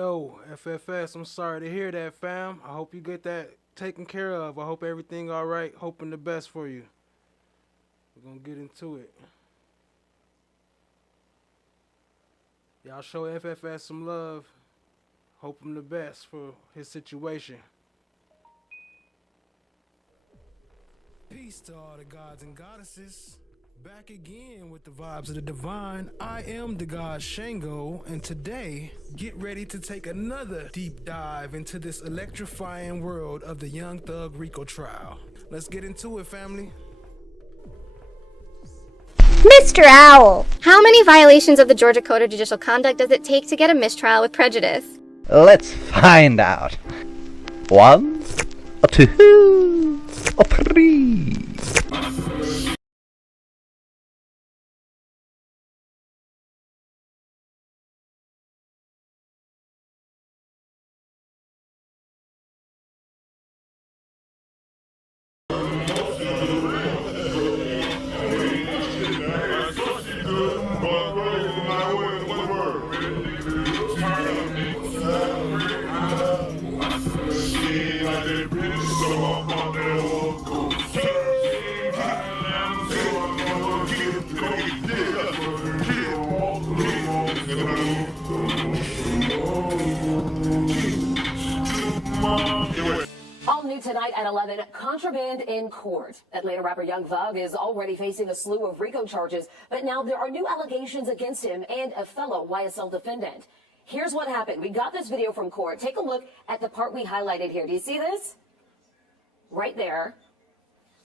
Yo, FFS, I'm sorry to hear that, fam. I hope you get that taken care of. I hope everything all right. Hoping the best for you. We're gonna get into it. Y'all show FFS some love. Hope him the best for his situation. Peace to all the gods and goddesses. Back again with the vibes of the divine. I am the god Shango, and today, get ready to take another deep dive into this electrifying world of the Youngthug Rico trial. Let's get into it, family. Mr. Owl, how many violations of the Georgia Code of Judicial Conduct does it take to get a mistrial with prejudice? Let's find out. 1, 2, 3. All new tonight at 11, contraband in court. Atlanta rapper Youngthug is already facing a slew of RICO charges, but now there are new allegations against him and a fellow YSL defendant. Here's what happened. We got this video from court. Take a look at the part we highlighted here. Do you see this? Right there.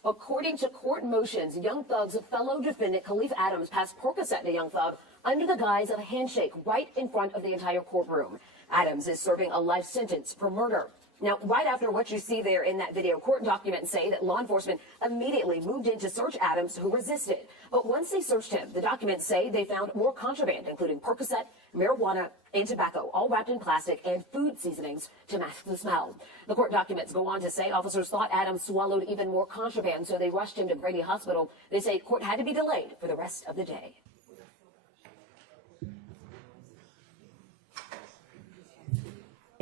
According to court motions, Youngthug's fellow defendant, Khalif Adams, passed Percocet to Youngthug under the guise of a handshake right in front of the entire courtroom. Adams is serving a life sentence for murder. Now, right after what you see there in that video, court documents say that law enforcement immediately moved in to search Adams, who resisted. But once they searched him, the documents say they found more contraband, including Percocet, marijuana, and tobacco, all wrapped in plastic, and food seasonings to mask the smell. The court documents go on to say officers thought Adams swallowed even more contraband, so they rushed him to Grady Hospital. They say court had to be delayed for the rest of the day.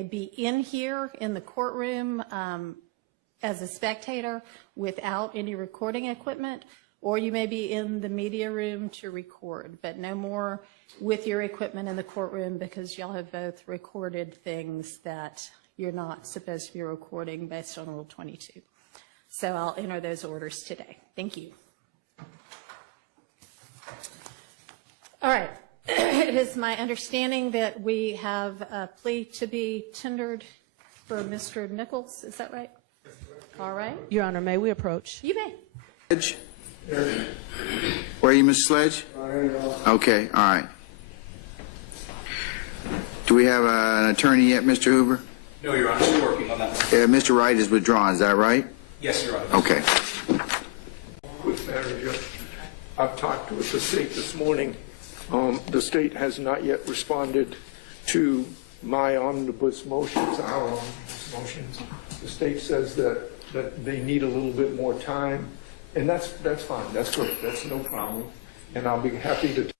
Be in here in the courtroom as a spectator without any recording equipment, or you may be in the media room to record, but no more with your equipment in the courtroom, because y'all have both recorded things that you're not supposed to be recording based on Rule 22. So I'll enter those orders today. Thank you. All right. It is my understanding that we have a plea to be tendered for Mr. Nichols. Is that right? All right. Your Honor, may we approach? You may. Sledge? Where are you, Mr. Sledge? Okay, all right. Do we have an attorney yet, Mr. Hoover? No, Your Honor, we're working on that. Mr. Wright is withdrawn, is that right? Yes, Your Honor. Okay. Quick matter here. I've talked with the state this morning. The state has not yet responded to my omnibus motions, our omnibus motions. The state says that they need a little bit more time, and that's fine. That's good. That's no problem. And I'll be happy to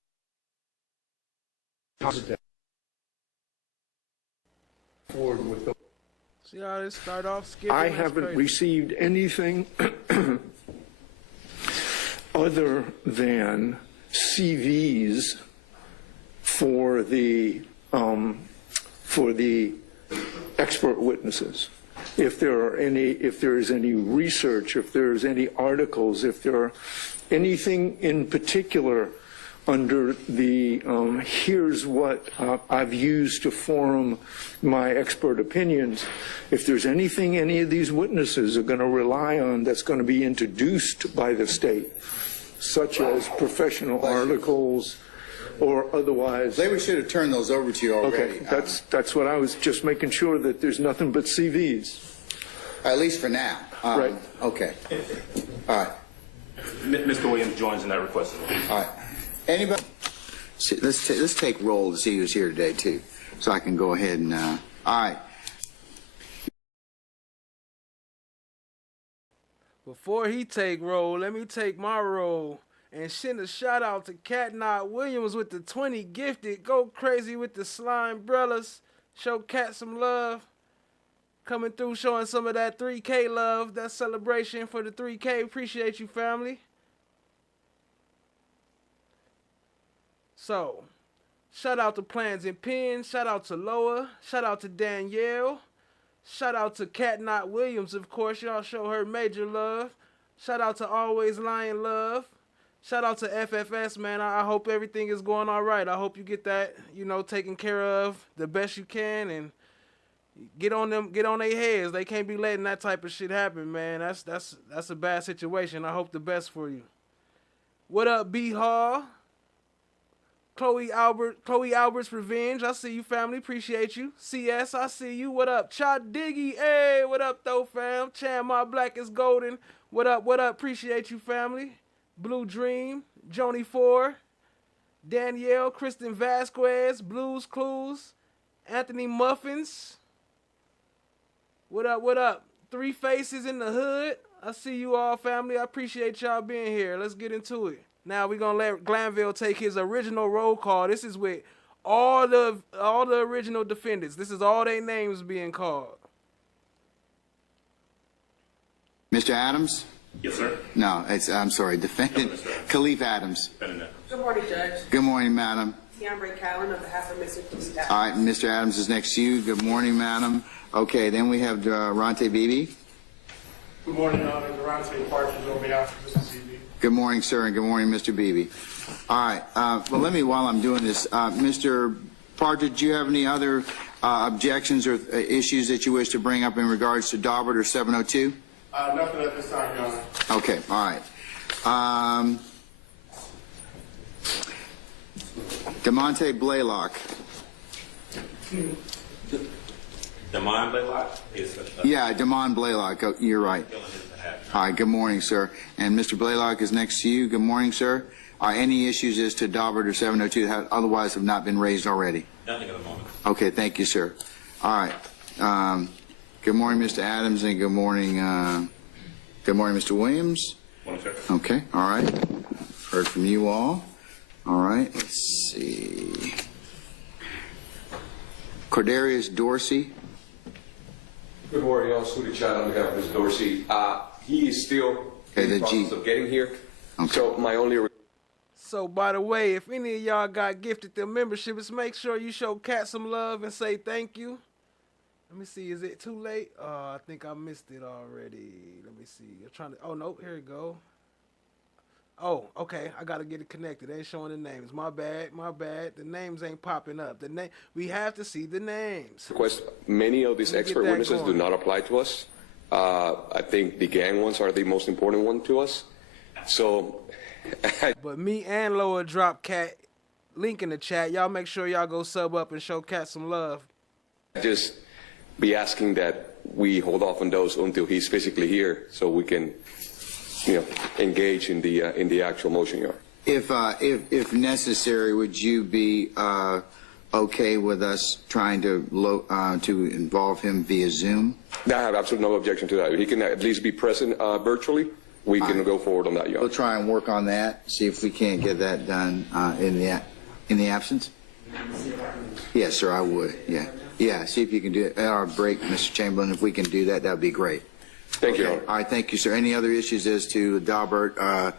forward with those. See how this start off skipping? I That's haven't crazy. received anything other than CVs for the expert witnesses. If there is any research, if there's any articles, if there are anything in particular under the here's what I've used to form my expert opinions, if there's anything any of these witnesses are going to rely on that's going to be introduced by the state, such as professional articles or otherwise. Maybe we should have turned those over to you already. Okay, that's what I was just making sure, that there's nothing but CVs. At least for now. Right. Okay. All right. Mr. Williams joins in that request. All right. Anybody? See, let's take roll to see who's here today too, so I can go ahead and. All right. Before he take roll, let me take my role and send a shout out to Cat Knot Williams with the 20 gifted. Go crazy with the slime umbrellas. Show Cat some love. Coming through showing some of that 3K love. That celebration for the 3K. Appreciate you, family. So, shout out to Plans and Pins. Shout out to Loa. Shout out to Danielle. Shout out to Cat Not Williams, of course. Y'all show her major love. Shout out to Always Lion Love. Shout out to FFS, man. I hope everything is going all right. I hope you get that, taken care of the best you can, and get on their heads. They can't be letting that type of shit happen, man. That's a bad situation. I hope the best for you. What up, B Hall? Chloe Albert's Revenge. I see you, family. Appreciate you. CS, I see you. What up? Cha Diggy. Hey, what up, though, fam? Chan, my black is golden. What up? What up? Appreciate you, family. Blue Dream. Joni 4. Danielle. Kristen Vasquez. Blues Clues. Anthony Muffins. What up? What up? Three Faces in the Hood. I see you all, family. I appreciate y'all being here. Let's get into it. Now we're gonna let Glanville take his original roll call. This is with all the original defendants. This is all their names being called. Mr. Adams? Yes, sir. No, I'm sorry, defendant No, Khalif Adams. Defendant. Good morning, Judge. Good morning, madam. Tiambre Callan on behalf of Mississippi State. All right, Mr. Adams is next to you. Good morning, madam. Okay, then we have Ronte Beebe. Good morning, Your Honor. Durante Partridge on behalf of Mississippi. Good morning, sir, and good morning, Mr. Beebe. All right, well, while I'm doing this, Mr. Partridge, do you have any other objections or issues that you wish to bring up in regards to Daubert or 702? Nothing at this time, Your Honor. Okay, all right. DeMonte Blaylock. Damon Blaylock is Yeah, Damon Blaylock. Oh, you're right. All right, good morning, sir. And Mr. Blaylock is next to you. Good morning, sir. Are any issues as to Daubert or 702 that otherwise have not been raised already? nothing at the moment. Okay, thank you, sir. All right. Good morning, Mr. Adams, and good morning, Mr. Williams. Morning, sir. Okay, all right. Heard from you all. All right, let's see. Cordarius Dorsey. Good morning, y'all. Scooter Chad on behalf of Ms. Dorsey. He is still in the process of getting here. Okay. So my only... So, by the way, if any of y'all got gifted their memberships, make sure you show Cat some love and say thank you. Let me see. Is it too late? I think I missed it already. Let me see. I'm trying to... Oh, nope. Here we go. Oh, okay. I got to get it connected. They ain't showing the names. My bad. My bad. The names ain't popping up. We have to see the names. Many of these expert witnesses do not apply to us. I think the gang ones are the most important one to us. So... But me and Loa drop Cat link in the chat. Y'all make sure y'all go sub up and show Cat some love. Just be asking that we hold off on those until he's physically here, so we can, engage in the actual motion yard. If necessary, would you be okay with us trying to involve him via Zoom? I have absolutely no objection to that. He can at least be present virtually. We can go forward on that, We'll try and work on that. See if we can't get that done in the absence. Yes, sir. I would. Yeah. See if you can do it at our break, Mr. Chamberlain. If we can do that, that'd be great. Thank you. All right. Thank you, sir. Any other issues as to Daubert?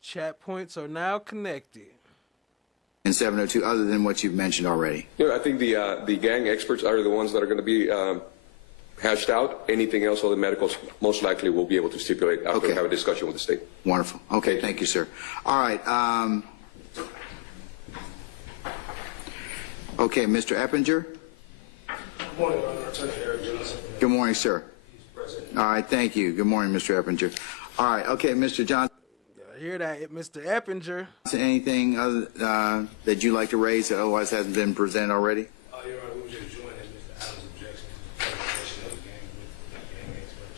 Chat points are now connected. And 702, other than what you've mentioned already. I think the gang experts are the ones that are going to be hashed out. Anything else, all the medicals, most likely we'll be able to stipulate after we have a discussion with the state. Wonderful. Okay, thank you, sir. All right. Okay, Mr. Eppinger. Good morning, Your Honor. Attorney Eric Johnson. Good morning, sir. He's present. All right, thank you. Good morning, Mr. Eppinger. All right, okay, Mr. Johnson. Hear that, Mr. Eppinger. Anything other that you'd like to raise that otherwise hasn't been presented already? Your Honor, we were just joining Mr. Adams' objection to the presentation of the gang with the gang expert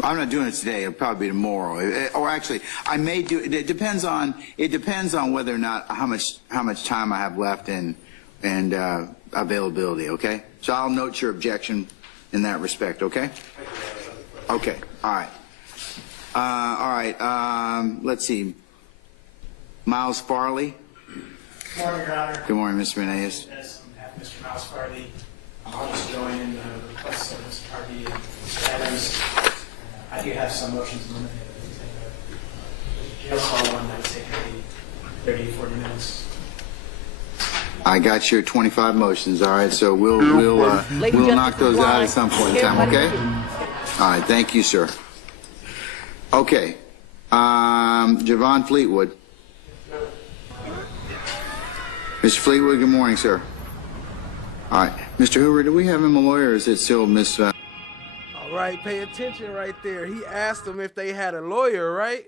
today. I'm not doing it today. It'll probably be tomorrow. Or actually, I may do it. It depends on whether or not how much time I have left and availability. Okay. So I'll note your objection in that respect. Okay. Okay. All right. All right. Let's see. Miles Farley. Good morning, Your Honor. Good morning, Mr. Menezes. Yes, on behalf of Mr. Mouse Hardy. I'll just join in the requests of Mr. Hardy and Mr. Adams. I do have some motions eliminated. Jail call one that would take maybe 30 to 40 minutes. I got your 25 motions. All right, so we'll knock those out at some point in time. Okay. All right. Thank you, sir. Okay. Javon Fleetwood. Mr. Fleetwood. Good morning, sir. All right, Mr. Hoover. Do we have him a lawyer? Or is it still Miss? All right. Pay attention right there. He asked them if they had a lawyer, right?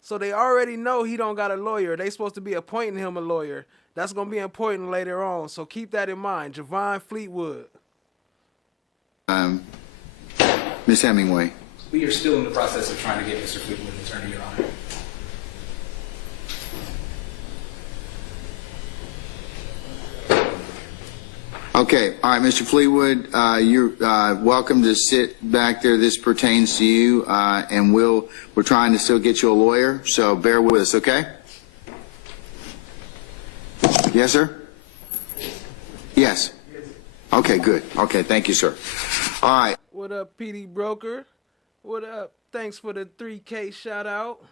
So they already know he don't got a lawyer. They supposed to be appointing him a lawyer. That's going to be important later on. So keep that in mind. Javon Fleetwood. Miss Hemingway. We are still in the process of trying to get Mr. Fleetwood an attorney, Your Honor. Okay. All right, Mr. Fleetwood, you're welcome to sit back there. This pertains to you, and we're trying to still get you a lawyer, so bear with us, okay? Yes, sir? Yes. Okay, good. Okay, thank you, sir. All right. What up, PD Broker? What up? Thanks for the 3K shout out.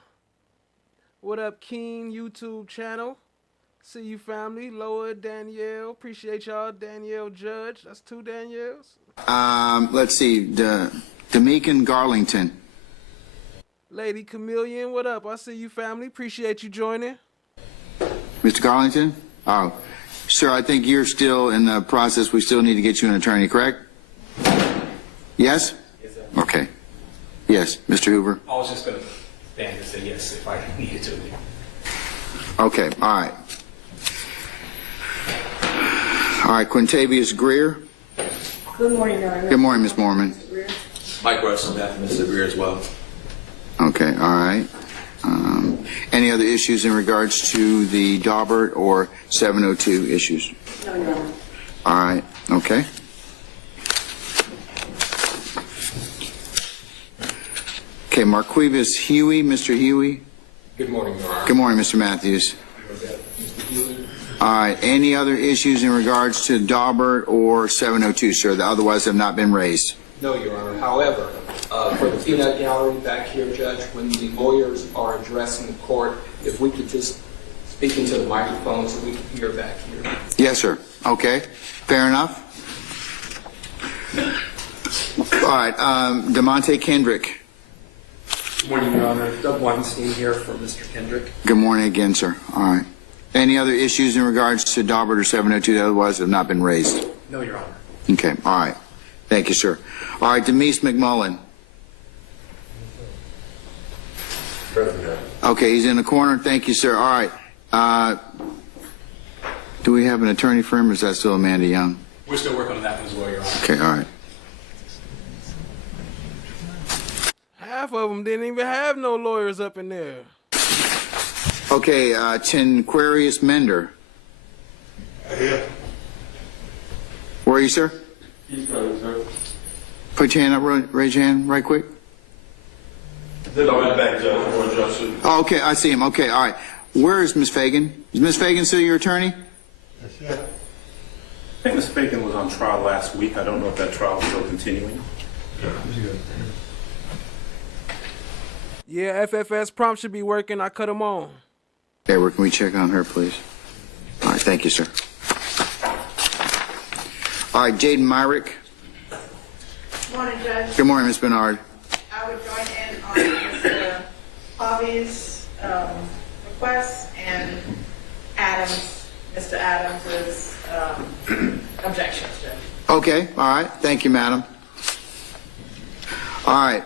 What up, Keen YouTube channel? See you, family. Loa, Danielle. Appreciate y'all. Danielle Judge. That's 2 Danielles. Let's see. D'Amican Garlington. Lady Chameleon, what up? I see you, family. Appreciate you joining. Mr. Garlington? Oh, sir, I think you're still in the process. We still need to get you an attorney, correct? Yes? Yes, sir. Okay. Yes, Mr. Hoover? I was just going to stand and say yes if I needed to. Okay, all right. All right, Quintavious Greer. Good morning, Your Honor. Good morning, Ms. Mormon. Mike Rush on behalf of Mr. Greer as well. Okay, all right. Any other issues in regards to the Daubert or 702 issues? No, Your Honor. All right, okay. Okay, Marquivas Huey, Mr. Huey. Good morning, Your Honor. Good morning, Mr. Matthews. All right, any other issues in regards to Daubert or 702, sir, that otherwise have not been raised? No, Your Honor. However, for the peanut gallery back here, Judge, when the lawyers are addressing the court, if we could just speak into the microphone so we can hear back here. Yes, sir. Okay, fair enough. All right, DeMonte Kendrick. Good morning, Your Honor. Doug Weinstein here for Mr. Kendrick. Good morning again, sir. All right. Any other issues in regards to Daubert or 702 that otherwise have not been raised? No, Your Honor. Okay, all right. Thank you, sir. All right, Demise McMullen. President. Okay, he's in the corner. Thank you, sir. All right. Do we have an attorney for him, or is that still Amanda Young? We're still working on that one as well, Your Honor. Okay, all right. Half of them didn't even have no lawyers up in there. Okay, Tenquarius Mender. Here. Where are you, sir? He's coming, sir. Put your hand up, raise your hand right quick. They're in the back, Judge. Oh, okay, I see him. Okay, all right. Where is Ms. Fagan? Is Ms. Fagan still your attorney? I think Ms. Fagan was on trial last week. I don't know if that trial is still continuing. Yeah, FFS prompt should be working. I cut them on. Okay, where can we check on her, please? All right, thank you, sir. All right, Jaden Myrick. Good morning, Judge. Good morning, Ms. Bernard. I would join in on Mr. Hobby's request and Mr. Adams's objections, Judge. Okay, all right. Thank you, madam. All right,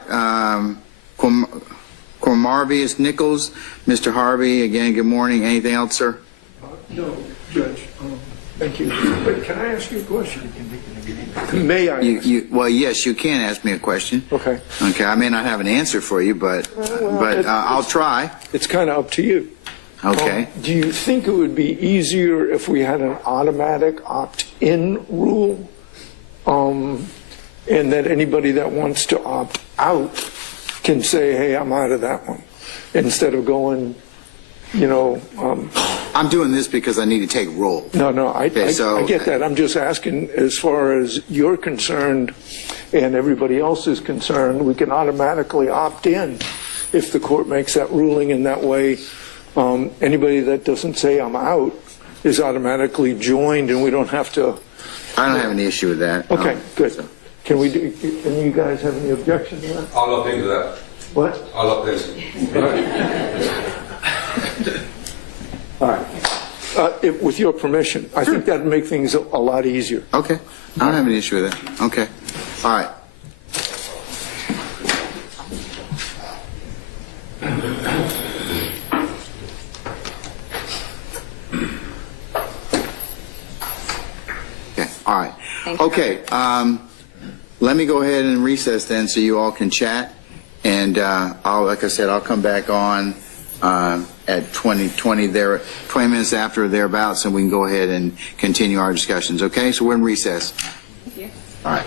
Cormarvius Nichols. Mr. Harvey, again, good morning. Anything else, sir? No, Judge. Thank you. But can I ask you a question? May I? Well, yes, you can ask me a question. Okay. Okay, I may not have an answer for you, but I'll try. It's kind of up to you. Okay. Do you think it would be easier if we had an automatic opt-in rule, and that anybody that wants to opt out can say, hey, I'm out of that one, instead of going, I'm doing this because I need to take roll. No, I so, get that. I'm just asking, as far as you're concerned and everybody else is concerned, we can automatically opt in if the court makes that ruling in that way. Anybody that doesn't say I'm out is automatically joined, and we don't have to. I don't have any issue with that. Okay, good. So. Can you guys have any objection to that? I'll look into that. What? I'll look into it. All right. With your permission, I think that'd make things a lot easier. Okay. I don't have any issue with that. Okay. All right. Okay. All right. Okay. Let me go ahead and recess then so you all can chat. And like I said, I'll come back on at 20 minutes after or thereabouts, and we can go ahead and continue our discussions. Okay? So we're in recess. Thank you. All right.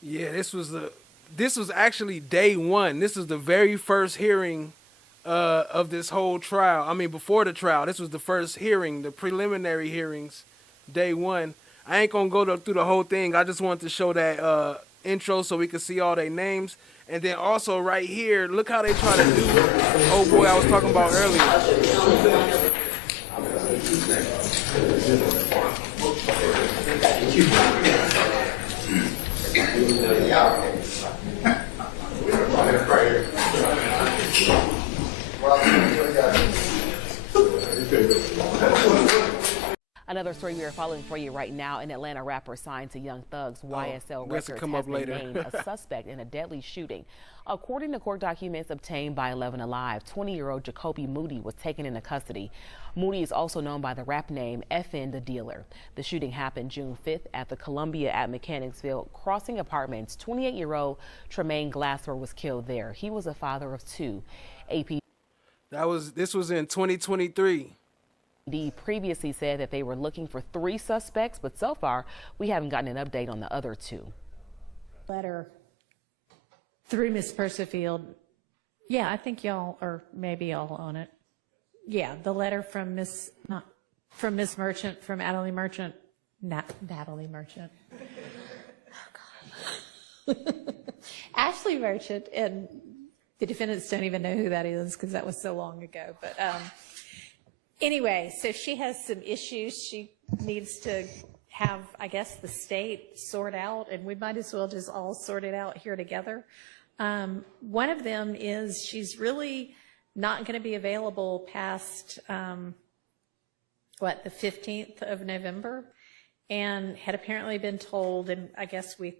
Yeah, this was actually day one. This is the very first hearing of this whole trial. I mean, before the trial, this was the first hearing, the preliminary hearings, day one. I ain't gonna go through the whole thing. I just wanted to show that intro so we could see all their names. And then also right here, look how they try to do oh boy I was talking about earlier. Another story we are following for you right now. An Atlanta rapper signed to Youngthug's YSL Records has been named a suspect in a deadly shooting. According to court documents obtained by 11 Alive, 20-year-old Jacoby Moody was taken into custody. Moody is also known by the rap name FN the Dealer. The shooting happened June 5th at the Columbia at Mechanicsville Crossing Apartments. 28-year-old Tremaine Glasser was killed there. He was a father of two. This was in 2023. Previously said that they were looking for 3 suspects, but so far we haven't gotten an update on the other 2. Letter through Miss Persifield. Yeah, I think y'all, or maybe y'all on it. Yeah, the letter from Miss Merchant, from Natalie Merchant. Natalie Merchant. Oh, God. Ashley Merchant, and the defendants don't even know who that is because that was so long ago. But anyway, so she has some issues she needs to have, I guess, the state sort out, and we might as well just all sort it out here together. One of them is she's really not going to be available past, the 15th of November, and had apparently been told, and I guess the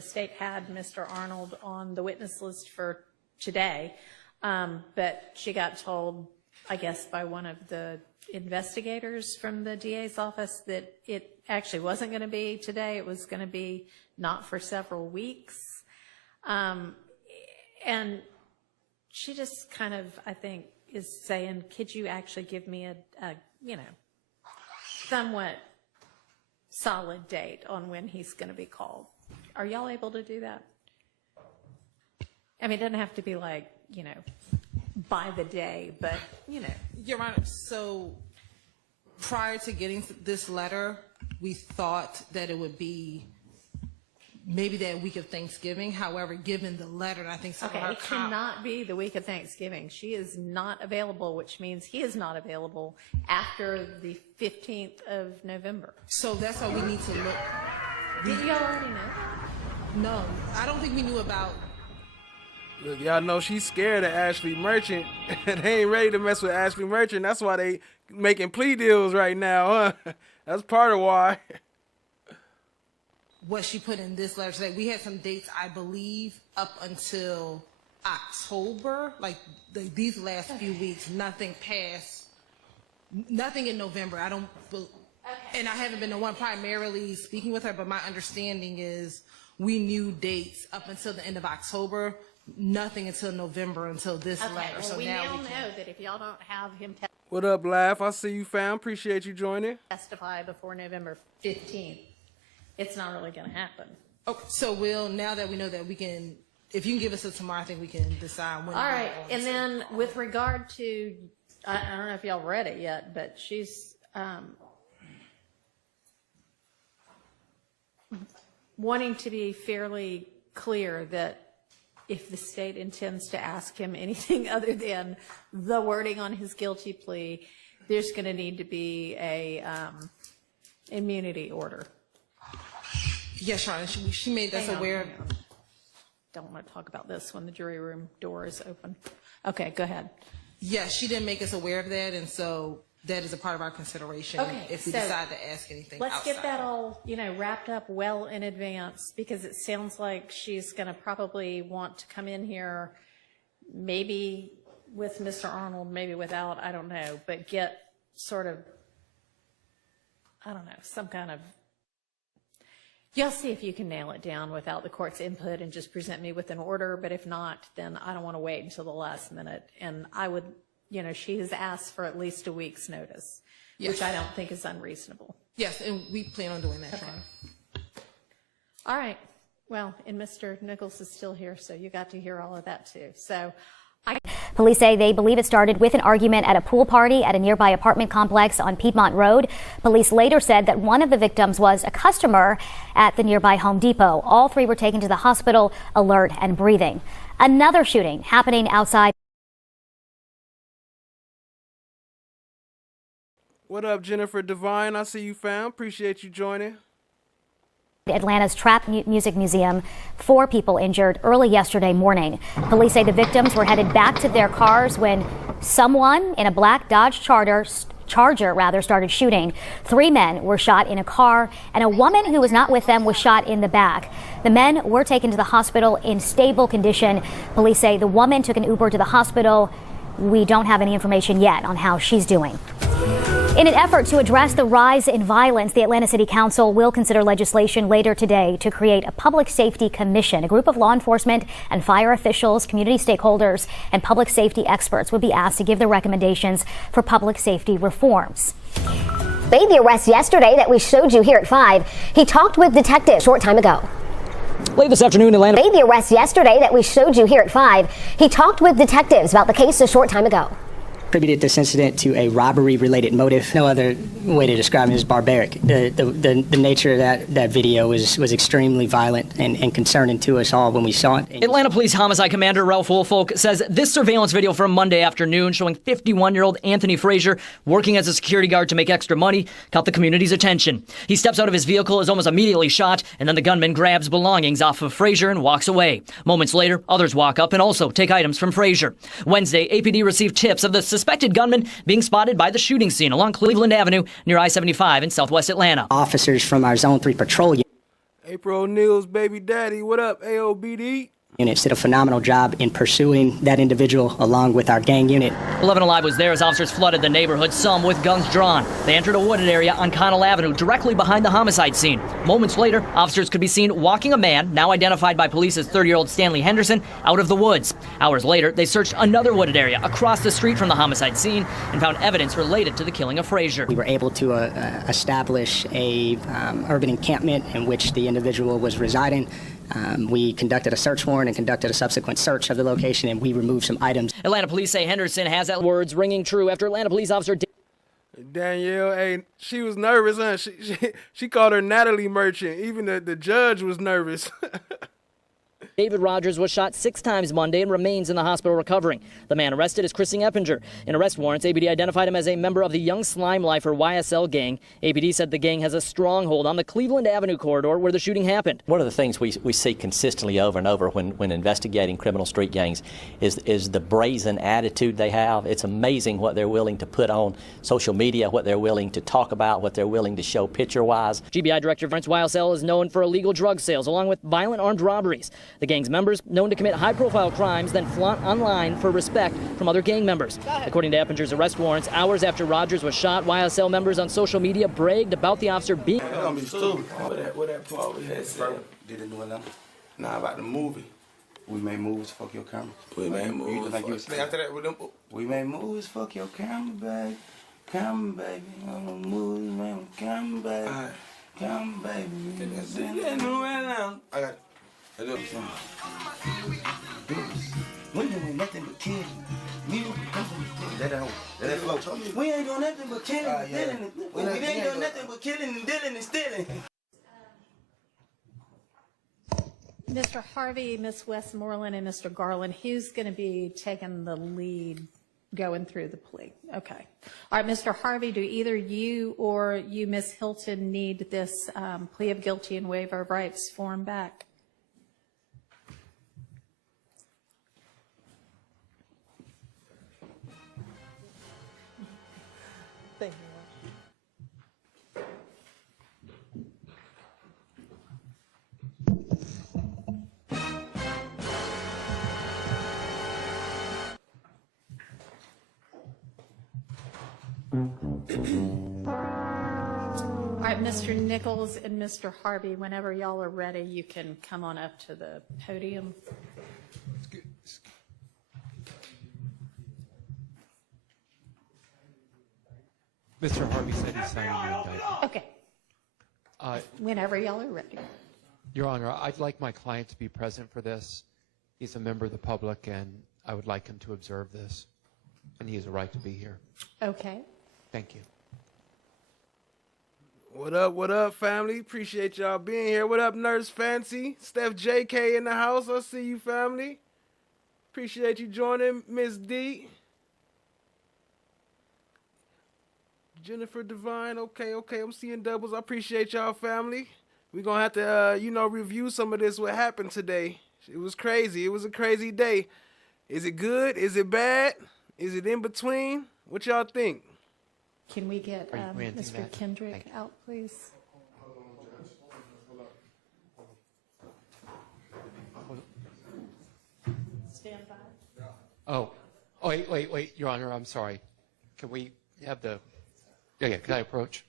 state had Mr. Arnold on the witness list for today, but she got told, I guess, by one of the investigators from the DA's office that it actually wasn't going to be today. It was going to be not for several weeks. And she just kind of, I think, is saying, could you actually give me a somewhat solid date on when he's going to be called? Are y'all able to do that? I mean, it doesn't have to be like, by the day, but, Your Honor, so prior to getting this letter, we thought that it would be maybe that week of Thanksgiving. However, given the letter, I think some of her it cannot be the week of Thanksgiving. She is not available, which means he is not available after the 15th of November. So that's why we need to look. Did y'all already know? No, I don't think we knew about. Look, y'all know she's scared of Ashley Merchant, and they ain't ready to mess with Ashley Merchant. That's why they making plea deals right now, huh? That's part of why. What she put in this letter today, we had some dates, I believe, up until October, like these last few weeks, nothing in November. And I haven't been the one primarily speaking with her, but my understanding is we knew dates up until the end of October, nothing until November until this Okay, letter. well, So we now now we can. know that if y'all don't have him What up, Laugh? I see you, fam. Appreciate you joining. testify before November 15th, it's not really going to happen. Okay, so now that we know that we can, if you can give us a tomorrow, I think we can decide when. All right, and then with regard to, I don't know if y'all read it yet, but she's wanting to be fairly clear that if the state intends to ask him anything other than the wording on his guilty plea, there's going to need to be a immunity order. Yes, Your Honor, she made us aware. Don't want to talk about this when the jury room door is open. Okay, go ahead. Yes, she didn't make us aware of that, and so that is a part of our consideration Okay, if we so decide to ask anything Let's outside. get that all, wrapped up well in advance, because it sounds like she's going to probably want to come in here, maybe with Mr. Arnold, maybe without, I don't know, but get sort of, I don't know, some kind of, you'll see if you can nail it down without the court's input and just present me with an order, but if not, then I don't want to wait until the last minute. And I would, she has asked for at least a week's notice, which I don't think is unreasonable. Yes, and we plan on doing that, Your Honor. All right. Well, and Mr. Nichols is still here, so you got to hear all of that too. So Police say they believe it started with an argument at a pool party at a nearby apartment complex on Piedmont Road. Police later said that one of the victims was a customer at the nearby Home Depot. All three were taken to the hospital, alert and breathing. Another shooting happening outside. What up, Jennifer Devine? I see you, fam. Appreciate you joining. Atlanta's Trap Music Museum. 4 people injured early yesterday morning. Police say the victims were headed back to their cars when someone in a black Dodge Charger started shooting. 3 men were shot in a car, and a woman who was not with them was shot in the back. The men were taken to the hospital in stable condition. Police say the woman took an Uber to the hospital. We don't have any information yet on how she's doing. In an effort to address the rise in violence, the Atlanta City Council will consider legislation later today to create a public safety commission. A group of law enforcement and fire officials, community stakeholders, and public safety experts would be asked to give their recommendations for public safety reforms. Baby arrest yesterday that we showed you here at 5. He talked with detectives a short time ago. Late this afternoon, Atlanta. Baby arrest yesterday that we showed you here at 5. He talked with detectives about the case a short time ago. Attributed this incident to a robbery-related motive. No other way to describe it is barbaric. The nature of that video was extremely violent and concerning to us all when we saw it. Atlanta Police Homicide Commander Ralph Woolfolk says this surveillance video from Monday afternoon showing 51-year-old Anthony Frazier working as a security guard to make extra money caught the community's attention. He steps out of his vehicle, is almost immediately shot, and then the gunman grabs belongings off of Frazier and walks away. Moments later, others walk up and also take items from Frazier. Wednesday, APD received tips of the suspected gunman being spotted by the shooting scene along Cleveland Avenue near I-75 in southwest Atlanta. Officers from our Zone 3 patrol April O'Neill's baby daddy. What up, AOBD? units did a phenomenal job in pursuing that individual along with our gang unit. 11 Alive was there as officers flooded the neighborhood, some with guns drawn. They entered a wooded area on Connell Avenue directly behind the homicide scene. Moments later, officers could be seen walking a man, now identified by police as 30-year-old Stanley Henderson, out of the woods. Hours later, they searched another wooded area across the street from the homicide scene and found evidence related to the killing of Frazier. We were able to establish a urban encampment in which the individual was residing. We conducted a search warrant and conducted a subsequent search of the location, and we removed some items. Atlanta police say Henderson has that words ringing true after Atlanta police officer Danielle, hey, she was nervous, huh? She called her Natalie Merchant. Even the judge was nervous. David Rogers was shot 6 times Monday and remains in the hospital recovering. The man arrested is Chrissy Eppinger. In arrest warrants, APD identified him as a member of the Young Slime Lifer YSL gang. APD said the gang has a stronghold on the Cleveland Avenue corridor where the shooting happened. One of the things we see consistently over and over when investigating criminal street gangs is the brazen attitude they have. It's amazing what they're willing to put on social media, what they're willing to talk about, what they're willing to show picture-wise. GBI Director Vince YSL is known for illegal drug sales along with violent armed robberies. The gang's members known to commit high-profile crimes, then flaunt online for respect from other gang members. According to Eppinger's arrest warrants, hours after Rogers was shot, YSL members on social media bragged about the officer being... What that part we had said. Did it do it now? Nah, about the movie. We made moves, fuck your camera. We made moves. After that, we made moves, fuck your camera, baby. Camera, baby. I'm moves, man. Camera, baby. All right. Camera, baby. I got it. I do. We ain't doing nothing but killing. That flow. We ain't doing nothing but killing and dealing. We ain't doing nothing but killing and dealing and stealing. Mr. Harvey, Ms. Westmoreland, and Mr. Garland, who's going to be taking the lead going through the plea? Okay. All right, Mr. Harvey, do either you or you, Ms. Hilton, need this plea of guilty and waiver of rights form back? Thank you. All right, Mr. Nichols and Mr. Harvey, whenever y'all are ready, you can come on up to the podium. Mr. Harvey said he's signing the indictment. Okay. Whenever y'all are ready. Your Honor, I'd like my client to be present for this. He's a member of the public, and I would like him to observe this. And he has a right to be here. Okay. Thank you. What up, family? Appreciate y'all being here. What up, Nurse Fancy? Steph JK in the house. I see you, family. Appreciate you joining, Miss D. Jennifer Devine. Okay. I'm seeing doubles. I appreciate y'all, family. We're going to have to, review some of this, what happened today. It was crazy. It was a crazy day. Is it good? Is it bad? Is it in between? What y'all think? Can we get Mr. Kendrick out, please? Stand by. Oh, wait, Your Honor, I'm sorry. Can we have the... Yeah, can I approach?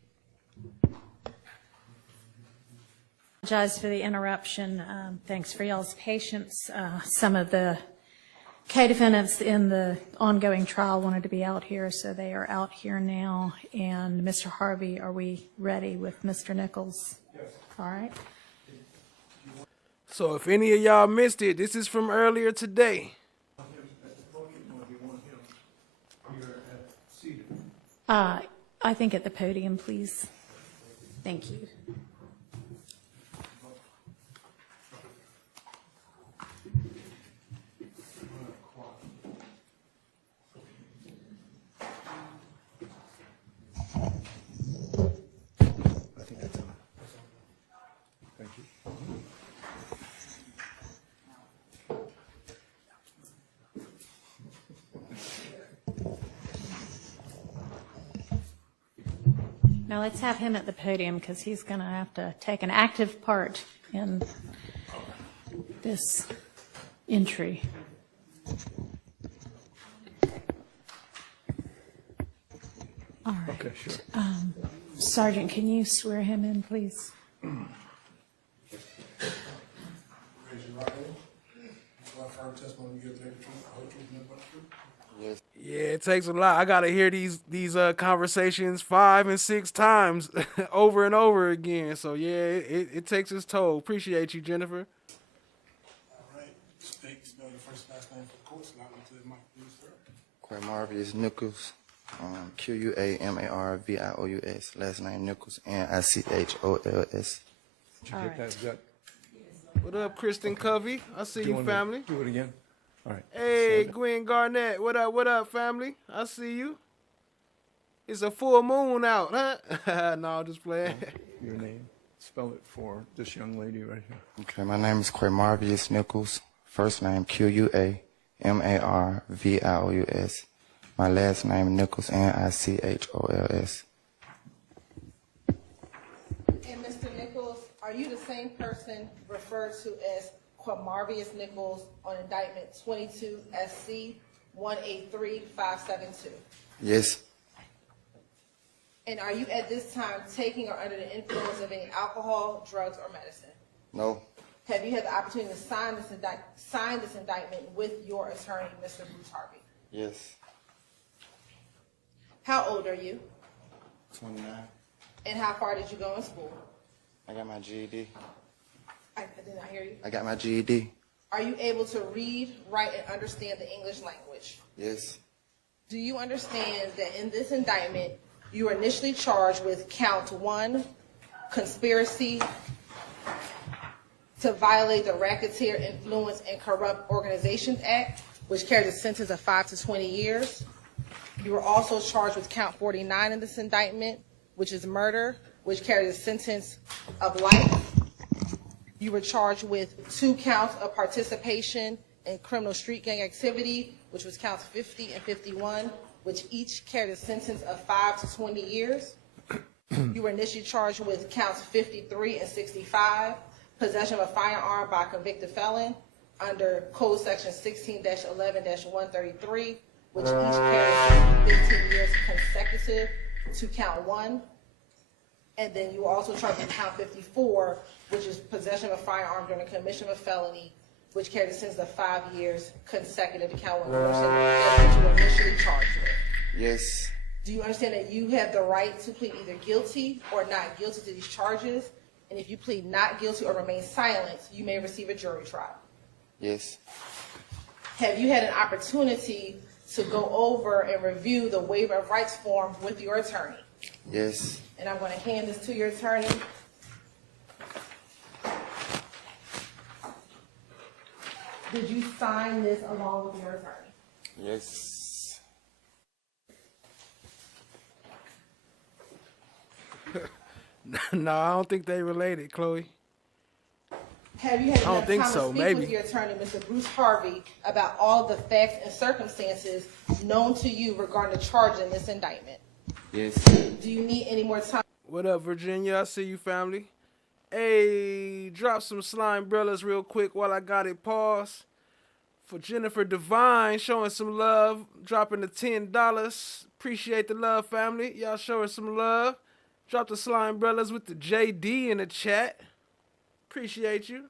Apologize for the interruption. Thanks for y'all's patience. Some of the co-defendants in the ongoing trial wanted to be out here, so they are out here now. And Mr. Harvey, are we ready with Mr. Nichols? Yes. All right. So if any of y'all missed it, this is from earlier today. I think at the podium, please. Thank you. Now let's have him at the podium because he's going to have to take an active part in this entry. All right. Okay, sure. Sergeant, can you swear him in, please? Yeah, it takes a lot. I gotta hear these conversations 5 and 6 times over and over again. So yeah, it takes its toll. Appreciate you, Jennifer. All right. Spell your first last name for the court. Slide into the mic, please, sir. Quamarvius Nichols, Quamarvious. Last name Nichols, Nichols. Did you get that, Jack? What up, Kristen Covey? I see you, family. Do it again. All right. Hey, Gwen Garnett. What up, family? I see you. It's a full moon out, huh? No, I'm just playing. Your name. Spell it for this young lady right here. Okay, my name is Quamarvius Nichols. First name Quamarvious. My last name Nichols, Nichols. And Mr. Nichols, are you the same person referred to as Quamarvius Nichols on indictment 22 SC 183572? Yes. And are you at this time taking or under the influence of any alcohol, drugs, or medicine? No. Have you had the opportunity to sign this indictment with your attorney, Mr. Bruce Harvey? Yes. How old are you? 29. And how far did you go in school? I got my GED. I did not hear you. I got my GED. Are you able to read, write, and understand the English language? Yes. Do you understand that in this indictment, you were initially charged with count 1, conspiracy to violate the Racketeer Influence and Corrupt Organizations Act, which carries a sentence of 5 to 20 years. You were also charged with count 49 in this indictment, which is murder, which carries a sentence of life. You were charged with 2 counts of participation in criminal street gang activity, which was counts 50 and 51, which each carried a sentence of 5 to 20 years. You were initially charged with counts 53 and 65, possession of a firearm by a convicted felon under Code Section 16-11-133, which each carried 15 years consecutive to count 1. And then you were also charged with count 54, which is possession of a firearm during the commission of a felony, which carried a sentence of 5 years consecutive to count 1. That's what you were initially charged with. Yes. Do you understand that you have the right to plead either guilty or not guilty to these charges? And if you plead not guilty or remain silent, you may receive a jury trial. Yes. Have you had an opportunity to go over and review the waiver of rights form with your attorney? Yes. And I'm going to hand this to your attorney. Did you sign this along with your attorney? Yes. No, I don't think they related, Chloe. Have you had I don't enough think time so, to speak maybe. with your attorney, Mr. Bruce Harvey, about all the facts and circumstances known to you regarding the charge in this indictment? Yes. Do you need any more time? What up, Virginia? I see you, family. Hey, drop some slime umbrellas real quick while I got it paused. For Jennifer Devine, showing some love, dropping the $10. Appreciate the love, family. Y'all show her some love. Drop the slime umbrellas with the JD in the chat. Appreciate you.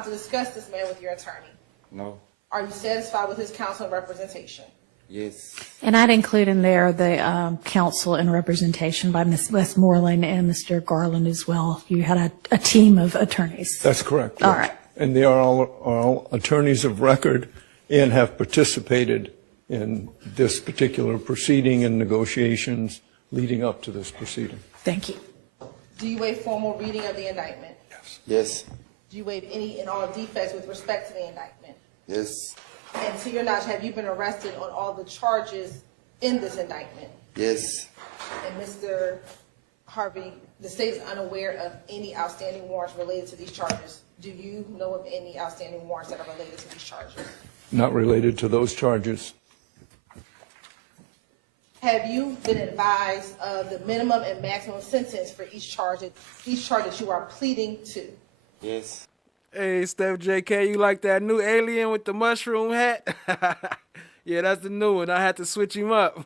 To discuss this man with your attorney. No. Are you satisfied with his counsel and representation? Yes. And I'd include in there the counsel and representation by Ms. Westmoreland and Mr. Garland as well. You had a team of attorneys. That's correct. All yes. right. And they are all attorneys of record and have participated in this particular proceeding and negotiations leading up to this proceeding. Thank you. Do you waive formal reading of the indictment? Yes. Do you waive any and all defects with respect to the indictment? Yes. And to your knowledge, have you been arrested on all the charges in this indictment? Yes. And Mr. Harvey, the state is unaware of any outstanding warrants related to these charges. Do you know of any outstanding warrants that are related to these charges? Not related to those charges. Have you been advised of the minimum and maximum sentence for each charge that you are pleading to? Yes. Hey, Steph JK, you like that new alien with the mushroom hat? Yeah, that's the new one. I had to switch him up.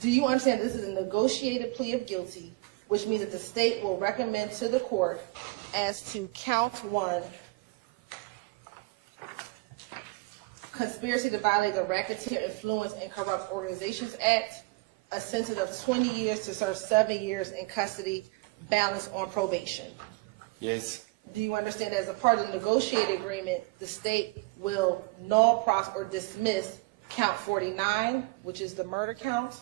Do you understand this is a negotiated plea of guilty, which means that the state will recommend to the court as to count 1, conspiracy to violate the Racketeer Influence and Corrupt Organizations Act, a sentence of 20 years to serve 7 years in custody, balanced on probation? Yes. Do you understand that as a part of the negotiated agreement, the state will null, pros, or dismiss count 49, which is the murder count,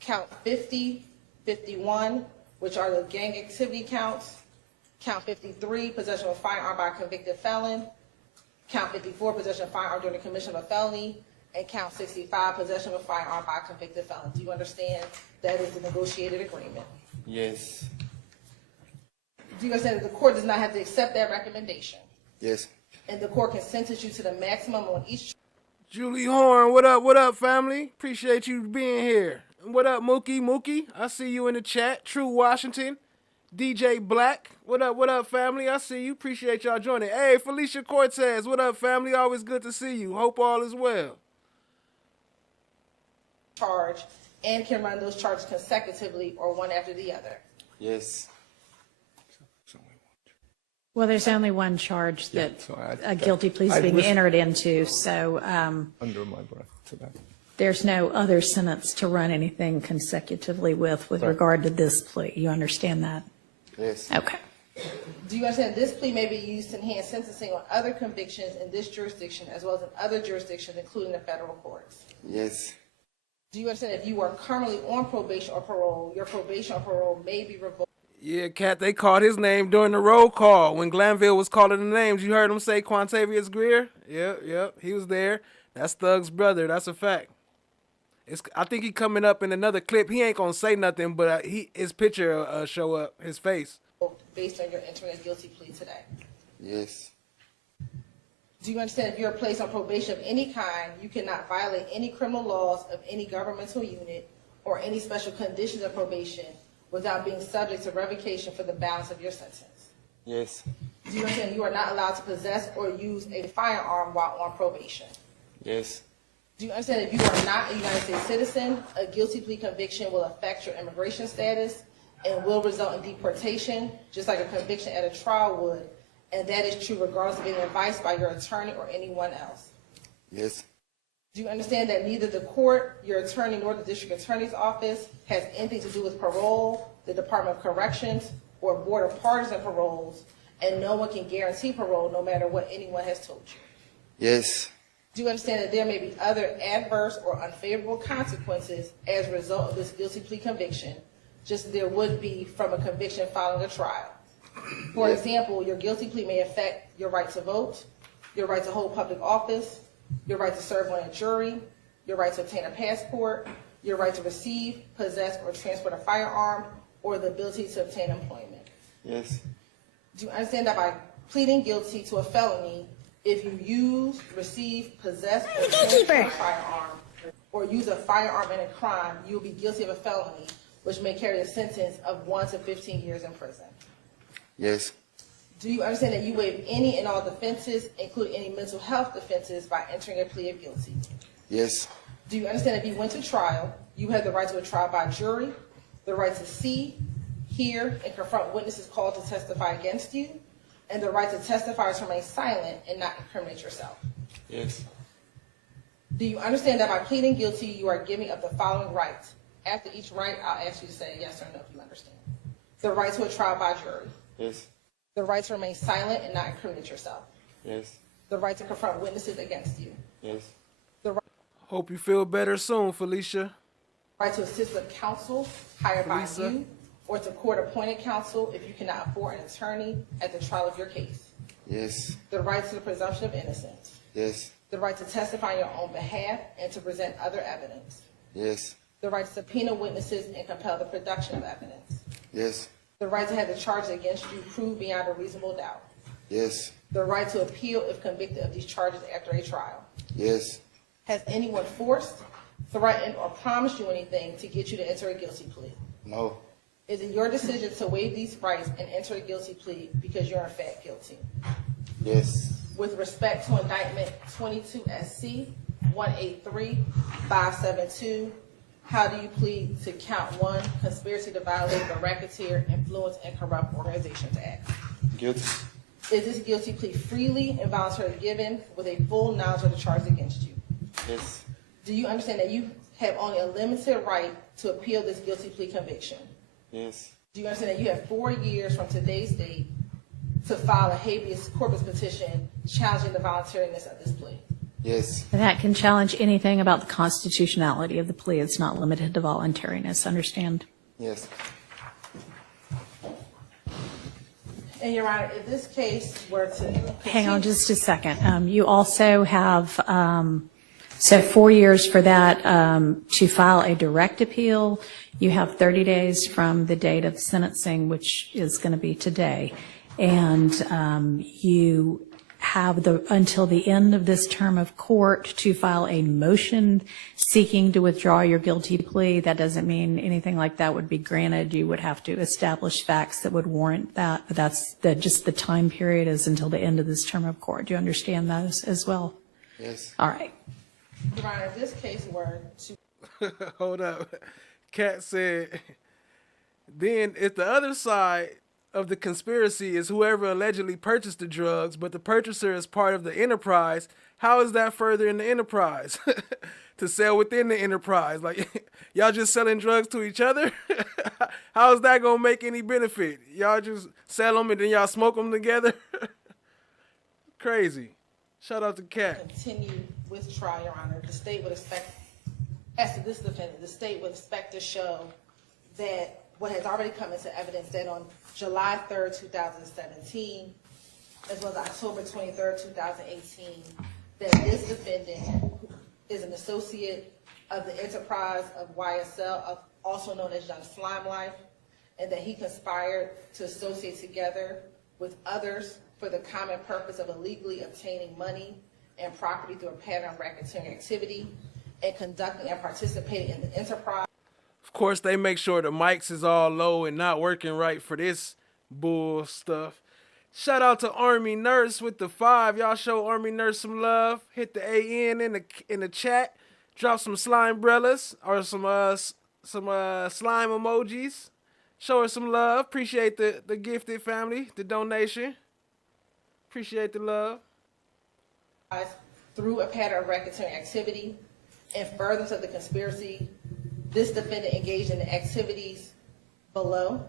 count 50, 51, which are the gang activity counts, count 53, possession of a firearm by a convicted felon, count 54, possession of a firearm during the commission of a felony, and count 65, possession of a firearm by a convicted felon? Do you understand that is the negotiated agreement? Yes. Do you understand that the court does not have to accept that recommendation? Yes. And the court can sentence you to the maximum on each. Julie Horn, what up, family? Appreciate you being here. What up, Mookie? I see you in the chat. True Washington. DJ Black, what up, family? I see you. Appreciate y'all joining. Hey, Felicia Cortez, what up, family? Always good to see you. Hope all is well. Charge and can run those charges consecutively or one after the other. Yes. Well, there's only one charge that so a guilty plea is I being was- entered into, so Under my breath to that. there's no other sentence to run anything consecutively with Right. regard to this plea. You understand that? Yes. Okay. Do you understand this plea may be used to enhance sentencing on other convictions in this jurisdiction as well as in other jurisdictions, including the federal courts? Yes. Do you understand if you are currently on probation or parole, your probation or parole may be revoked? Yeah, Cat, they called his name during the roll call when Glanville was calling the names. You heard him say Quantavious Greer? Yep, he was there. That's Thug's brother. That's a fact. I think he coming up in another clip. He ain't gonna say nothing, but his picture show up, his face. Based on your entering a guilty plea today. Yes. Do you understand if you're placed on probation of any kind, you cannot violate any criminal laws of any governmental unit or any special conditions of probation without being subject to revocation for the balance of your sentence? Yes. Do you understand you are not allowed to possess or use a firearm while on probation? Yes. Do you understand if you are not a United States citizen, a guilty plea conviction will affect your immigration status and will result in deportation, just like a conviction at a trial would, and that is true regardless of any advice by your attorney or anyone else? Yes. Do you understand that neither the court, your attorney, nor the district attorney's office has anything to do with parole, the Department of Corrections, or Board of Pardons and Paroles, and no one can guarantee parole no matter what anyone has told you? Yes. Do you understand that there may be other adverse or unfavorable consequences as a result of this guilty plea conviction, just as there would be from a conviction following a trial? For example, your guilty plea may affect your right to vote, your right to hold public office, your right to serve on a jury, your right to obtain a passport, your right to receive, possess, or transport a firearm, or the ability to obtain employment. Yes. Do you understand that by pleading guilty to a felony, if you use, receive, possess, or transport a firearm, or use a firearm in a crime, you will be guilty of a felony, which may carry a sentence of 1 to 15 years in prison? Yes. Do you understand that you waive any and all defenses, including any mental health defenses, by entering a plea of guilty? Yes. Do you understand if you went to trial, you have the right to a trial by jury, the right to see, hear, and confront witnesses called to testify against you, and the right to testify to remain silent and not incriminate yourself? Yes. Do you understand that by pleading guilty, you are giving up the following rights? After each right, I'll ask you to say yes or no if you understand. The right to a trial by jury. Yes. The right to remain silent and not incriminate yourself. Yes. The right to confront witnesses against you. Yes. The Hope you feel better soon, Felicia. right to assist with counsel hired by Lisa. you or to court-appointed counsel if you cannot afford an attorney at the trial of your case. Yes. The right to the presumption of innocence. Yes. The right to testify on your own behalf and to present other evidence. Yes. The right to subpoena witnesses and compel the production of evidence. Yes. The right to have the charges against you proved beyond a reasonable doubt. Yes. The right to appeal if convicted of these charges after a trial. Yes. Has anyone forced, threatened, or promised you anything to get you to enter a guilty plea? No. Is it your decision to waive these rights and enter a guilty plea because you're in fact guilty? Yes. With respect to indictment 22 SC 183572, how do you plead to count 1, conspiracy to violate the Racketeer, Influence, and Corrupt Organizations Act? Guilty. Is this guilty plea freely and voluntarily given with a full knowledge of the charges against you? Yes. Do you understand that you have only a limited right to appeal this guilty plea conviction? Yes. Do you understand that you have 4 years from today's date to file a habeas corpus petition challenging the voluntariness of this plea? Yes. And that can challenge anything about the constitutionality of the plea. It's not limited to voluntariness. Understand? Yes. And Your Honor, if this case were to Hang on just a second. You also have, so 4 years for that to file a direct appeal. You have 30 days from the date of sentencing, which is going to be today. And you have until the end of this term of court to file a motion seeking to withdraw your guilty plea. That doesn't mean anything like that would be granted. You would have to establish facts that would warrant that. But that's just the time period is until the end of this term of court. Do you understand those as well? Yes. All right. Your Honor, if this case were to... Hold up. Cat said, then if the other side of the conspiracy is whoever allegedly purchased the drugs, but the purchaser is part of the enterprise. How is that further in the enterprise? To sell within the enterprise? Like, y'all just selling drugs to each other? How is that going to make any benefit? Y'all just sell them and then y'all smoke them together? Crazy. Shout out to Cat. Continue with trial, Your Honor. The state would expect, as to this defendant, the state would expect to show that what has already come into evidence, that on July 3rd, 2017, as well as October 23rd, 2018, that this defendant is an associate of the enterprise of YSL, also known as Young Slime Life, and that he conspired to associate together with others for the common purpose of illegally obtaining money and property through a pattern of racketeering activity and conducting and participating in the enterprise. Of course, they make sure the mics is all low and not working right for this bull stuff. Shout out to Army Nurse with the 5. Y'all show Army Nurse some love. Hit the AN in the chat. Drop some slime brellas or some slime emojis. Show her some love. Appreciate the gifted family, the donation. Appreciate the love. Through a pattern of racketeering activity and furtherance of the conspiracy, this defendant engaged in the activities below.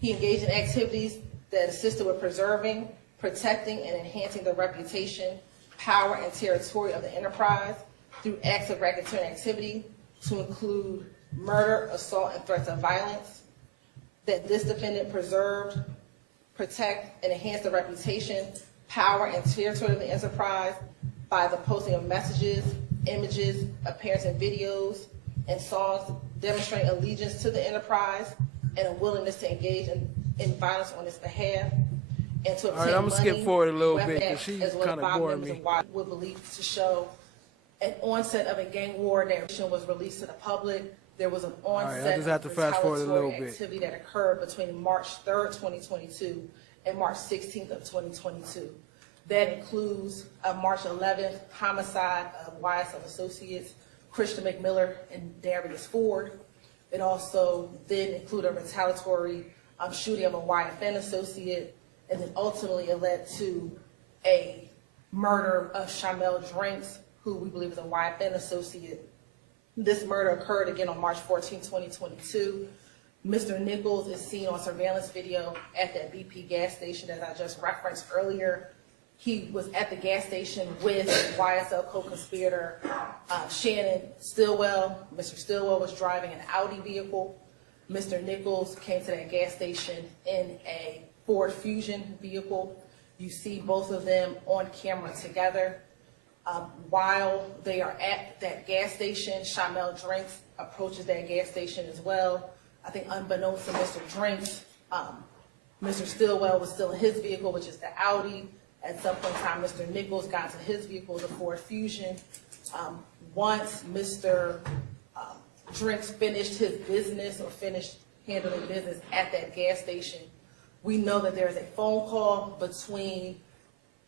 He engaged in activities that assisted with preserving, protecting, and enhancing the reputation, power, and territory of the enterprise through acts of racketeering activity to include murder, assault, and threats of violence. That this defendant preserved, protect, and enhance the reputation, power, and territory of the enterprise by the posting of messages, images, appearance in videos, and songs demonstrating allegiance to the enterprise and a willingness to engage in violence on its behalf, and to obtain All right, I'm gonna money, skip forward a little bit weapons, because she's as well as kind of five boring members me. of Y were believed to show an onset of a gang war that was released to the public. There was an onset I just have to of fast forward a little retaliatory bit. activity that occurred between March 3rd, 2022 and March 16th of 2022. That includes a March 11th homicide of YSL associates Christian McMiller and Darius Ford. It also then included a retaliatory shooting of a YFN associate, and then ultimately it led to a murder of Shamel Drinks, who we believe is a YFN associate. This murder occurred again on March 14, 2022. Mr. Nichols is seen on surveillance video at that BP gas station as I just referenced earlier. He was at the gas station with YSL co-conspirator Shannon Stillwell. Mr. Stillwell was driving an Audi vehicle. Mr. Nichols came to that gas station in a Ford Fusion vehicle. You see both of them on camera together. While they are at that gas station, Shamel Drinks approaches that gas station as well. I think unbeknownst to Mr. Drinks, Mr. Stillwell was still in his vehicle, which is the Audi. At some point in time, Mr. Nichols got to his vehicle, the Ford Fusion. Once Mr. Drinks finished his business or finished handling business at that gas station, we know that there is a phone call between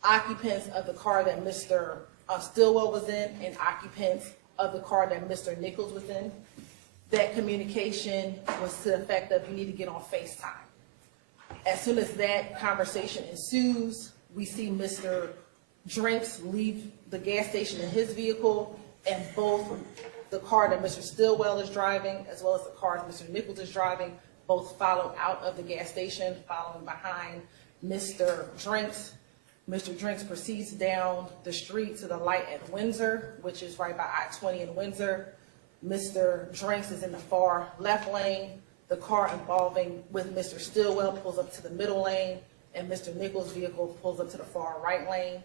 occupants of the car that Mr. Stillwell was in and occupants of the car that Mr. Nichols was in. That communication was to the effect of, you need to get on FaceTime. As soon as that conversation ensues, we see Mr. Drinks leave the gas station in his vehicle, and both the car that Mr. Stillwell is driving as well as the car that Mr. Nichols is driving both follow out of the gas station, following behind Mr. Drinks. Mr. Drinks proceeds down the street to the light at Windsor, which is right by I-20 in Windsor. Mr. Drinks is in the far left lane. The car involving with Mr. Stillwell pulls up to the middle lane, and Mr. Nichols' vehicle pulls up to the far right lane.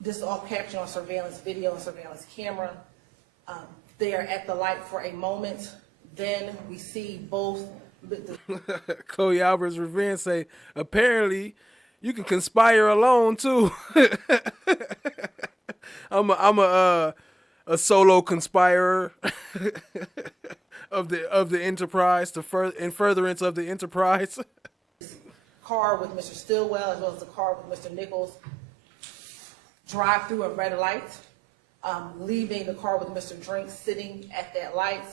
This is all captured on surveillance video and surveillance camera. They are at the light for a moment. Then we see both. Chloe Albert's Revenge say, apparently you can conspire alone too. I'm a solo conspirer of the enterprise in furtherance of the enterprise. Car with Mr. Stillwell as well as the car with Mr. Nichols drive through a red light, leaving the car with Mr. Drinks sitting at that light.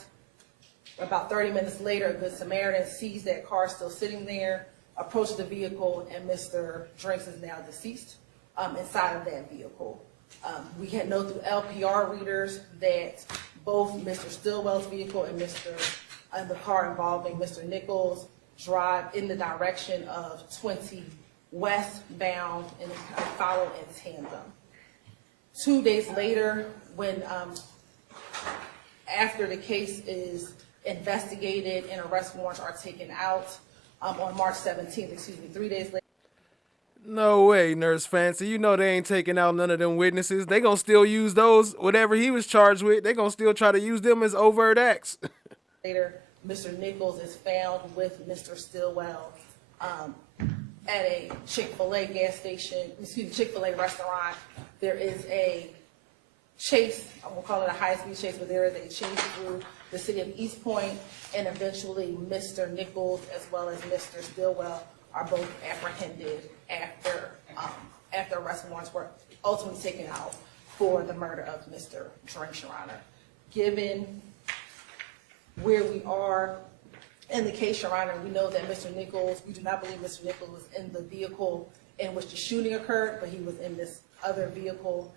About 30 minutes later, a Good Samaritan sees that car still sitting there, approaches the vehicle, and Mr. Drinks is now deceased inside of that vehicle. We had know through LPR readers that both Mr. Stillwell's vehicle and the car involving Mr. Nichols drive in the direction of 20 westbound and follow in tandem. 2 days later, when after the case is investigated and arrest warrants are taken out on March 17th, 3 days later. No way, Nurse Fancy. You know they ain't taking out none of them witnesses. They gonna still use those, whatever he was charged with, they gonna still try to use them as overt acts. Later, Mr. Nichols is found with Mr. Stillwell at a Chick-fil-A gas station, Chick-fil-A restaurant. There is a chase, I'm gonna call it a high-speed chase, but there is a chase through the city of East Point, and eventually Mr. Nichols as well as Mr. Stillwell are both apprehended after arrest warrants were ultimately taken out for the murder of Mr. Drinks, Your Honor. Given where we are in the case, Your Honor, we know that Mr. Nichols, we do not believe Mr. Nichols was in the vehicle in which the shooting occurred, but he was in this other vehicle.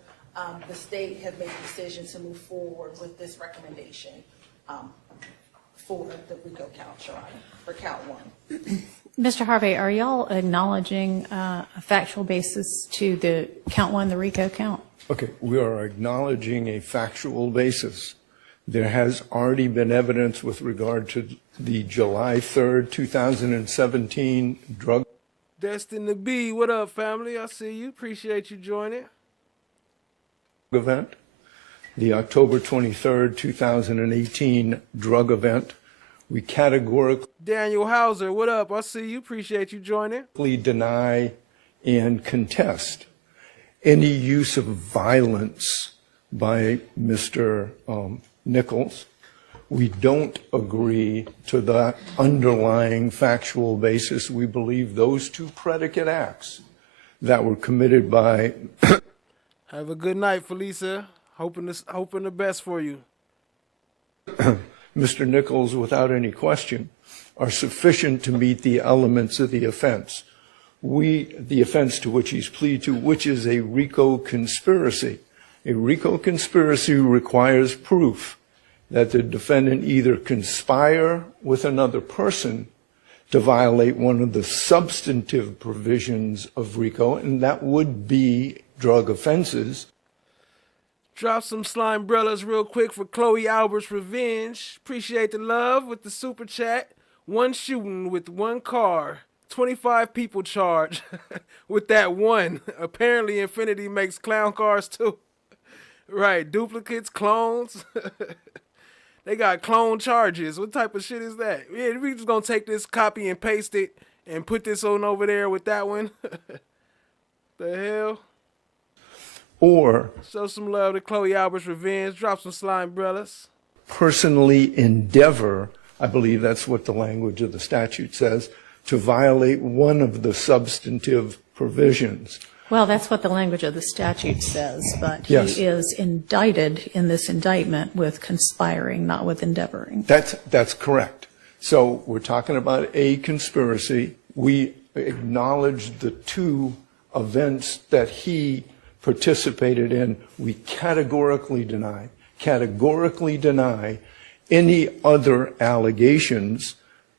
The state has made the decision to move forward with this recommendation for the RICO count, Your Honor, for count one. Mr. Harvey, are y'all acknowledging a factual basis to the count one, the RICO count? Okay, we are acknowledging a factual basis. There has already been evidence with regard to the July 3rd, 2017 drug. Destined to be. What up, family? I see you. Appreciate you joining. Event, the October 23rd, 2018 drug event. We categorically Daniel Hauser, what up? I see you. Appreciate you joining. Deny and contest any use of violence by Mr. Nichols. We don't agree to that underlying factual basis. We believe those two predicate acts that were committed by Have a good night, Felisa. Hoping the best for you. Mr. Nichols, without any question, are sufficient to meet the elements of the offense. The offense to which he's pleaded to, which is a RICO conspiracy. A RICO conspiracy requires proof that the defendant either conspire with another person to violate one of the substantive provisions of RICO, and that would be drug offenses. Drop some slime brellas real quick for Chloe Albert's Revenge. Appreciate the love with the super chat. One shooting with one car. 25 people charged with that one. Apparently Infinity makes clown cars too. Right, duplicates, clones. They got clone charges. What type of shit is that? Yeah, we just gonna take this, copy and paste it, and put this on over there with that one. The hell? Or show some love to Chloe Albert's Revenge. Drop some slime brellas. Personally endeavor, I believe that's what the language of the statute says, to violate one of the substantive provisions. Well, that's what the language of the statute says, but Yes. he is indicted in this indictment with conspiring, not with endeavoring. That's correct. So we're talking about a conspiracy. We acknowledge the two events that he participated in. We categorically deny any other allegations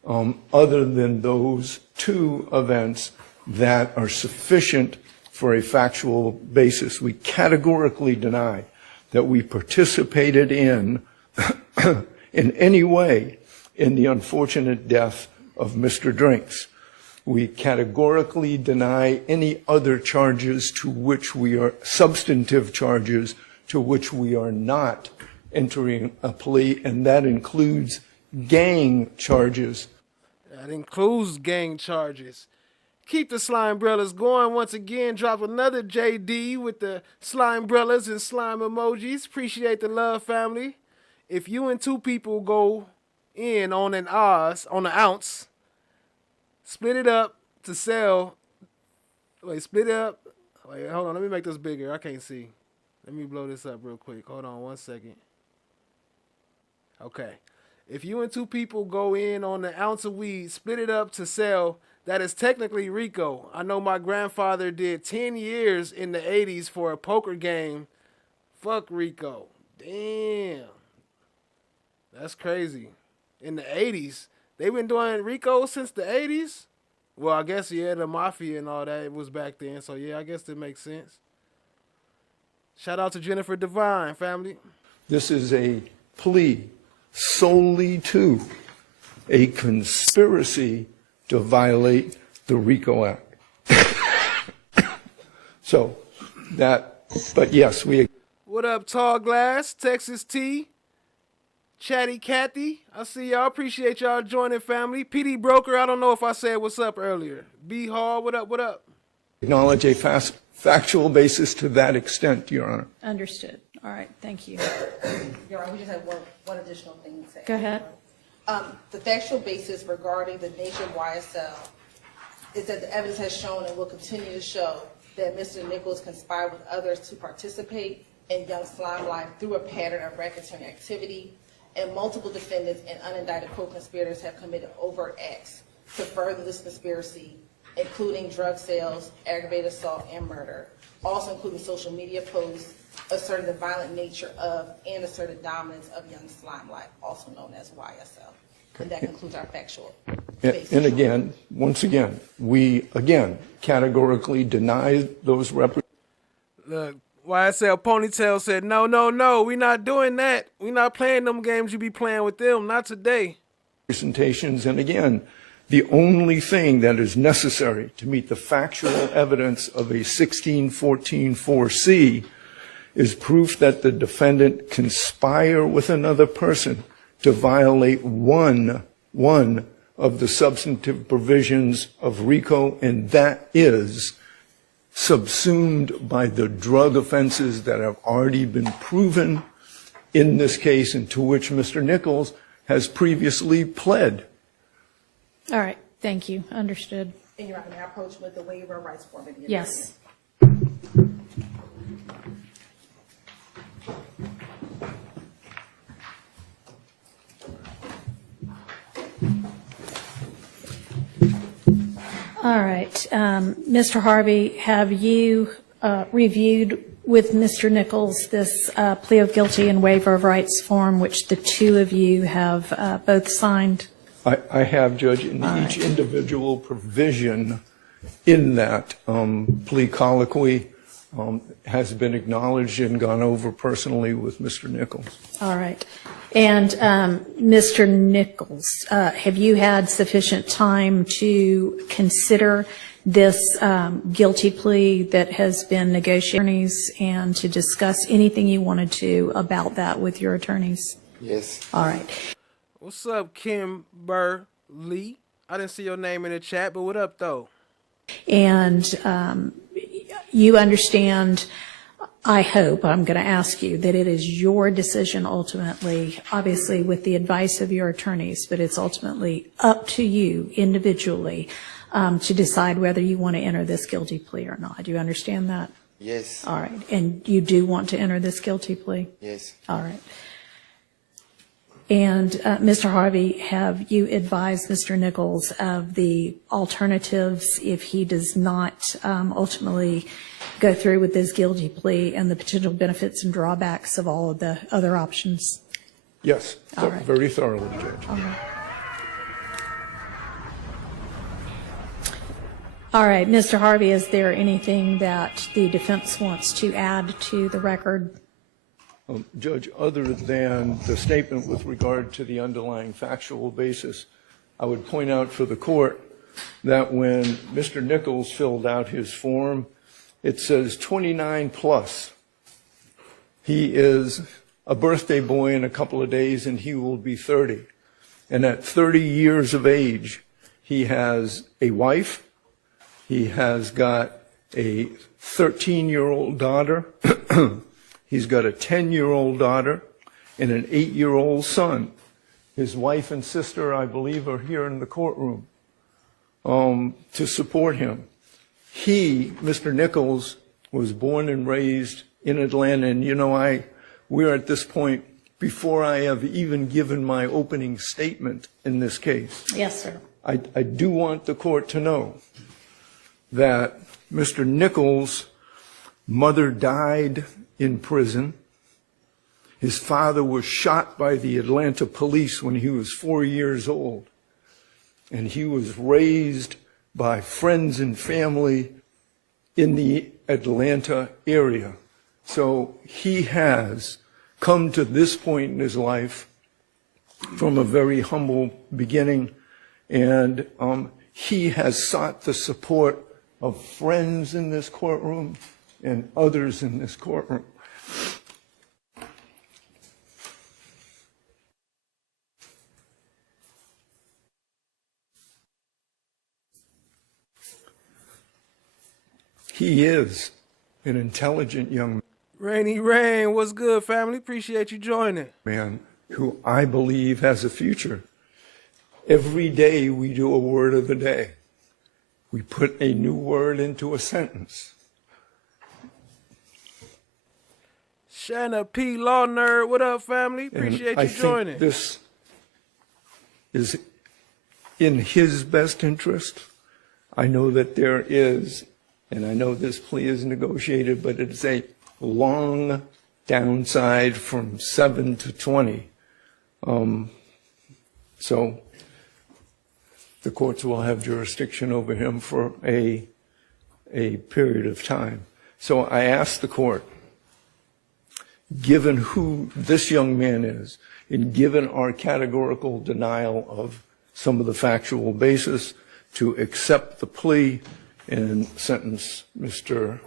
other than those two events that are sufficient for a factual basis. We categorically deny that we participated in any way in the unfortunate death of Mr. Drinks. We categorically deny any other charges to which we are, substantive charges to which we are not entering a plea, and that includes gang charges. That includes gang charges. Keep the slime brellas going. Once again, drop another JD with the slime brellas and slime emojis. Appreciate the love, family. If you and two people go in on an ounce, split it up to sell. Wait, split it up. Wait, hold on. Let me make this bigger. I can't see. Let me blow this up real quick. Hold on 1 second. Okay. If you and two people go in on an ounce of weed, split it up to sell, that is technically RICO. I know my grandfather did 10 years in the 80s for a poker game. Fuck RICO. Damn. That's crazy. In the 80s. They've been doing RICO since the 80s? Well, I guess, yeah, the mafia and all that, it was back then. So, yeah, I guess that makes sense. Shout out to Jennifer Devine, family. This is a plea solely to a conspiracy to violate the RICO Act. So that, but yes, we. What up, Tall Glass, Texas T, Chatty Cathy? I see y'all. Appreciate y'all joining, family. PD Broker, I don't know if I said what's up earlier. B Hall, what up, what up? Acknowledge a factual basis to that extent, Your Honor. Understood. All right, thank you. Your Honor, we just have one additional thing to say. Go ahead. The factual basis regarding the nature of YSL is that the evidence has shown and will continue to show that Mr. Nichols conspired with others to participate in Young Slime Life through a pattern of racketeering activity, and multiple defendants and unindicted co-conspirators have committed overt acts to further this conspiracy, including drug sales, aggravated assault, and murder, also including social media posts asserting the violent nature of and asserted dominance of Young Slime Life, also known as YSL. And that concludes our factual basis. And again, once again, we again categorically deny those Look, YSL Ponytail said, no, we not doing that. We not playing them games you be playing with them, not today. Presentations, and again, the only thing that is necessary to meet the factual evidence of a 1614-4C is proof that the defendant conspire with another person to violate one of the substantive provisions of RICO, and that is subsumed by the drug offenses that have already been proven in this case, and to which Mr. Nichols has previously pled. All right, thank you. Understood. And Your Honor, may I approach with the waiver of rights form? Yes. All right. Mr. Harvey, have you reviewed with Mr. Nichols this plea of guilty and waiver of rights form, which the two of you have both signed? I have, Judge, in each individual provision in that plea colloquy has been acknowledged and gone over personally with Mr. Nichols. All right. And Mr. Nichols, have you had sufficient time to consider this guilty plea that has been negotiated and to discuss anything you wanted to about that with your attorneys? Yes. All right. What's up, Kim Burr Lee? I didn't see your name in the chat, but what up, though? And you understand, I hope, I'm going to ask you, that it is your decision ultimately, obviously with the advice of your attorneys, but it's ultimately up to you individually to decide whether you want to enter this guilty plea or not. Do you understand that? Yes. All right. And you do want to enter this guilty plea? Yes. All right. And Mr. Harvey, have you advised Mr. Nichols of the alternatives if he does not ultimately go through with this guilty plea and the potential benefits and drawbacks of all of the other options? Yes, All right. very thoroughly, Judge. All right. All right, Mr. Harvey, is there anything that the defense wants to add to the record? Judge, other than the statement with regard to the underlying factual basis, I would point out for the court that when Mr. Nichols filled out his form, it says 29 plus. He is a birthday boy in a couple of days and he will be 30. And at 30 years of age, he has a wife, he has got a 13-year-old daughter, he's got a 10-year-old daughter and an 8-year-old son. His wife and sister, I believe, are here in the courtroom to support him. He, Mr. Nichols, was born and raised in Atlanta, and we're at this point before I have even given my opening statement in this case. Yes, sir. I do want the court to know that Mr. Nichols' mother died in prison. His father was shot by the Atlanta police when he was 4 years old. And he was raised by friends and family in the Atlanta area. So he has come to this point in his life from a very humble beginning, and he has sought the support of friends in this courtroom and others in this courtroom. He is an intelligent young Rainy Rain, what's good, family? Appreciate you joining. man who I believe has a future. Every day we do a word of the day. We put a new word into a sentence. Shanna P. Law Nerd, what up, family? Appreciate I you joining. think this is in his best interest. I know that there is, and I know this plea is negotiated, but it's a long downside from 7 to 20. So the courts will have jurisdiction over him for a period of time. So I ask the court, given who this young man is, and given our categorical denial of some of the factual basis, to accept the plea and sentence Mr.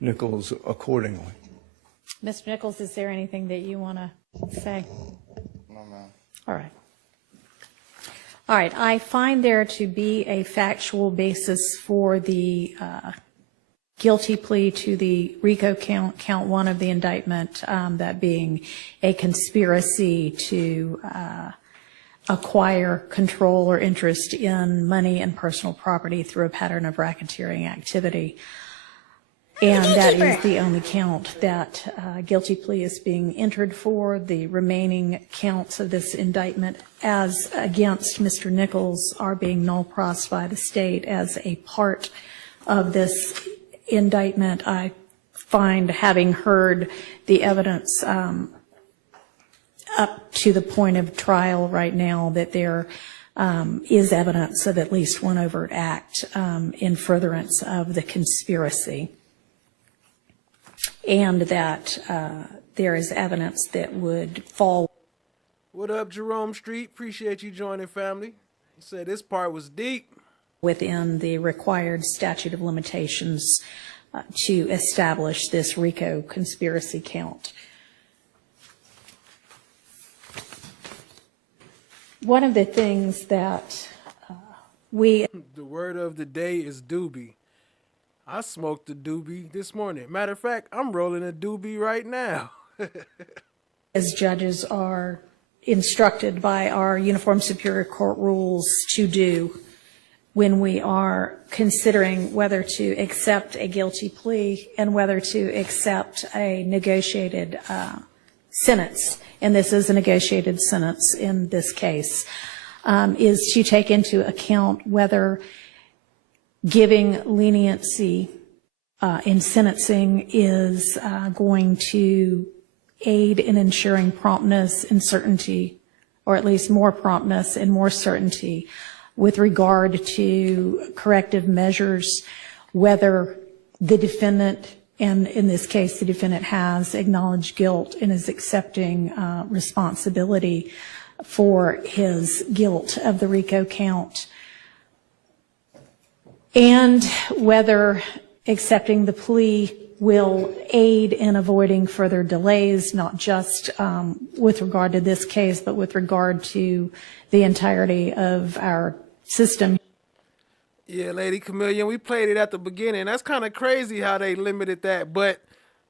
Nichols accordingly. Mr. Nichols, is there anything that you want to say? No, ma'am. All right. All right. I find there to be a factual basis for the guilty plea to the RICO count one of the indictment, that being a conspiracy to acquire control or interest in money and personal property through a pattern of racketeering activity. And that is the only count that guilty plea is being entered for. The remaining counts of this indictment as against Mr. Nichols are being null pros by the state as a part of this indictment. I find, having heard the evidence up to the point of trial right now, that there is evidence of at least one overt act in furtherance of the conspiracy, and that there is evidence that would fall. What up, Jerome Street? Appreciate you joining, family. He said this part was deep. Within the required statute of limitations to establish this RICO conspiracy count. One of the things that the word of the day is doobie. I smoked a doobie this morning. Matter of fact, I'm rolling a doobie right now. as judges are instructed by our Uniform Superior Court rules to do when we are considering whether to accept a guilty plea and whether to accept a negotiated sentence, and this is a negotiated sentence in this case, is to take into account whether giving leniency in sentencing is going to aid in ensuring promptness and certainty, or at least more promptness and more certainty with regard to corrective measures, whether the defendant, and in this case the defendant has acknowledged guilt and is accepting responsibility for his guilt of the RICO count, and whether accepting the plea will aid in avoiding further delays, not just with regard to this case, but with regard to the entirety of our system. Yeah, Lady Chameleon, we played it at the beginning. That's kind of crazy how they limited that, but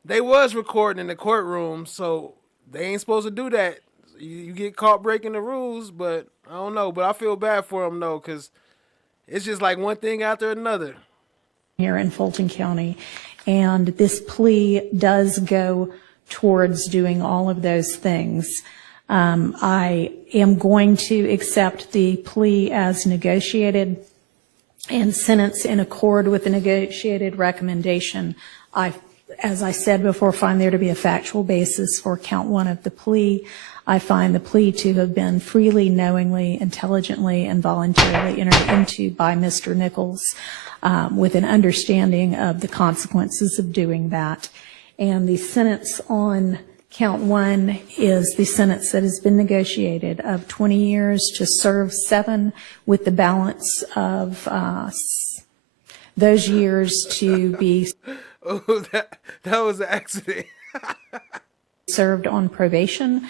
they was recording in the courtroom, so they ain't supposed to do that. You get caught breaking the rules, but I don't know. But I feel bad for them, though, because it's just like one thing after another. Here in Fulton County, and this plea does go towards doing all of those things. I am going to accept the plea as negotiated and sentence in accord with the negotiated recommendation. As I said before, find there to be a factual basis for count one of the plea. I find the plea to have been freely, knowingly, intelligently, and voluntarily entered into by Mr. Nichols with an understanding of the consequences of doing that. And the sentence on count one is the sentence that has been negotiated of 20 years to serve 7, with the balance of those years to be Oh, that was an accident. served on probation.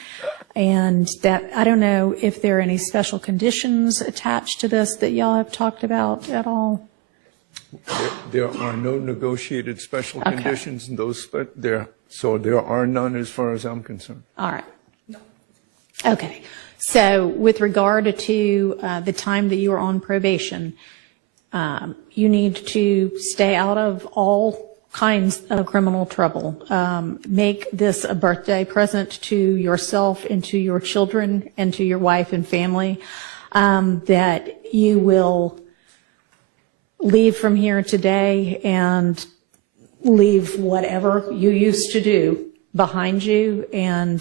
And that, I don't know if there are any special conditions attached to this that y'all have talked about at all. There are no negotiated special Okay. conditions in those, so there are none as far as I'm concerned. All right. Okay. So with regard to the time that you are on probation, you need to stay out of all kinds of criminal trouble. Make this a birthday present to yourself and to your children and to your wife and family, that you will leave from here today and leave whatever you used to do behind you, and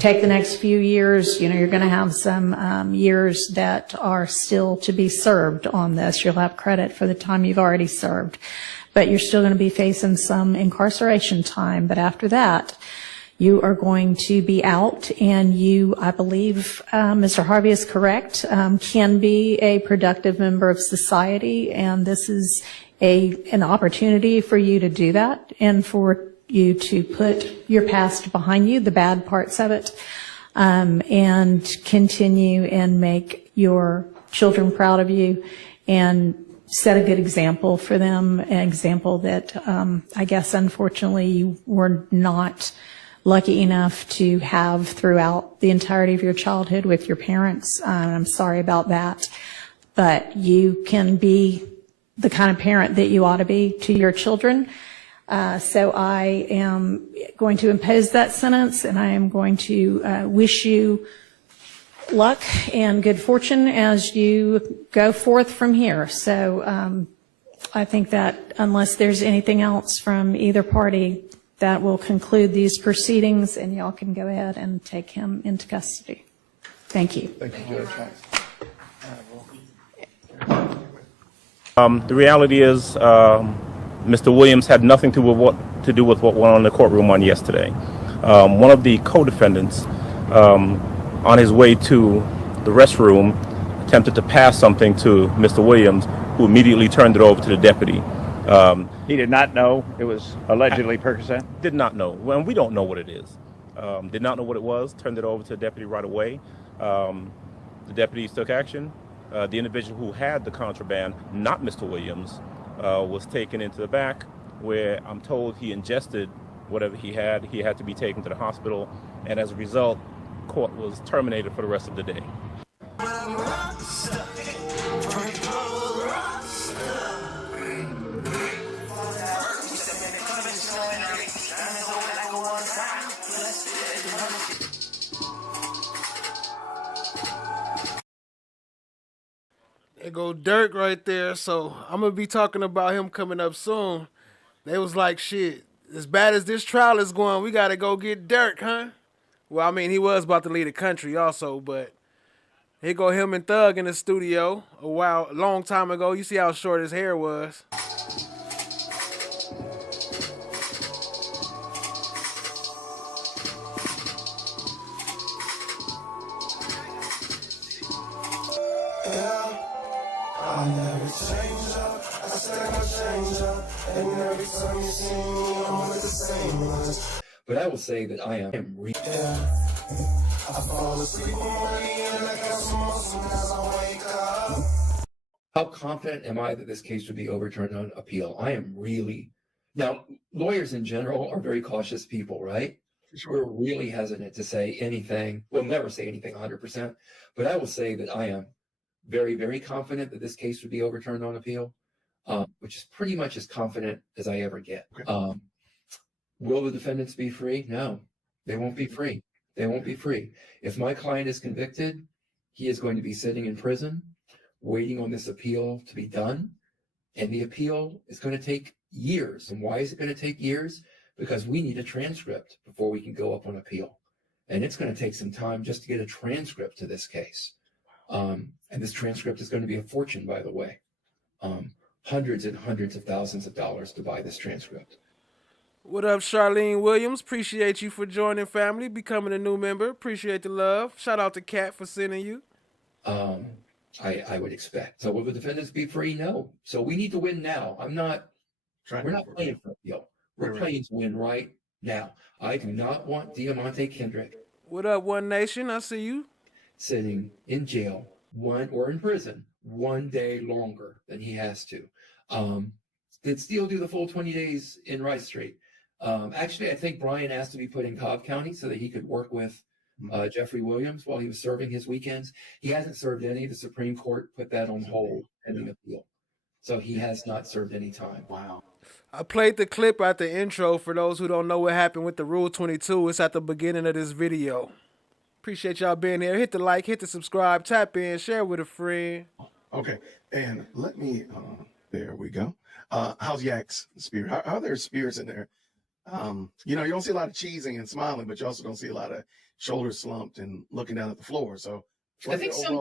take the next few years. You know, you're going to have some years that are still to be served on this. You'll have credit for the time you've already served, but you're still going to be facing some incarceration time. But after that, you are going to be out, and you, I believe, Mr. Harvey is correct, can be a productive member of society, and this is an opportunity for you to do that and for you to put your past behind you, the bad parts of it, and continue and make your children proud of you and set a good example for them, an example that I guess unfortunately you were not lucky enough to have throughout the entirety of your childhood with your parents. I'm sorry about that, but you can be the kind of parent that you ought to be to your children. So I am going to impose that sentence, and I am going to wish you luck and good fortune as you go forth from here. So I think that unless there's anything else from either party, that will conclude these proceedings, and y'all can go ahead and take him into custody. Thank you. Thank you, Judge. The reality is, Mr. Williams had nothing to do with what went on in the courtroom on yesterday. One of the co-defendants, on his way to the restroom, attempted to pass something to Mr. Williams, who immediately turned it over to the deputy. He did not know it was allegedly Percocet? Did not know. Well, we don't know what it is. Did not know what it was, turned it over to the deputy right away. The deputies took action. The individual who had the contraband, not Mr. Williams, was taken into the back, where I'm told he ingested whatever he had. He had to be taken to the hospital, and as a result, court was terminated for the rest of the day. There go Dirk right there. So I'm gonna be talking about him coming up soon. They was like, shit, as bad as this trial is going, we gotta go get Dirk, huh? Well, I mean, he was about to leave the country also, but here go him and Thug in the studio a long time ago. You see how short his hair was. I never change up, I said I change up, and every time you see me, I'm with the same ones. But I will say that I am I fall asleep on my and I got some muscle as I wake up. How confident am I that this case would be overturned on appeal? I am really. Now, lawyers in general are very cautious people, right? We're really hesitant to say anything. We'll never say anything 100%. But I will say that I am very, very confident that this case would be overturned on appeal, which is pretty much as confident as I ever get. Will the defendants be free? No, they won't be free. They won't be free. If my client is convicted, he is going to be sitting in prison, waiting on this appeal to be done. And the appeal is going to take years. And why is it going to take years? Because we need a transcript before we can go up on appeal. And it's going to take some time just to get a transcript to this case. And this transcript is going to be a fortune, by the way. Hundreds and hundreds of thousands of dollars to buy this transcript. What up, Charlene Williams? Appreciate you for joining, family, becoming a new member. Appreciate the love. Shout out to Kat for sending you. I would expect. So will the defendants be free? No. So we need to win now. We're not playing for appeal. We're playing to win right now. I do not want Diamante Kendrick. What up, One Nation? I see you. Sitting in jail or in prison 1 day longer than he has to. Did Steele do the full 20 days in Rice Street? Actually, I think Brian asked to be put in Cobb County so that he could work with Jeffrey Williams while he was serving his weekends. He hasn't served any. The Supreme Court put that on hold pending appeal. So he has not served any time. Wow. I played the clip at the intro for those who don't know what happened with the Rule 22. It's at the beginning of this video. Appreciate y'all being here. Hit the like, hit the subscribe, tap in, share with a friend. Okay, and let me, there we go. How's Yak's spirit? How are their spirits in there? You don't see a lot of cheesing and smiling, but you also don't see a lot of shoulders slumped and looking down at the floor. So I think some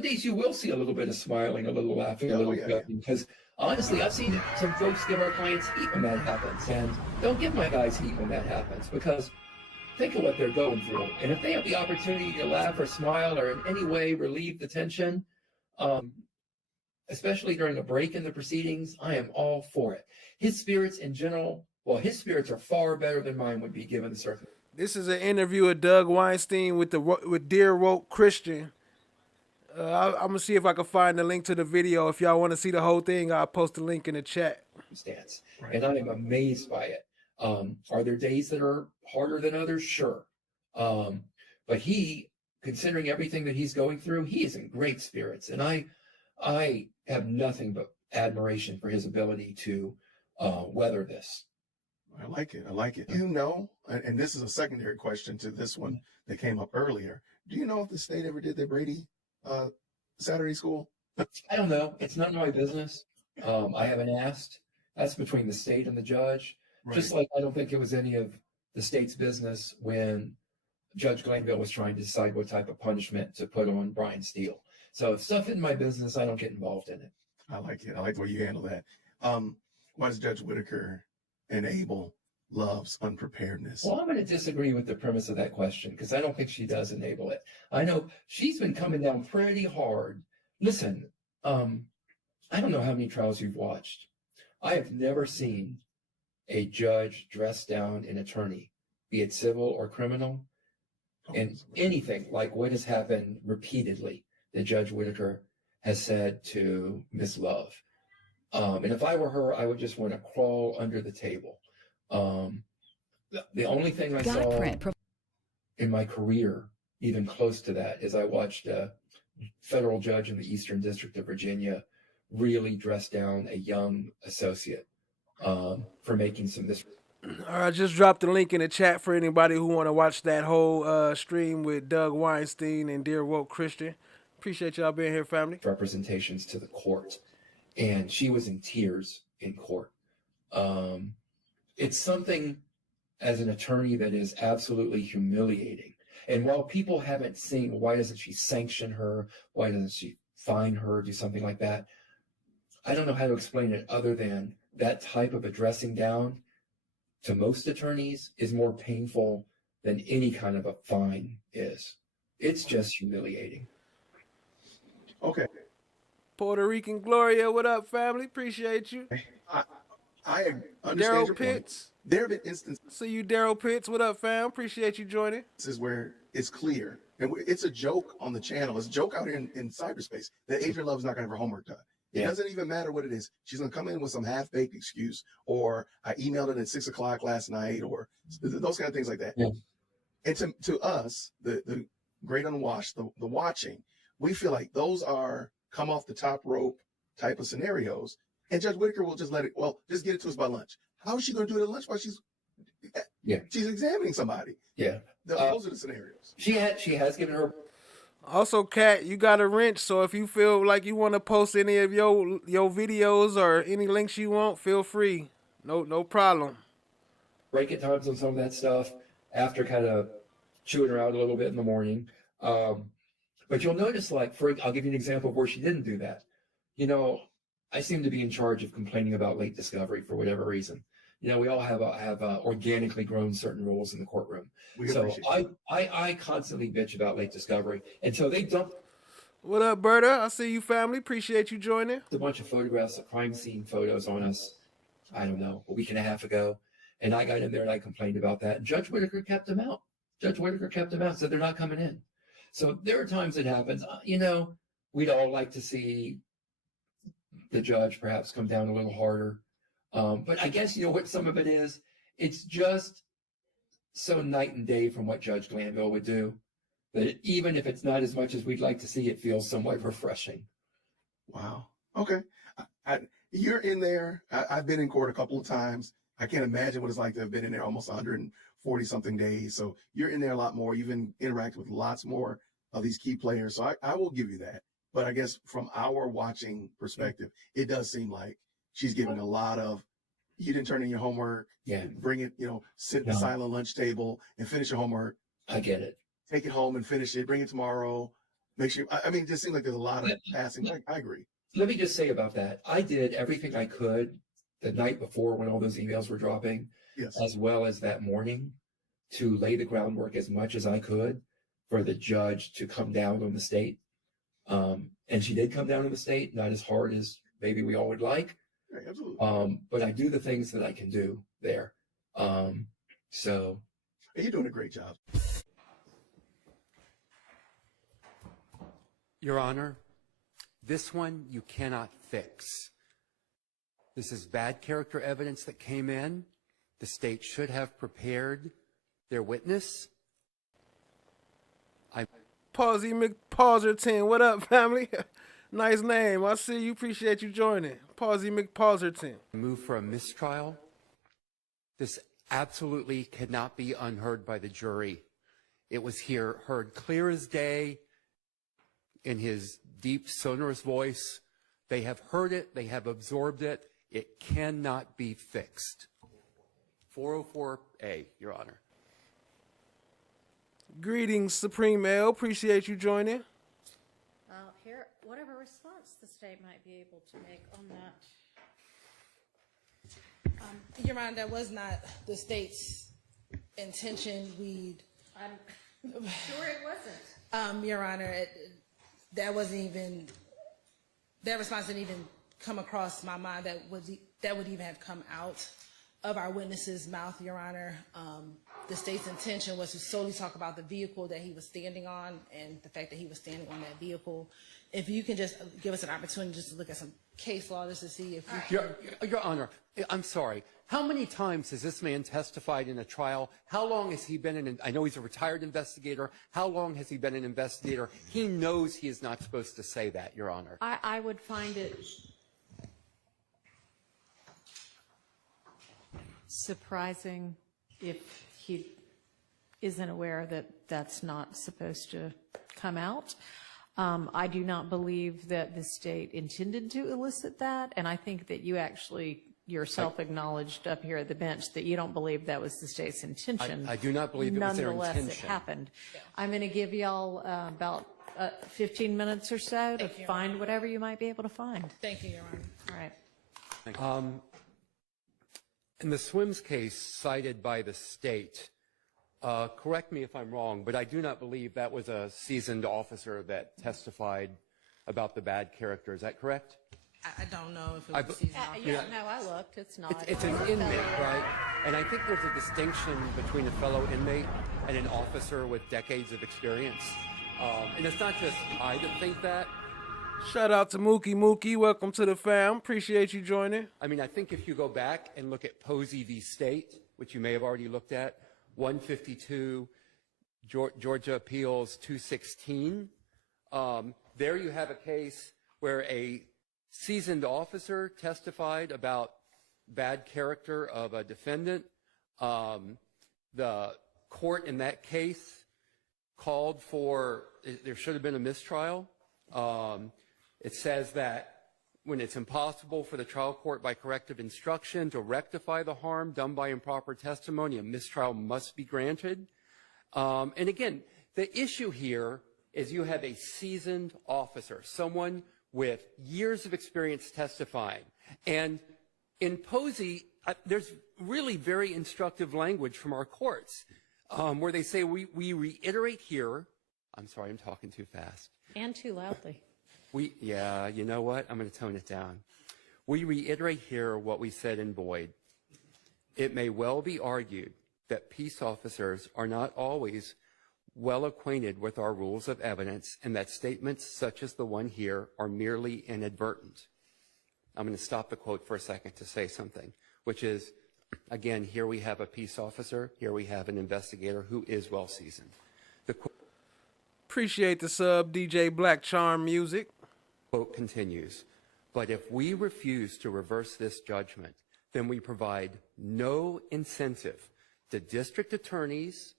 days you will see a little bit of smiling, a little laughing, a little joking. Because honestly, I've seen some folks give our clients heat when that happens, and don't give my guys heat when that happens, because think of what they're going through. And if they have the opportunity to laugh or smile or in any way relieve the tension, especially during a break in the proceedings, I am all for it. His spirits in general, well, his spirits are far better than mine would be given the circumstances. This is an interview of Doug Weinstein with Dear Woke Christian. I'm going to see if I can find the link to the video. If y'all want to see the whole thing, I'll post the link in the chat. And I am amazed by it. Are there days that are harder than others? Sure. But he, considering everything that he's going through, he is in great spirits. And I have nothing but admiration for his ability to weather this. I like it. I like it. You know, and this is a secondary question to this one that came up earlier. Do you know if the state ever did their Brady Saturday school? I don't know. It's not my business. I haven't asked. That's between the state and the judge. Right. Just like I don't think it was any of the state's business when Judge Glanville was trying to decide what type of punishment to put on Brian Steele. So if stuff in my business, I don't get involved in it. I like it. I like the way you handle that. Why does Judge Whitaker enable Love's unpreparedness? Well, I'm going to disagree with the premise of that question because I don't think she does enable it. I know she's been coming down pretty hard. Listen, I don't know how many trials you've watched. I have never seen a judge dress down an attorney, be it civil or criminal, and anything like what has happened repeatedly that Judge Whitaker has said to Miss Love. And if I were her, I would just want to crawl under the table. The only thing I saw in my career, even close to that, is I watched a federal judge in the Eastern District of Virginia really dress down a young associate for making some All right, just drop the link in the chat for anybody who want to watch that whole stream with Doug Weinstein and Dear Woke Christian. Appreciate y'all being here, family. Representations to the court. And she was in tears in court. It's something as an attorney that is absolutely humiliating. And while people haven't seen, why doesn't she sanction her? Why doesn't she fine her? Do something like that? I don't know how to explain it other than that type of a dressing down to most attorneys is more painful than any kind of a fine is. It's just humiliating. Okay. Puerto Rican Gloria, what up, family? Appreciate you. I understand your Pitts. point. There have been instances. See you, Daryl Pitts. What up, fam? Appreciate you joining. This is where it's clear. And it's a joke on the channel. It's a joke out here in cyberspace that Adrian Love is not going to have her homework done. It doesn't even matter what it is. She's going to come in with some half-baked excuse, or I emailed it at 6 o'clock last night, or those kind of things like that. Yeah. And to us, the great unwashed, the watching, we feel like those are come off the top rope type of scenarios. And Judge Whitaker will just just get it to us by lunch. How is she going to do it at lunch while she's examining somebody? Yeah. Those are the scenarios. She has given her. Also, Kat, you got a wrench, so if you feel like you want to post any of your videos or any links you want, feel free. No problem. Break at times on some of that stuff after kind of chewing her out a little bit in the morning. But you'll notice, like, I'll give you an example of where she didn't do that. You know, I seem to be in charge of complaining about late discovery for whatever reason. You know, we all have organically grown certain rules in the courtroom. So I constantly bitch about late discovery. And so they dumped. What up, Berta? I see you, family. Appreciate you joining. A bunch of photographs of crime scene photos on us, I don't know, a week and a half ago. And I got in there and I complained about that. And Judge Whitaker kept them out. Judge Whitaker kept them out, said they're not coming in. So there are times it happens. You know, we'd all like to see the judge perhaps come down a little harder. But I guess, you know what some of it is? It's just so night and day from what Judge Glanville would do that even if it's not as much as we'd like to see, it feels somewhat refreshing. Wow. Okay. You're in there. I've been in court a couple of times. I can't imagine what it's like to have been in there almost 140 something days. So you're in there a lot more. You've interacted with lots more of these key players. So I will give you that. But I guess from our watching perspective, it does seem like she's giving a lot of, you didn't turn in your homework. Yeah. Bring it, sit at the silent lunch table and finish your homework. I get it. Take it home and finish it. Bring it tomorrow. Make sure, I mean, it just seems like there's a lot of passing. I agree. Let me just say about that. I did everything I could the night before when all those emails were dropping, as well as that morning, to lay the groundwork as much as I could for the judge to come down on the state. And she did come down on the state, not as hard as maybe we all would like. Right, absolutely. But I do the things that I can do there. So. You're doing a great job. Your Honor, this one you cannot fix. This is bad character evidence that came in. The state should have prepared their witness. Pawsy McPauserton. What up, family? Nice name. I see you. Appreciate you joining. Pawsy McPauserton. Move for a mistrial. This absolutely cannot be unheard by the jury. It was heard clear as day in his deep, sonorous voice. They have heard it. They have absorbed it. It cannot be fixed. 404A, Your Honor. Greetings, Supreme L. Appreciate you joining. Here, whatever response the state might be able to make on that. Your Honor, that was not the state's intention. I'm sure it wasn't. Your Honor, that response didn't even come across my mind that would even have come out of our witness's mouth, Your Honor. The state's intention was to solely talk about the vehicle that he was standing on and the fact that he was standing on that vehicle. If you can just give us an opportunity just to look at some case law just to see if we can. Your Honor, I'm sorry. How many times has this man testified in a trial? How long has he been I know he's a retired investigator. How long has he been an investigator? He knows he is not supposed to say that, Your Honor. I would find it surprising if he isn't aware that that's not supposed to come out. I do not believe that the state intended to elicit that, and I think that you actually yourself acknowledged up here at the bench that you don't believe that was the state's intention. I do not believe it was their intention. Nonetheless, it happened. I'm going to give y'all about 15 minutes or so to find whatever you might be able to find. Thank you, Your Honor. All right. In the Swims case cited by the state, correct me if I'm wrong, but I do not believe that was a seasoned officer that testified about the bad character. Is that correct? I don't know if it was seasoned officer. No, I looked. It's not. It's an inmate, right? And I think there's a distinction between a fellow inmate and an officer with decades of experience. And it's not just I that think that. Shout out to Mookie. Welcome to the fam. Appreciate you joining. I mean, I think if you go back and look at Posey v. State, which you may have already looked at, 152, Georgia Appeals 216, there you have a case where a seasoned officer testified about bad character of a defendant. The court in that case called for, there should have been a mistrial. It says that when it's impossible for the trial court by corrective instruction to rectify the harm done by improper testimony, a mistrial must be granted. And again, the issue here is you have a seasoned officer, someone with years of experience testifying. And in Posey, there's really very instructive language from our courts where they say we reiterate here. I'm sorry, I'm talking too fast. And too loudly. Yeah, you know what? I'm going to tone it down. We reiterate here what we said in Boyd. It may well be argued that peace officers are not always well acquainted with our rules of evidence and that statements such as the one here are merely inadvertent. I'm going to stop the quote for a second to say something, which is, again, here we have a peace officer, here we have an investigator who is well seasoned. Appreciate the sub, DJ Black Charm Music. Quote continues, but if we refuse to reverse this judgment, then we provide no incentive to district attorneys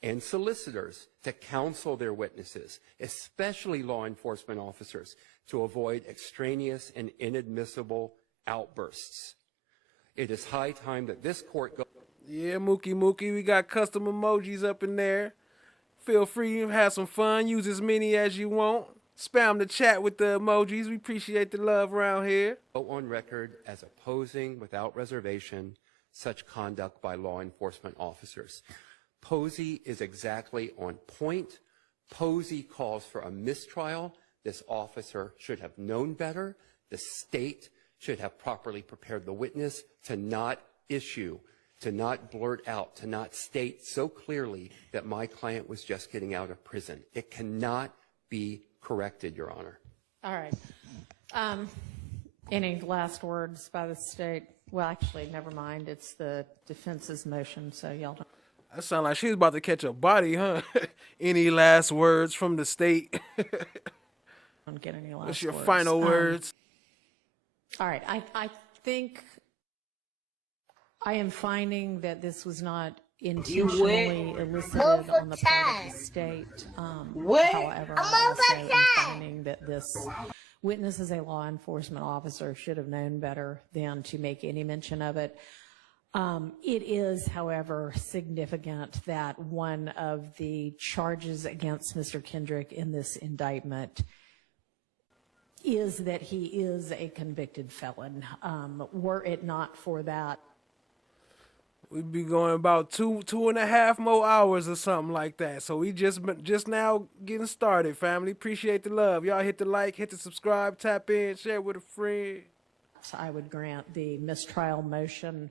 and solicitors to counsel their witnesses, especially law enforcement officers, to avoid extraneous and inadmissible outbursts. It is high time that this court go. Yeah, Mookie, we got custom emojis up in there. Feel free to have some fun. Use as many as you want. Spam the chat with the emojis. We appreciate the love around here. Go on record as opposing without reservation such conduct by law enforcement officers. Posey is exactly on point. Posey calls for a mistrial. This officer should have known better. The state should have properly prepared the witness to not issue, to not blurt out, to not state so clearly that my client was just getting out of prison. It cannot be corrected, Your Honor. All right. Any last words by the state? Well, actually, never mind. It's the defense's motion, so y'all don't. That sound like she was about to catch a body, huh? Any last words from the state? Don't get any last What's your words. final words? All right. I think I am finding that this was not intentionally elicited on the part of the state. However, I also am finding that this witness as a law enforcement officer should have known better than to make any mention of it. It is, however, significant that one of the charges against Mr. Kendrick in this indictment is that he is a convicted felon. Were it not for that, We'd be going about two and a half more hours or something like that. So we just now getting started, family. Appreciate the love. Y'all hit the like, hit the subscribe, tap in, share with a friend. I would grant the mistrial motion.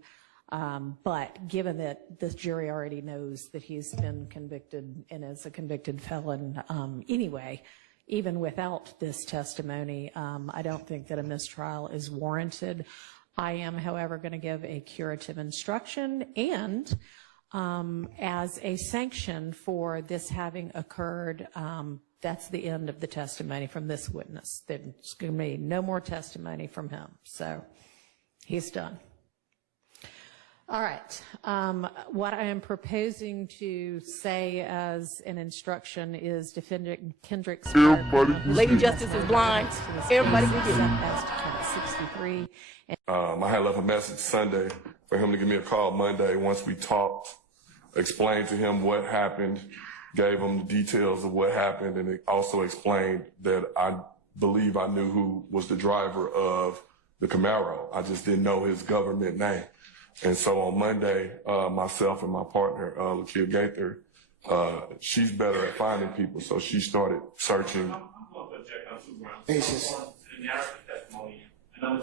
But given that this jury already knows that he's been convicted and is a convicted felon anyway, even without this testimony, I don't think that a mistrial is warranted. I am, however, going to give a curative instruction and as a sanction for this having occurred, that's the end of the testimony from this witness. There's going to be no more testimony from him. So he's done. All right. What I am proposing to say as an instruction is Defendant Kendrick's Lady Justice is blind. Everybody can get as to count 63. I had left a message Sunday for him to give me a call Monday once we talked, explained to him what happened, gave him the details of what happened, and it also explained that I believe I knew who was the driver of the Camaro. I just didn't know his government name. And so on Monday, myself and my partner, Lakia Gaither, she's better at finding people, so she started searching. Basis.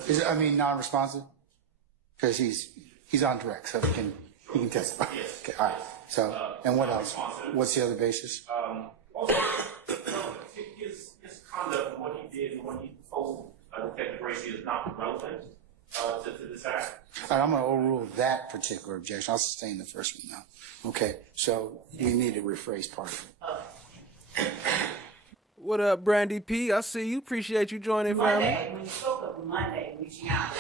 Is it, non-responsive? Because he's on direct, so he can testify. Yes. Okay, all right. So, and what else? What's the other basis? Also, his conduct and what he did and what he told Detective Gracie is not relevant to this act. All right, I'm going to overrule that particular objection. I'll sustain the first one now. Okay, so we need to rephrase part of it. What up, Brandy P? I see you. Appreciate you joining, family. Monday, when you spoke of Monday, reaching out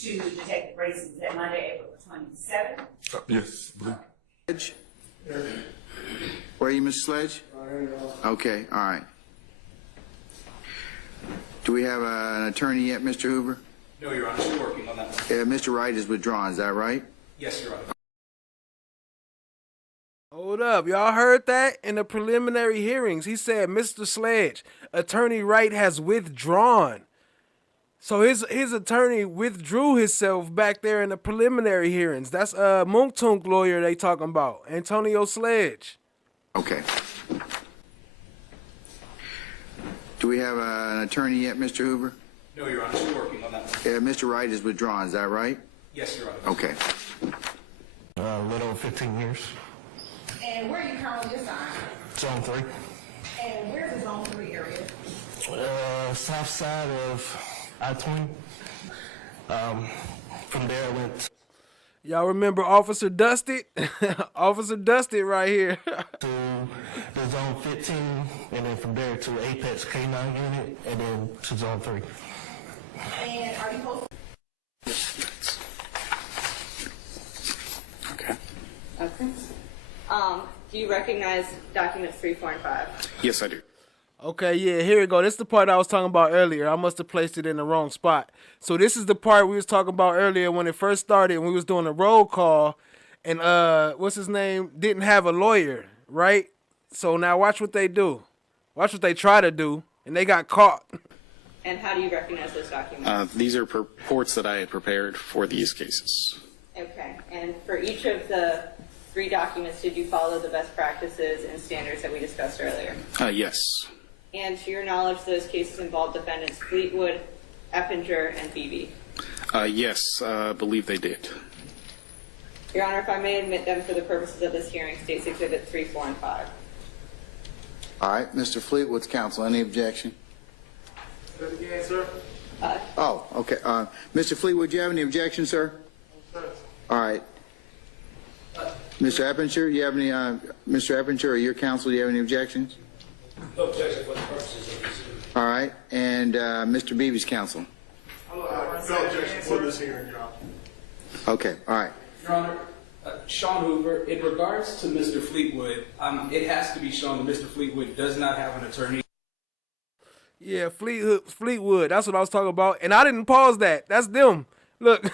to Detective Gracie, is that Monday, April 27th? Yes. Where are you, Mr. Sledge? Okay, all right. Do we have an attorney yet, Mr. Hoover? No, Your Honor, still working on that one. Mr. Wright is withdrawn, is that right? Yes, Your Honor. Hold up. Y'all heard that? In the preliminary hearings, he said, Mr. Sledge, Attorney Wright has withdrawn. So his attorney withdrew himself back there in the preliminary hearings. That's Monktunk lawyer they talking about, Antonio Sledge. Okay. Do we have an attorney yet, Mr. Hoover? No, Your Honor, still working on that one. Mr. Wright is withdrawn, is that right? Yes, Your Honor. Okay. A little 15 years. And where are you currently assigned? Zone 3. And where's the Zone 3 area? South side of I-20. From there I went Y'all remember Officer Dusted? Officer Dusted right here. to the Zone 15, and then from there to Apex K9 unit, and then to Zone 3. And are you hosting? Okay. Do you recognize documents 3, 4, and 5? Yes, I do. Okay, yeah, here we go. This is the part I was talking about earlier. I must have placed it in the wrong spot. So this is the part we was talking about earlier when it first started, when we was doing a roll call, and what's his name didn't have a lawyer, right? So now watch what they do. Watch what they try to do, and they got caught. And how do you recognize those documents? These are reports that I had prepared for these cases. Okay. And for each of the 3 documents, did you follow the best practices and standards that we discussed earlier? Yes. And to your knowledge, those cases involved defendants Fleetwood, Eppinger, and Beebe? Yes, I believe they did. Your Honor, if I may admit them for the purposes of this hearing, States Exhibit 3, 4, and 5. All right, Mr. Fleetwood's counsel, any objection? Again, sir. Oh, okay. Mr. Fleetwood, do you have any objection, sir? All right. Mr. Eppinger, you have any, Mr. Eppinger or your counsel, do you have any objections? No objection for the purposes of this. All right. And Mr. Beebe's counsel? No objection for this hearing, Your Honor. Okay, all right. Your Honor, Sean Hoover, in regards to Mr. Fleetwood, it has to be shown that Mr. Fleetwood does not have an attorney. Yeah, Fleetwood. That's what I was talking about. And I didn't pause that. That's them. Look.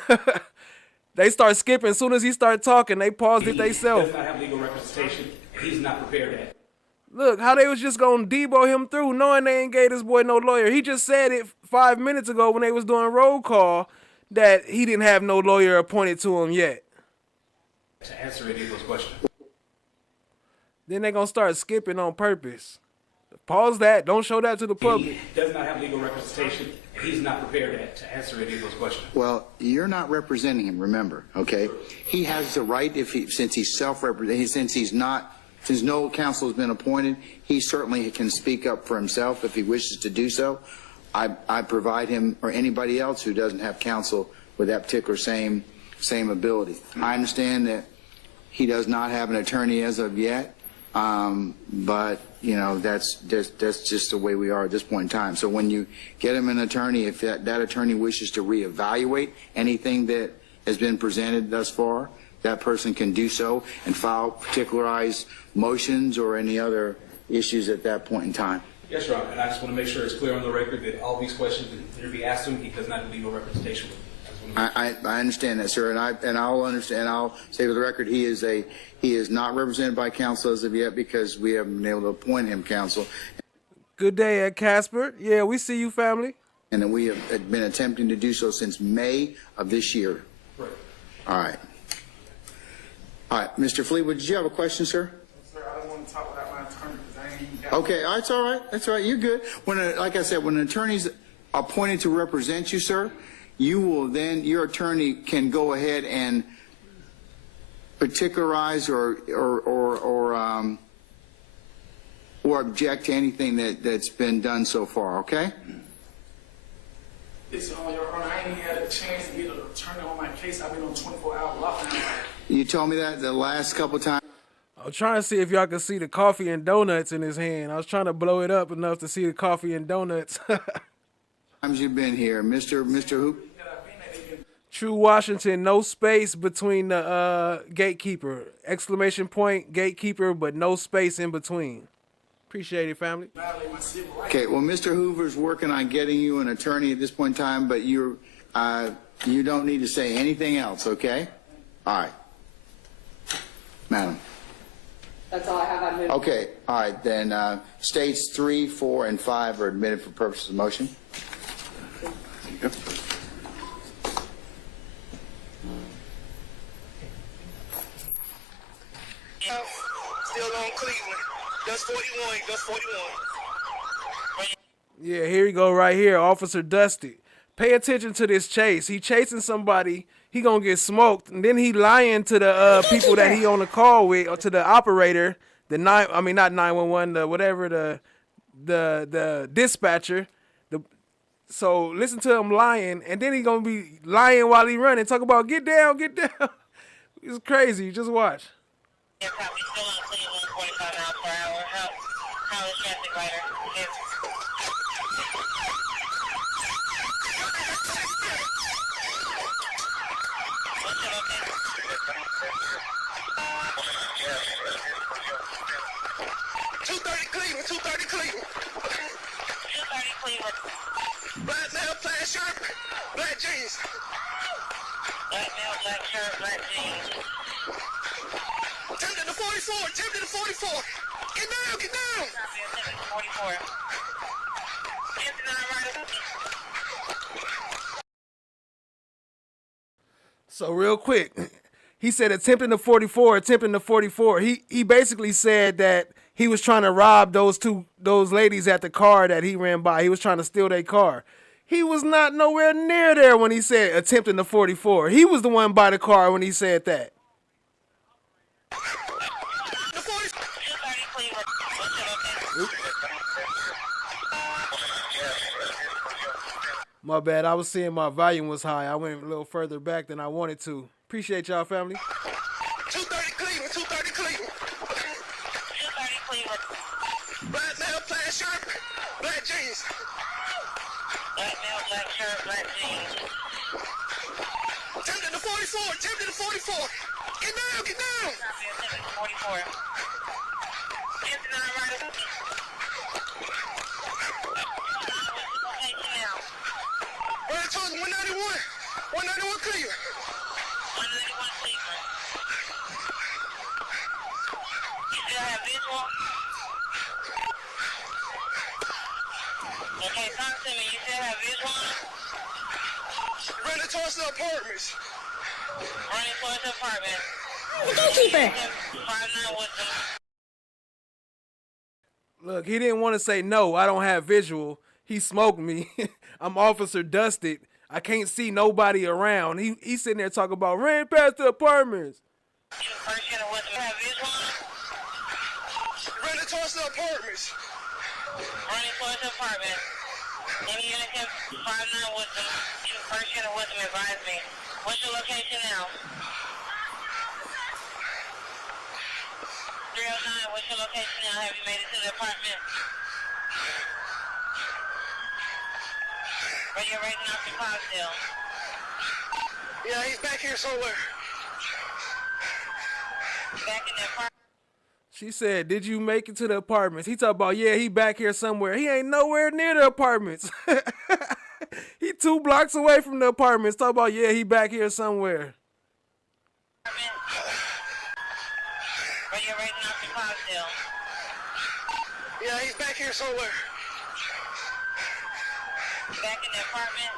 They start skipping. As soon as he started talking, they paused it themselves. Does not have legal representation, and he's not prepared to have. Look, how they was just going to debo him through, knowing they ain't gave this boy no lawyer. He just said it 5 minutes ago when they was doing roll call that he didn't have no lawyer appointed to him yet. To answer any of those questions. Then they going to start skipping on purpose. Pause that. Don't show that to the public. He does not have legal representation, and he's not prepared to answer any of those questions. Well, you're not representing him, remember, okay? He has the right, since he's self-represented, since no counsel has been appointed, he certainly can speak up for himself if he wishes to do so. I provide him or anybody else who doesn't have counsel with that particular same ability. I understand that he does not have an attorney as of yet, but you know that's just the way we are at this point in time. So when you get him an attorney, if that attorney wishes to reevaluate anything that has been presented thus far, that person can do so and file particularized motions or any other issues at that point in time. Yes, Your Honor, and I just want to make sure it's clear on the record that all these questions that be asked him, he does not have legal representation. I understand that, sir, and I'll understand. I'll say for the record, he is not represented by counsel as of yet because we haven't been able to appoint him counsel. Good day, Ed Casper. Yeah, we see you, family. And then we have been attempting to do so since May of this year. Right. All right. All right, Mr. Fleetwood, did you have a question, sir? Sir, I don't want to talk about my attorney because I ain't even got Okay, that's all right. That's all right. You're good. Like I said, when an attorney's appointed to represent you, sir, you will then, your attorney can go ahead and particularize or object to anything that's been done so far, okay? It's on Your Honor. I ain't even had a chance to get an attorney on my case. I've been on 24-hour lockdown. You told me that the last couple times. I was trying to see if y'all could see the coffee and donuts in his hand. I was trying to blow it up enough to see the coffee and donuts. Times you've been here, Mr. Hoop. True Washington, no space between the gatekeeper. Exclamation point, gatekeeper, but no space in between. Appreciate it, family. Okay, well, Mr. Hoover's working on getting you an attorney at this point in time, but you don't need to say anything else, okay? All right. Madam. That's all I have on moving. Okay, all right, then states 3, 4, and 5 are admitted for purposes of motion. Yep. Still on Cleveland. That's 41. That's 41. Yeah, here you go right here, Officer Dusty. Pay attention to this chase. He chasing somebody. He gonna get smoked, and then he lying to the people that he on the call with, or to the operator, not 911, the whatever, the dispatcher. So listen to him lying, and then he gonna be lying while he running. Talk about get down, get down. It's crazy. Just watch. Yeah, copy. Still on Cleveland, 45 miles per hour. How is traffic lighter? Yes. What's your location? 230 Cleveland, 230 Cleveland. 230 Cleveland. Black male, plaid shirt, black jeans. Black male, black shirt, black jeans. Tempted to 44, tempted to 44. Get down, get down. Tempted to 44. So real quick, he said attempting to 44, attempting to 44. He basically said that he was trying to rob those ladies at the car that he ran by. He was trying to steal their car. He was not nowhere near there when he said attempting to 44. He was the one by the car when he said that. My bad. I was seeing my volume was high. I went a little further back than I wanted to. Appreciate y'all, family. 230 Cleveland, 230 Cleveland. 230 Cleveland. Black male, plaid shirt, black jeans. Black male, black shirt, black jeans. Tempted to 44, tempted to 44. Get down, get down. Tempted to 44. Tempted to right up. Running towards 191. 191 Cleveland. 191 Cleveland. You still have visual? Okay, talk to me. You still have visual? Running towards the apartments. Running towards the apartment. Gatekeeper. 59 with them. Look, he didn't want to say no, I don't have visual. He smoked me. I'm Officer Dusted. I can't see nobody around. He's sitting there talking about ran past the apartments. Running towards the apartments. Running towards the apartment. Any unit 59 with them. First unit with them, advise me. What's your location now? 309, what's your location now? Have you made it to the apartment? But you're raising up your car still. Yeah, he's back here somewhere. Back in the apartment. She said, did you make it to the apartments? He talking about, yeah, he back here somewhere. He ain't nowhere near the apartments. He 2 blocks away from the apartments. Talk about, yeah, he back here somewhere. But you're raising up your car still. Yeah, he's back here somewhere. Back in the apartment.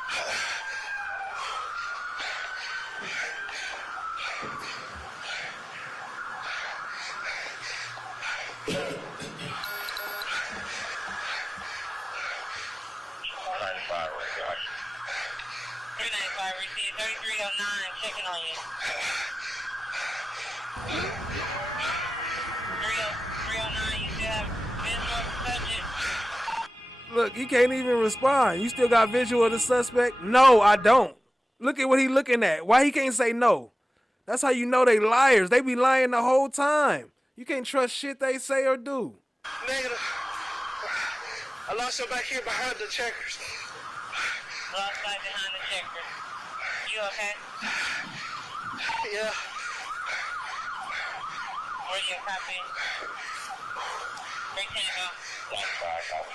Receive 3309, checking on you. 309, you still have visual subject? Look, he can't even respond. You still got visual of the suspect? No, I don't. Look at what he looking at. Why he can't say no? That's how you know they liars. They be lying the whole time. You can't trust shit they say or do. Negative. I lost her back here behind the checkers. Lost back behind the checkers. You okay? Yeah. Where's your copy? Where can you go? Line 5, I was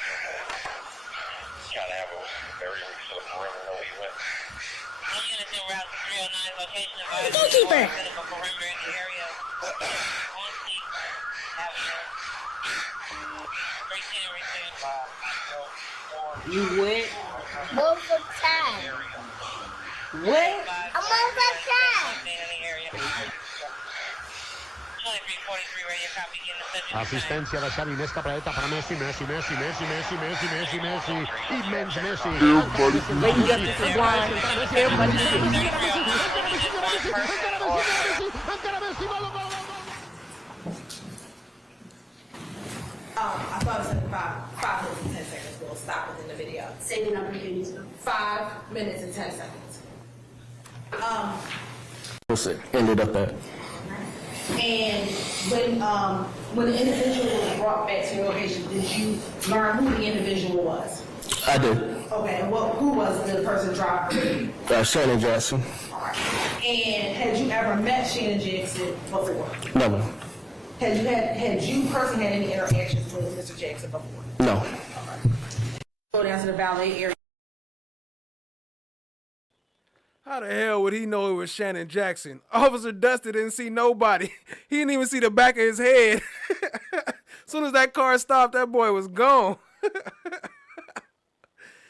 trying to have a very sort of perimeter know where you went. All units en route to 309 location advised. Zookeeper! Set up a perimeter in the area. On Seat Avenue. 310 received. You went? Move the time. What? I'm on the time. Asistencia de Xavi, més capradeta per a Messi, Messi, Messi, Messi, Messi, Messi, Messi, Messi, immens Messi. I thought it said 5 minutes and 10 seconds. We'll stop within the video. Say the number again, Isabel. 5 minutes and 10 seconds. What's it ended up at? And when the individual was brought back to your location, did you learn who the individual was? I did. Okay, and who was the person driving? Shannon Jackson. And had you ever met Shannon Jackson before? No. Had you personally had any interactions with Mr. Jackson before? No. Go down to the valet area. How the hell would he know it was Shannon Jackson? Officer Dusty didn't see nobody. He didn't even see the back of his head. As soon as that car stopped, that boy was gone.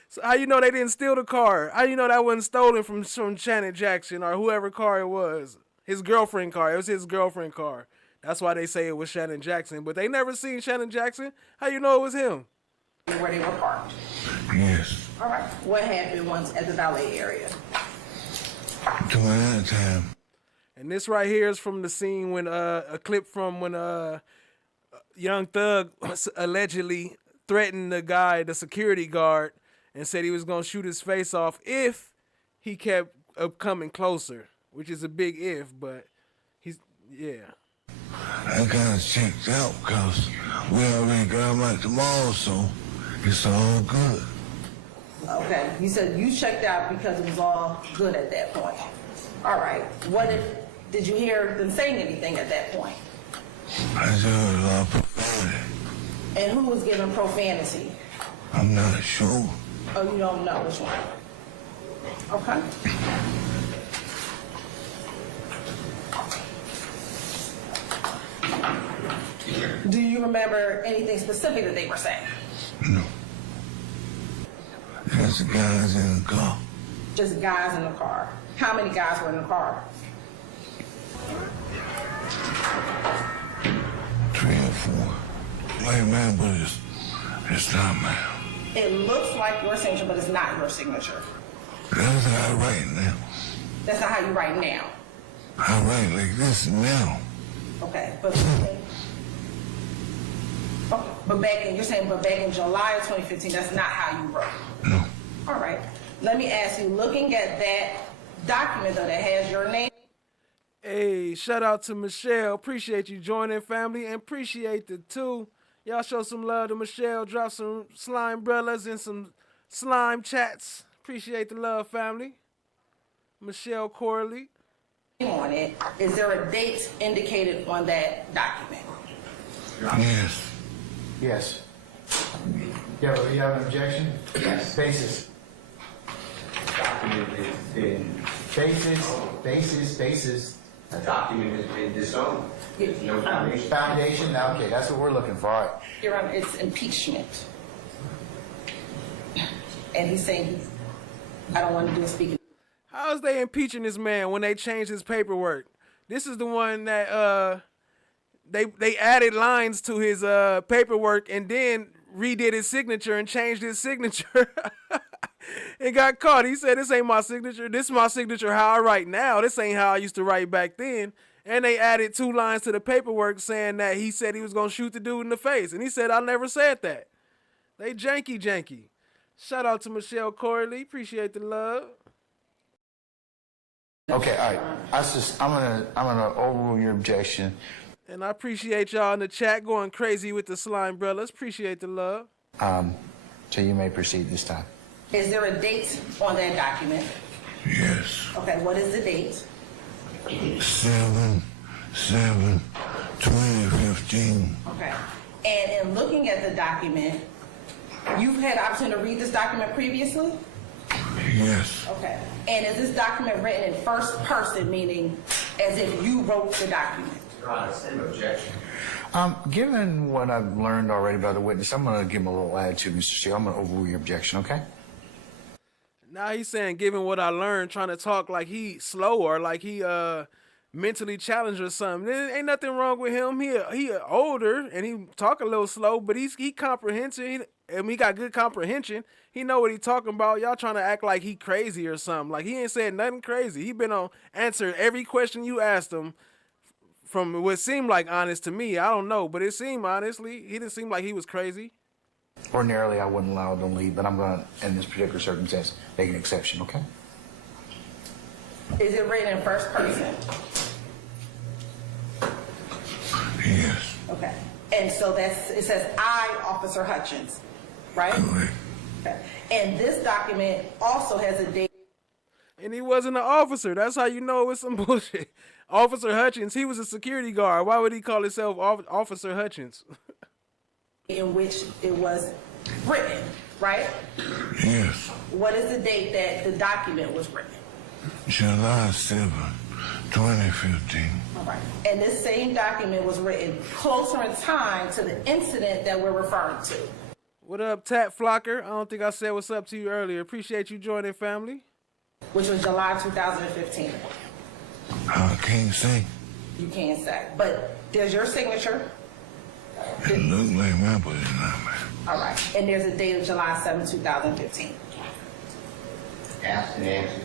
So how you know they didn't steal the car? How you know that wasn't stolen from Shannon Jackson or whoever car it was? His girlfriend car. It was his girlfriend car. That's why they say it was Shannon Jackson. But they never seen Shannon Jackson. How you know it was him? Where they were parked. Yes. All right. What happened once at the valet area? During that time. And this right here is from the scene when a clip from when Youngthug allegedly threatened the guy, the security guard, and said he was gonna shoot his face off if he kept coming closer, which is a big if, but yeah. I got checked out because we already got him at the mall, so it's all good. Okay, you said you checked out because it was all good at that point. All right, did you hear them saying anything at that point? I just heard a lot of profanity. And who was giving profanity? I'm not sure. Oh, you don't know which one? Okay. Do you remember anything specific that they were saying? No. Just the guys in the car. Just guys in the car. How many guys were in the car? 3 or 4. Like, man, but it's not, man. It looks like your signature, but it's not your signature. That's how I write now. That's not how you write now. I write like this now. Okay, but back in July of 2015, that's not how you wrote. No. All right. Let me ask you, looking at that document though that has your name. Hey, shout out to Michelle. Appreciate you joining, family, and appreciate the two. Y'all show some love to Michelle. Drop some slime brellas and some slime chats. Appreciate the love, family. Michelle Corley. On it, is there a date indicated on that document? Yes. Yes. You have an objection? Yes. Basis. Document has been... Basis. A document has been disowned. There's no foundation. Foundation, okay, that's what we're looking for. All right. Your Honor, it's impeachment. And he's saying, I don't want to do a speaking. How is they impeaching this man when they changed his paperwork? This is the one that they added lines to his paperwork and then redid his signature and changed his signature. And got caught. He said, this ain't my signature. This is my signature how I write now. This ain't how I used to write back then. And they added 2 lines to the paperwork saying that he said he was going to shoot the dude in the face. And he said, I never said that. They janky. Shout out to Michelle Corley. Appreciate the love. Okay, all right. I'm gonna overrule your objection. And I appreciate y'all in the chat going crazy with the slime brothers. Appreciate the love. So you may proceed this time. Is there a date on that document? Yes. Okay, what is the date? 7/7/2015. Okay. And in looking at the document, you've had the opportunity to read this document previously? Yes. Okay. And is this document written in first person, meaning as if you wrote the document? Your Honor, same objection. Given what I've learned already by the witness, I'm going to give him a little attitude, Mr. Steele. I'm going to overrule your objection, okay? Now he's saying, given what I learned, trying to talk like he slower, like he mentally challenged or something. There ain't nothing wrong with him. He older and he talk a little slow, but he comprehensive. He got good comprehension. He know what he talking about. Y'all trying to act like he crazy or something. Like he ain't said nothing crazy. He been on answer every question you asked him from what seemed like honest to me. I don't know, but it seemed honestly, he didn't seem like he was crazy. Ordinarily, I wouldn't allow them to leave, but I'm going to, in this particular circumstance, make an exception, okay? Is it written in first person? Yes. Okay. And so it says I, Officer Hutchins, right? Correct. Okay. And this document also has a date. And he wasn't an officer. That's how you know it's some bullshit. Officer Hutchins, he was a security guard. Why would he call himself Officer Hutchins? In which it was written, right? Yes. What is the date that the document was written? July 7, 2015. All right. And this same document was written closer in time to the incident that we're referring to. What up, Tat Flocker? I don't think I said what's up to you earlier. Appreciate you joining, family. Which was July 2015. I can't say. You can't say. But there's your signature. It looks like mine, but it's not mine. All right. And there's a date of July 7, 2015. Ask and answer.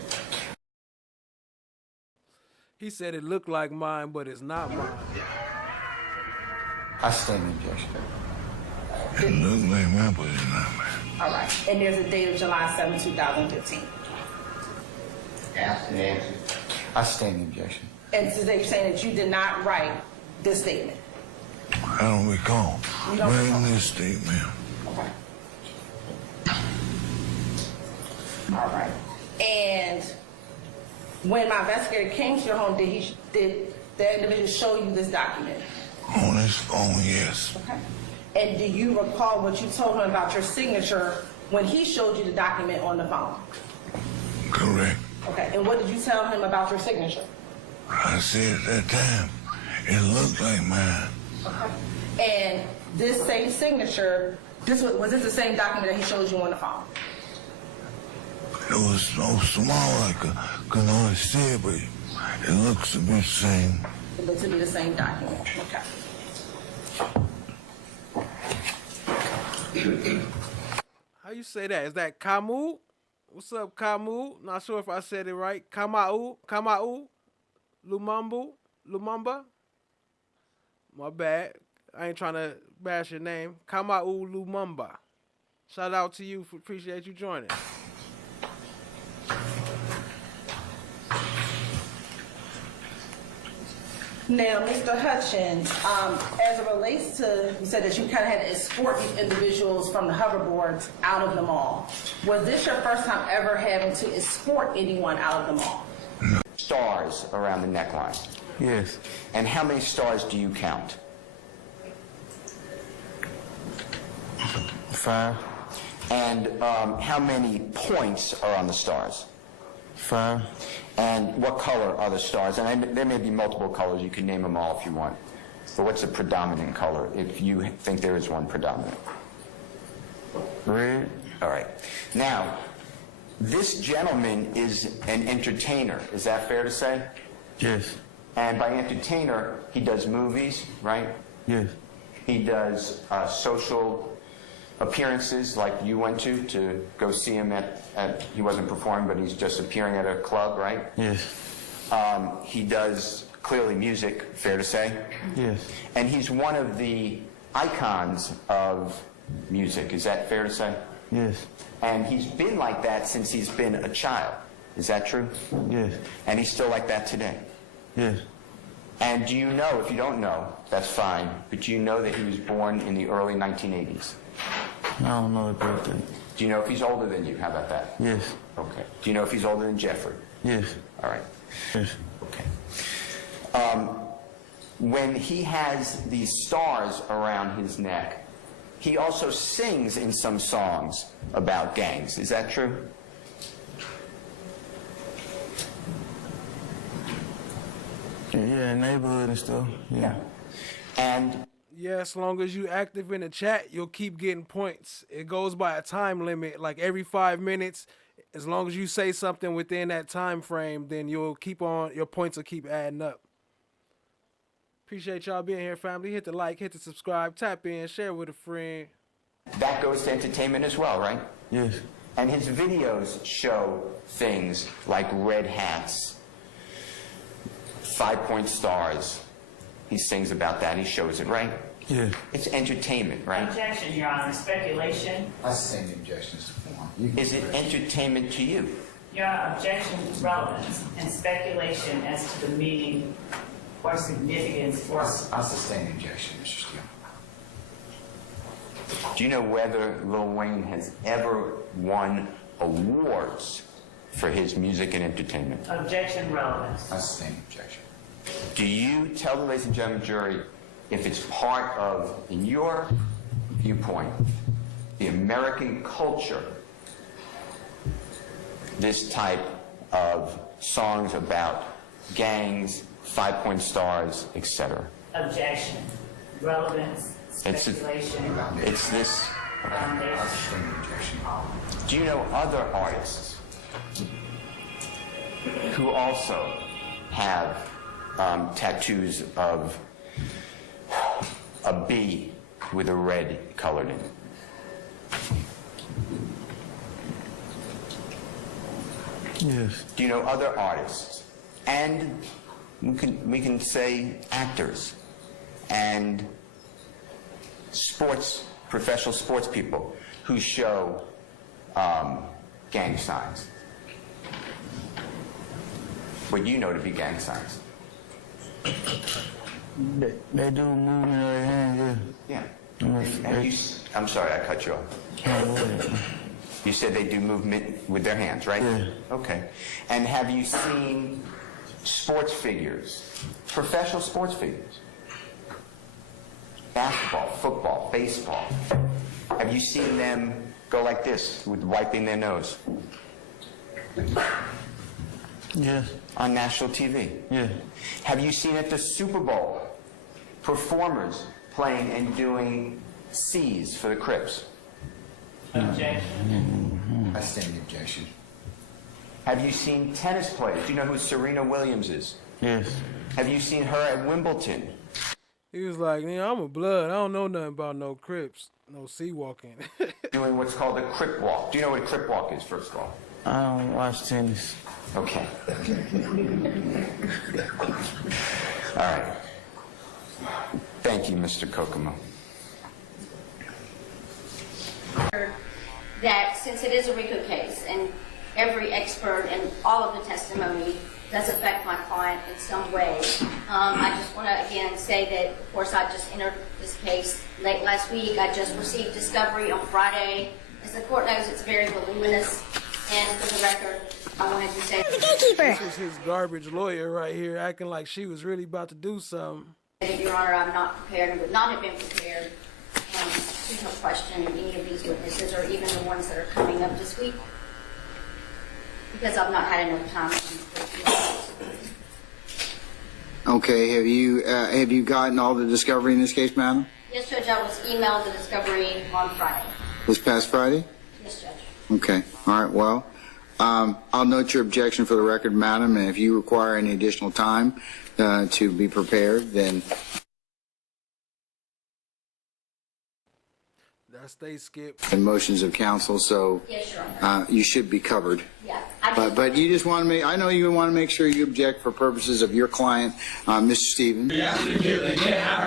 He said it looked like mine, but it's not mine. I stand in objection. It looks like mine, but it's not mine. All right. And there's a date of July 7, 2015. Ask and answer. I stand in objection. And so they're saying that you did not write this statement. I don't recall writing this statement. Okay. All right. And when my investigator came to your home, did the individual show you this document? On his phone, yes. Okay. And do you recall what you told him about your signature when he showed you the document on the phone? Correct. Okay. And what did you tell him about your signature? I said at that time, it looked like mine. Okay. And this same signature, was this the same document that he showed you on the phone? It was so small I couldn't only see it, but it looks to be the same. It looks to be the same document. Okay. How you say that? Is that Kamu? What's up, Kamu? Not sure if I said it right. Kamau? Lumumba? My bad. I ain't trying to bash your name. Kamau Lumumba. Shout out to you. Appreciate you joining. Now, Mr. Hutchins, as it relates to, you said that you kind of had to escort these individuals from the hoverboards out of the mall. Was this your first time ever having to escort anyone out of the mall? Stars around the neckline. Yes. And how many stars do you count? 5. And how many points are on the stars? 5. And what color are the stars? And there may be multiple colors. You can name them all if you want. But what's the predominant color, if you think there is one predominant? Red. All right. Now, this gentleman is an entertainer. Is that fair to say? Yes. And by entertainer, he does movies, right? Yes. He does social appearances like you went to go see him at he wasn't performing, but he's just appearing at a club, right? Yes. He does clearly music, fair to say? Yes. And he's one of the icons of music, is that fair to say? Yes. And he's been like that since he's been a child, is that true? Yes. And he's still like that today? Yes. And do you know, if you don't know, that's fine, but do you know that he was born in the early 1980s? I don't know about that. Do you know if he's older than you? How about that? Yes. Okay. Do you know if he's older than Jeffrey? Yes. All right. Yes. Okay. When he has these stars around his neck, he also sings in some songs about gangs. Is that true? Yeah, neighborhood and stuff. Yeah. And yeah, as long as you active in the chat, you'll keep getting points. It goes by a time limit, like every 5 minutes. As long as you say something within that time frame, then you'll keep on. Your points will keep adding up. Appreciate y'all being here, family. Hit the like, hit the subscribe, tap in, share with a friend. That goes to entertainment as well, right? Yes. And his videos show things like red hats, 5-point stars. He sings about that. He shows it, right? Yeah. It's entertainment, right? Objection, Your Honor. Speculation. I sustain the objection, Mr. Form. Is it entertainment to you? Your Honor, objection to relevance and speculation as to the meaning or significance or... I sustain the objection, Mr. Steele. Do you know whether Lil Wayne has ever won awards for his music and entertainment? Objection, relevance. I sustain the objection. Do you tell the ladies and gentlemen jury if it's part of, in your viewpoint, the American culture, this type of songs about gangs, 5-point stars, etc.? Objection. Relevance. Speculation. It's this. Foundation. Do you know other artists who also have tattoos of a bee with a red colored in it? Yes. Do you know other artists? And we can say actors and professional sports people who show gang signs. What you know to be gang signs. They do movement of their hands, Yeah. yeah. I'm sorry, I cut you off. You said they do movement with their hands, right? Yeah. Okay. And have you seen sports figures, professional sports figures? Basketball, football, baseball. Have you seen them go like this with wiping their nose? Yes. On national TV? Yeah. Have you seen at the Super Bowl performers playing and doing C's for the Crips? Objection. I sustain the objection. Have you seen tennis players? Do you know who Serena Williams is? Yes. Have you seen her at Wimbledon? He was like, I'm a blood. I don't know nothing about no Crips, no sea walking. Doing what's called a Crip walk. Do you know what a Crip walk is, first of all? I don't watch tennis. Okay. All right. Thank you, Mr. Kokomo. That since it is a RICO case and every expert and all of the testimony does affect my client in some way, I just want to again say that, of course, I just entered this case late last week. I just received discovery on Friday. As the court knows, it's very voluminous. And for the record, I wanted to say the gatekeeper. This was his garbage lawyer right here, acting like she was really about to do something. Your Honor, I'm not prepared and would not have been prepared to question any of these witnesses or even the ones that are coming up this week because I've not had enough time. Okay, have you gotten all the discovery in this case, madam? Yes, Judge, I was emailed the discovery on Friday. This past Friday? Yes, Judge. Okay, all right, well, I'll note your objection for the record, madam, and if you require any additional time to be prepared, then... That's they skip. And motions of counsel, so yes, Your Honor. You should be covered. Yeah, but you just want to make, I know you want to make sure you object for purposes of your client, Mr. Stevens. Yeah, I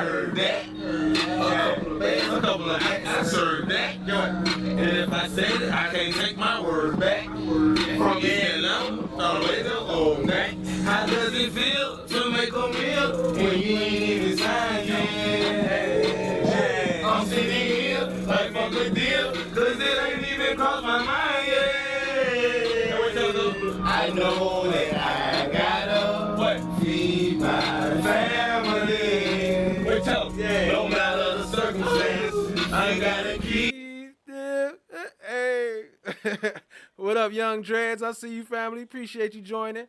heard that. A couple of acts, I served that. And if I said it, I can't take my word back. From Atlanta, all the way to old night. How does it feel to make a meal when you ain't even signed yet? I'm sitting here like fuck a deal. been crossed my mind, yeah. I know that I gotta feed my family. Wait, tell them. Yeah. No matter the circumstance, I gotta keep them. Hey. What up, Young Dreads? I see you, family. Appreciate you joining.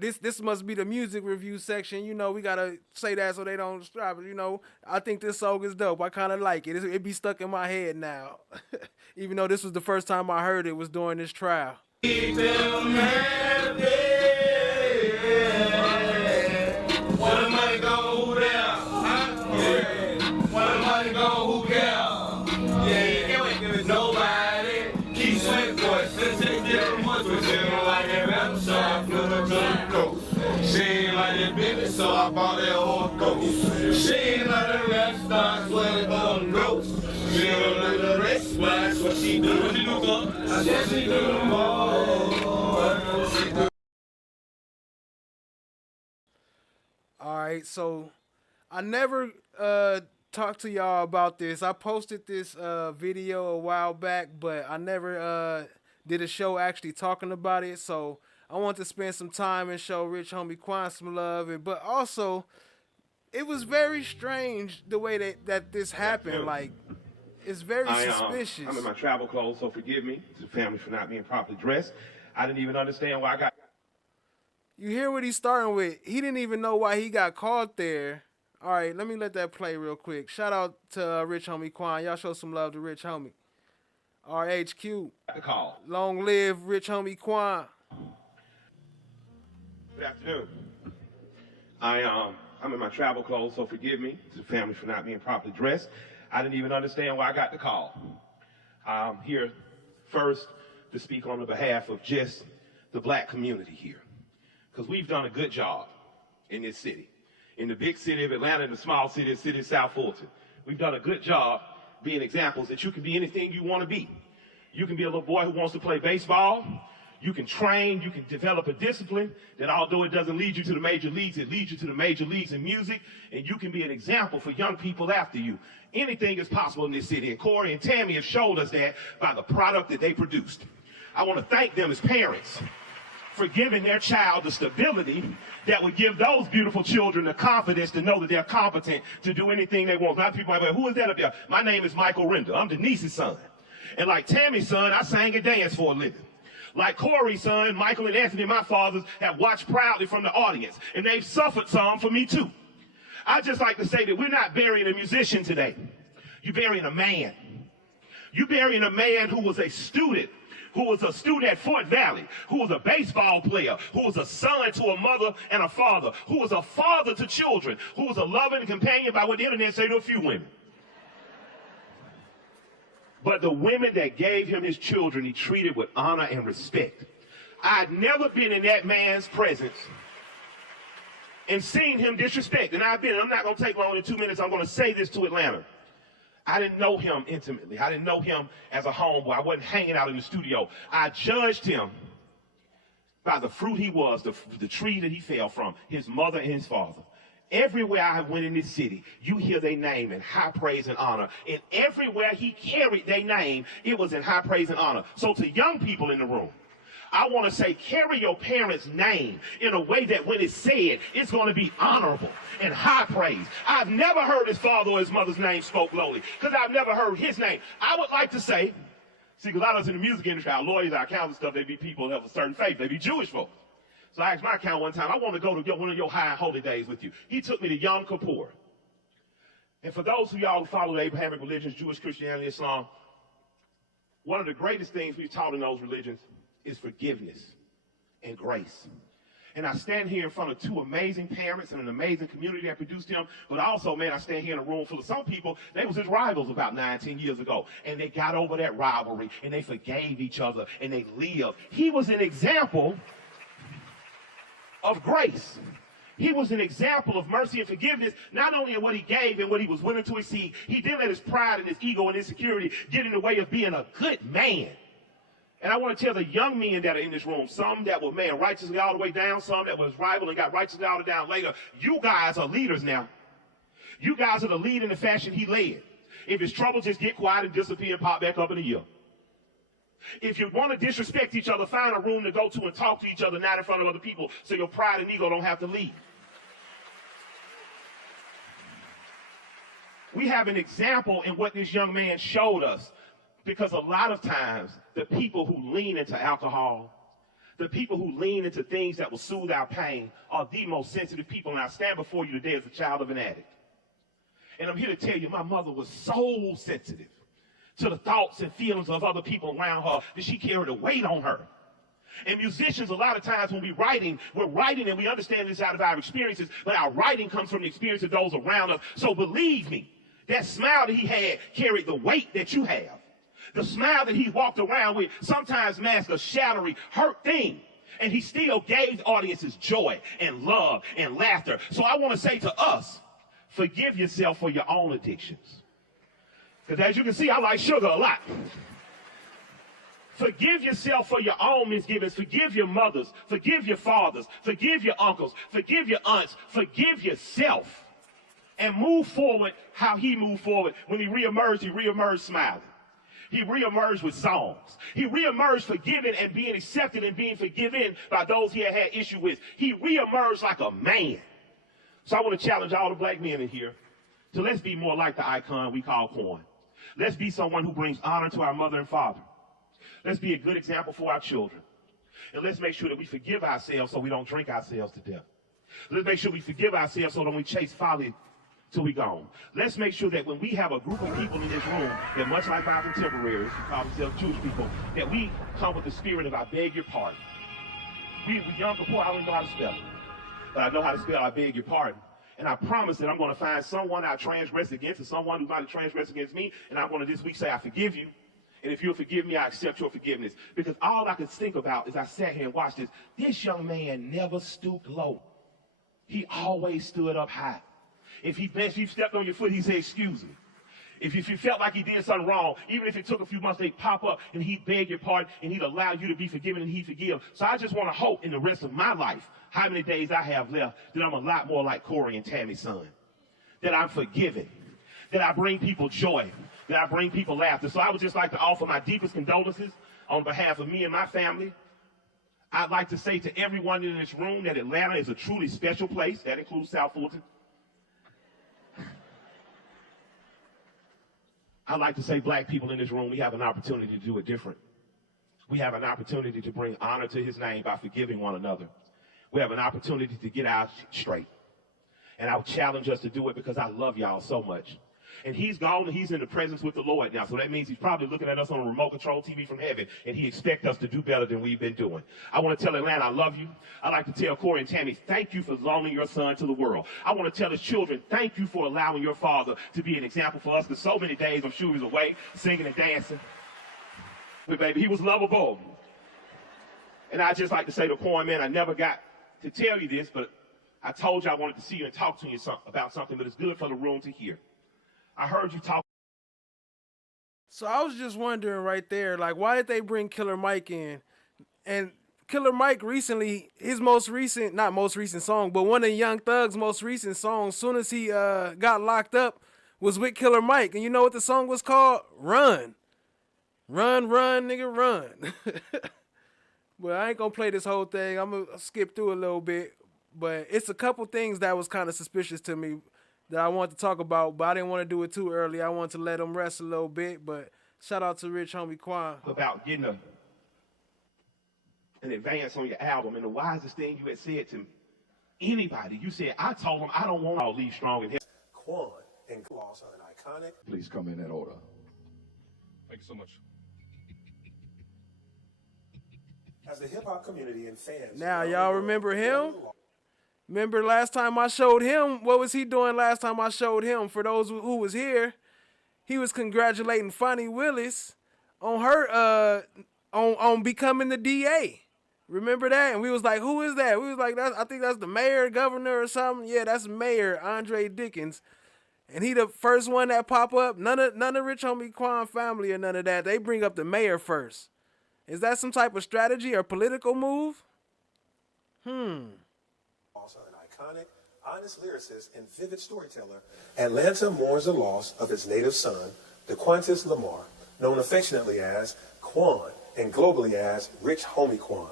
This must be the music review section. You know, we gotta say that so they don't stop it. You know, I think this song is dope. I kind of like it. It be stuck in my head now. Even though this was the first time I heard it was during this trial. Keep them happy. When the money go, who there? Huh? Yeah. When the money go, who care? Yeah. Nobody keeps sweat boys. Let's take different ones with them like that rapper, so I flew to the coast. She ain't like that baby, so I bought that old ghost. She ain't like the rap stars sweating on ghosts. She don't like the race splash, what she do? What she do, son? I said she do the most. All right, so I never talked to y'all about this. I posted this video a while back, but I never did a show actually talking about it. So I want to spend some time and show Rich Homie Quan some love, but also it was very strange the way that this happened. Like, it's very suspicious. I'm in my travel clothes, so forgive me to the family for not being properly dressed. I didn't even understand why I got... You hear what he's starting with? He didn't even know why he got caught there. All right, let me let that play real quick. Shout out to Rich Homie Quan. Y'all show some love to Rich Homie. RHQ. The call. Long live Rich Homie Quan. Good afternoon. I'm in my travel clothes, so forgive me to the family for not being properly dressed. I didn't even understand why I got the call. I'm here first to speak on the behalf of just the black community here, because we've done a good job in this city. In the big city of Atlanta, in the small city of South Fulton. We've done a good job being examples that you can be anything you want to be. You can be a little boy who wants to play baseball. You can train, you can develop a discipline that although it doesn't lead you to the major leagues, it leads you to the major leagues in music, and you can be an example for young people after you. Anything is possible in this city, and Corey and Tammy have showed us that by the product that they produced. I want to thank them as parents for giving their child the stability that would give those beautiful children the confidence to know that they're competent to do anything they want. A lot of people are like, who is that up there? My name is Michael Render. I'm Denise's son. And like Tammy's son, I sang and danced for a living. Like Corey's son, Michael and Anthony, my fathers, have watched proudly from the audience, and they've suffered some for me too. I just like to say that we're not burying a musician today. You're burying a man. You're burying a man who was a student at Fort Valley, who was a baseball player, who was a son to a mother and a father, who was a father to children, who was a loving companion by what the internet say to a few women. But the women that gave him his children, he treated with honor and respect. I'd never been in that man's presence and seen him disrespect. And I'm not going to take long than 2 minutes. I'm going to say this to Atlanta. I didn't know him intimately. I didn't know him as a homeboy. I wasn't hanging out in the studio. I judged him by the fruit he was, the tree that he fell from, his mother and his father. Everywhere I went in this city, you hear their name in high praise and honor. And everywhere he carried their name, it was in high praise and honor. So to young people in the room, I want to say, carry your parents' name in a way that when it's said, it's going to be honorable and high praise. I've never heard his father or his mother's name spoke lowly, because I've never heard his name. I would like to say, see, because a lot of us in the music industry, our lawyers, our accountants and stuff, they be people of a certain faith. They be Jewish folks. So I asked my accountant one time, I want to go to one of your high and holy days with you. He took me to Yom Kippur. And for those of y'all who follow the Abrahamic religions, Jewish, Christianity, Islam, one of the greatest things we've taught in those religions is forgiveness and grace. And I stand here in front of two amazing parents and an amazing community that produced him, but also, man, I stand here in a room full of some people, they was his rivals about 9-10 years ago, and they got over that rivalry, and they forgave each other, and they lived. He was an example of grace. He was an example of mercy and forgiveness, not only in what he gave and what he was willing to exceed. He didn't let his pride and his ego and insecurity get in the way of being a good man. And I want to tell the young men that are in this room, some that were, man, righteously all the way down, some that was rival and got righteously all the way down later, you guys are leaders now. You guys are the lead in the fashion he led. If his trouble, just get quiet and disappear and pop back up in a year. If you want to disrespect each other, find a room to go to and talk to each other, not in front of other people, so your pride and ego don't have to leave. We have an example in what this young man showed us, because a lot of times the people who lean into alcohol, the people who lean into things that will soothe our pain are the most sensitive people. And I stand before you today as a child of an addict. And I'm here to tell you, my mother was so sensitive to the thoughts and feelings of other people around her that she carried a weight on her. And musicians, a lot of times when we're writing and we understand this out of our experiences, but our writing comes from the experience of those around us. So believe me, that smile that he had carried the weight that you have. The smile that he walked around with sometimes masked a shadowy, hurt thing. And he still gave audiences joy and love and laughter. So I want to say to us, forgive yourself for your own addictions. Because as you can see, I like sugar a lot. Forgive yourself for your own misgivings. Forgive your mothers. Forgive your fathers. Forgive your uncles. Forgive your aunts. Forgive yourself. And move forward how he moved forward. When he reemerged smiling. He reemerged with songs. He reemerged forgiven and being accepted and being forgiven by those he had issue with. He reemerged like a man. So I want to challenge all the black men in here to let's be more like the icon we call Quan. Let's be someone who brings honor to our mother and father. Let's be a good example for our children. And let's make sure that we forgive ourselves so we don't drink ourselves to death. Let's make sure we forgive ourselves so that we chase folly till we gone. Let's make sure that when we have a group of people in this room that much like our contemporaries, who call themselves Jewish people, that we come with the spirit of I beg your pardon. We young people, I don't even know how to spell it. But I know how to spell I beg your pardon. And I promise that I'm going to find someone I transgressed against, or someone who might have transgressed against me, and I'm going to this week say, I forgive you. And if you'll forgive me, I accept your forgiveness. Because all I could think about as I sat here and watched this young man never stooped low. He always stood up high. If he stepped on your foot, he said, excuse me. If you felt like he did something wrong, even if it took a few months, they'd pop up and he'd beg your pardon and he'd allow you to be forgiven and he'd forgive. So I just want to hope in the rest of my life, how many days I have left, that I'm a lot more like Corey and Tammy's son. That I'm forgiven. That I bring people joy. That I bring people laughter. So I would just like to offer my deepest condolences on behalf of me and my family. I'd like to say to everyone in this room that Atlanta is a truly special place. That includes South Fulton. I'd like to say, black people in this room, we have an opportunity to do it different. We have an opportunity to bring honor to his name by forgiving one another. We have an opportunity to get our shit straight. And I would challenge us to do it because I love y'all so much. And he's gone and he's in the presence with the Lord now. So that means he's probably looking at us on a remote control TV from heaven. And he expects us to do better than we've been doing. I want to tell Atlanta I love you. I like to tell Corey and Tammy, thank you for loaning your son to the world. I want to tell his children, thank you for allowing your father to be an example for us. Because so many days I'm sure he was away singing and dancing. But baby, he was lovable. And I just like to say to Corey, man, I never got to tell you this, but I told you I wanted to see you and talk to you about something, but it's good for the room to hear. I heard you talk. So I was just wondering right there, like, why did they bring Killer Mike in? And Killer Mike recently, his most recent, not most recent song, but one of Youngthug's most recent songs, soon as he got locked up, was with Killer Mike. And you know what the song was called? Run. Run, run, nigga, run. But I ain't gonna play this whole thing. I'm gonna skip through a little bit. But it's a couple things that was kind of suspicious to me that I wanted to talk about, but I didn't want to do it too early. I wanted to let them rest a little bit, but shout out to Rich Homie Quan. About getting an advance on your album, and the wisest thing you had said to anybody, you said, I told them I don't want to leave strong in hip. Quan and Gloss are an iconic. Please come in that order. Thank you so much. As the hip-hop community and fans. Now, y'all remember him? Remember last time I showed him, what was he doing last time I showed him? For those who was here, he was congratulating Fonnie Willis on her, on becoming the DA. Remember that? And we was like, who is that? We was like, I think that's the mayor, governor or something. Yeah, that's Mayor Andre Dickens. And he the first one that pop up. None of Rich Homie Quan family or none of that. They bring up the mayor first. Is that some type of strategy or political move? Also an iconic, honest lyricist and vivid storyteller, Atlanta mourns the loss of its native son, DeQuantis Lamar, known affectionately as Quan and globally as Rich Homie Quan.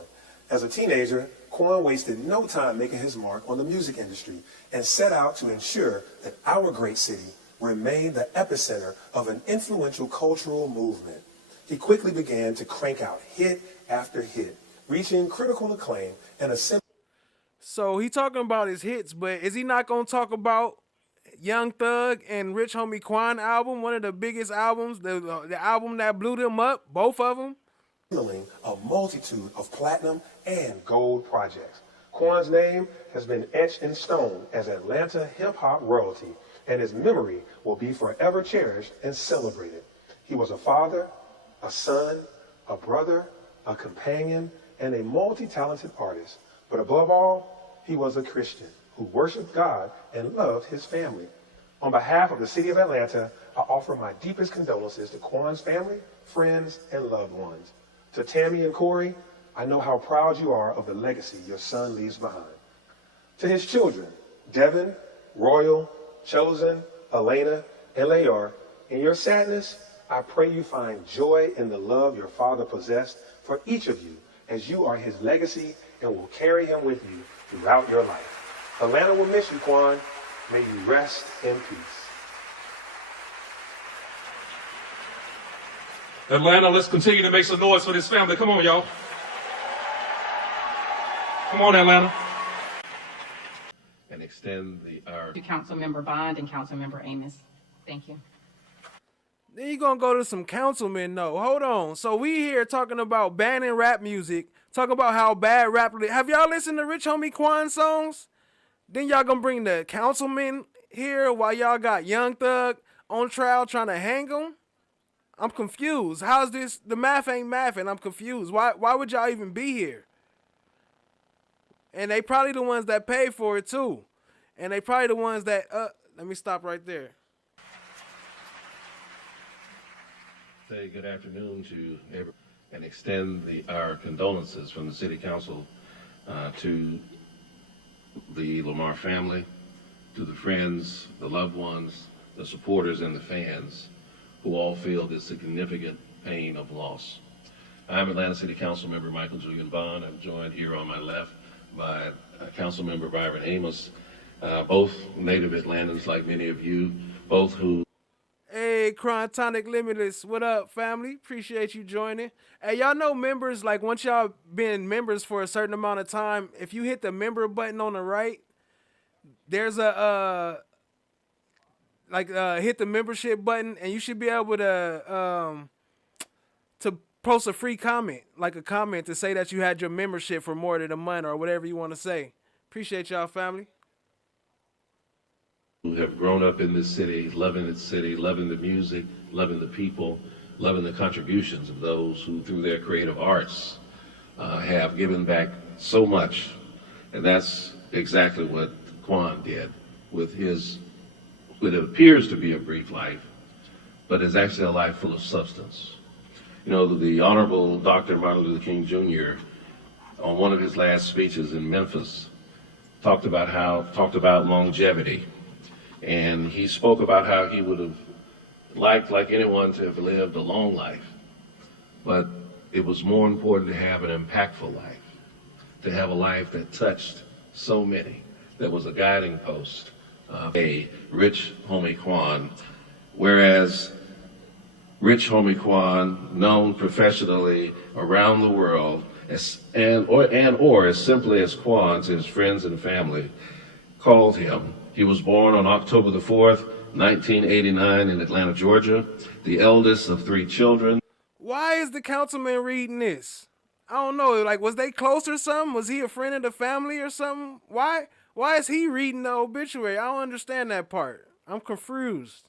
As a teenager, Quan wasted no time making his mark on the music industry and set out to ensure that our great city remained the epicenter of an influential cultural movement. He quickly began to crank out hit after hit, reaching critical acclaim and a simple. So he talking about his hits, but is he not going to talk about Youngthug and Rich Homie Quan album, one of the biggest albums, the album that blew them up, both of them? A multitude of platinum and gold projects. Quan's name has been etched in stone as Atlanta hip-hop royalty, and his memory will be forever cherished and celebrated. He was a father, a son, a brother, a companion, and a multi-talented artist. But above all, he was a Christian who worshiped God and loved his family. On behalf of the city of Atlanta, I offer my deepest condolences to Quan's family, friends, and loved ones. To Tammy and Corey, I know how proud you are of the legacy your son leaves behind. To his children, Devin, Royal, Chosen, Elena, and Leor, in your sadness, I pray you find joy in the love your father possessed for each of you, as you are his legacy and will carry him with you throughout your life. Atlanta will miss you, Quan. May you rest in peace. Atlanta, let's continue to make some noise for this family. Come on, y'all. Come on, Atlanta. And extend our... To Councilmember Bond and Councilmember Amos. Thank you. Then you gonna go to some councilmen? No, hold on. So we here talking about banning rap music, talking about how bad rap. Have y'all listened to Rich Homie Quan songs? Then y'all gonna bring the councilmen here while y'all got Youngthug on trial trying to hang him? I'm confused. How's this? The math ain't mathing. I'm confused. Why would y'all even be here? And they probably the ones that pay for it too. And they probably the ones that, let me stop right there. Say good afternoon to everyone and extend our condolences from the City Council to the Lamar family, to the friends, the loved ones, the supporters, and the fans who all feel this significant pain of loss. I'm Atlanta City Council Member Michael Julian Bond. I'm joined here on my left by Council Member Byron Amos, both native Atlantans like many of you, both who... Hey, Chrontonic Limitless, what up, family? Appreciate you joining. Hey, y'all know members, like once y'all been members for a certain amount of time, if you hit the member button on the right, there's a, hit the membership button and you should be able to post a free comment, like a comment to say that you had your membership for more than a month or whatever you want to say. Appreciate y'all, family. Who have grown up in this city, loving the music, loving the people, loving the contributions of those who, through their creative arts, have given back so much. And that's exactly what Quan did with his, what appears to be a brief life, but is actually a life full of substance. You know, the Honorable Dr. Martin Luther King Jr., on one of his last speeches in Memphis, talked about longevity. And he spoke about how he would have liked, like anyone, to have lived a long life. But it was more important to have an impactful life, to have a life that touched so many, that was a guiding post of a Rich Homie Quan. Whereas Rich Homie Quan, known professionally around the world, or as simply as Quan to his friends and family, called him. He was born on October the 4th, 1989 in Atlanta, Georgia, the eldest of 3 children. Why is the councilman reading this? I don't know, like, was they close or something? Was he a friend of the family or something? Why is he reading the obituary? I don't understand that part. I'm confused.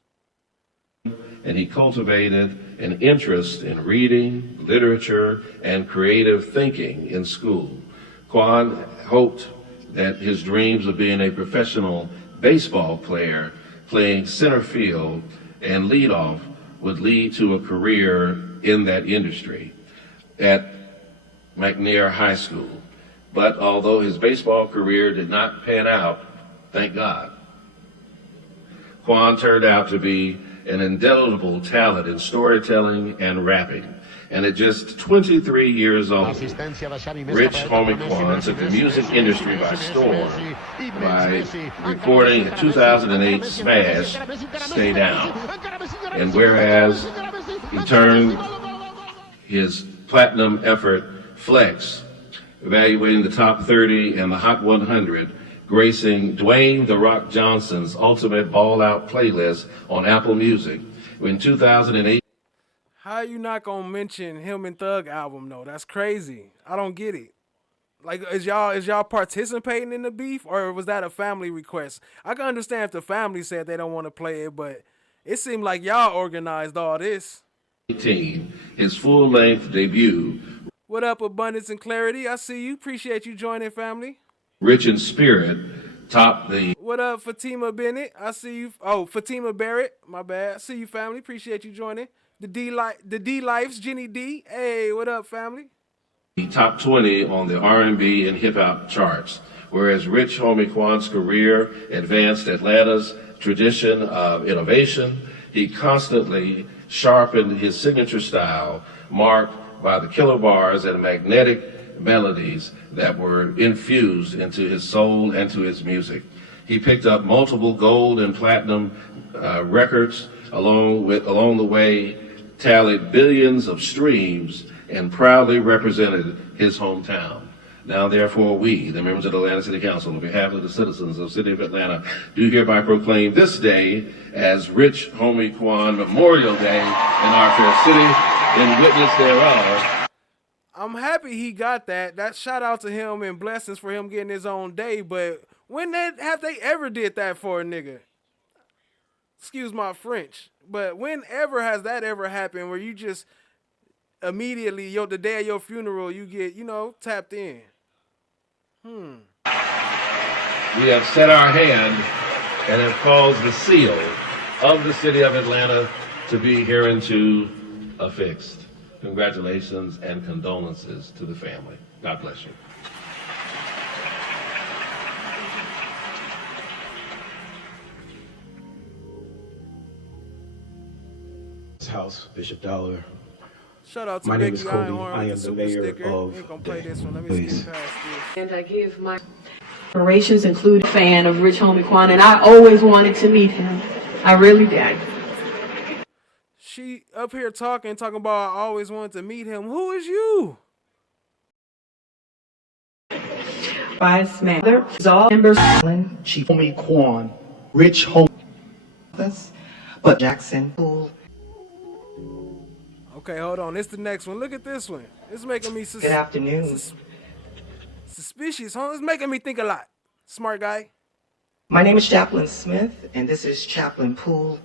And he cultivated an interest in reading, literature, and creative thinking in school. Quan hoped that his dreams of being a professional baseball player, playing center field and leadoff, would lead to a career in that industry at McNair High School. But although his baseball career did not pan out, thank God, Quan turned out to be an indelible talent in storytelling and rapping. And at just 23 years old, Rich Homie Quan took the music industry by storm by recording a 2008 smash, Stay Down. And whereas he turned his platinum effort, Flex, evaluating the top 30 and the Hot 100, gracing Dwayne "The Rock" Johnson's Ultimate Ball Out playlist on Apple Music. In 2008, How you not gonna mention him and Thug album though? That's crazy. I don't get it. Like, is y'all participating in the beef, or was that a family request? I can understand if the family said they don't want to play it, but it seemed like y'all organized all this. his full-length debut, What up, Abundance and Clarity? I see you. Appreciate you joining, family. Rich in Spirit, topped the What up, Fatima Bennett? I see you. Oh, Fatima Barrett. My bad. I see you, family. Appreciate you joining. The D Life's Jenny D. Hey, what up, family? top 20 on the R&B and hip-hop charts, whereas Rich Homie Quan's career advanced Atlanta's tradition of innovation. He constantly sharpened his signature style, marked by the killer bars and magnetic melodies that were infused into his soul and to his music. He picked up multiple gold and platinum records along the way, tallied billions of streams, and proudly represented his hometown. Now, therefore, we, the members of the Atlanta City Council, on behalf of the citizens of the city of Atlanta, do hereby proclaim this day as Rich Homie Quan Memorial Day in our fair city, in witness thereof. I'm happy he got that. That shout out to him and blessings for him getting his own day. But when have they ever did that for a nigga? Excuse my French, but whenever has that ever happened where you just immediately, the day of your funeral, you get, tapped in? We have set our hand and have caused the seal of the city of Atlanta to be hereunto affixed. Congratulations and condolences to the family. God bless you. House, Bishop Dollar. Shout out to My name is Ricky Cody. Einhorn I am with the super mayor sticker. of Ain't gonna play this one. Let me Please. skip past this. And I give my admirations, include a fan of Rich Homie Quan, and I always wanted to meet him. I really did. She up here talking about I always wanted to meet him. Who is you? Vice Mayor, all members, Chief Homie Quan, Rich Homie, but Jackson, Okay, hold on. This the next one. Look at this one. It's making me Good afternoon. Suspicious, huh? It's making me think a lot. Smart guy. My name is Chaplain Smith, and this is Chaplain Poole,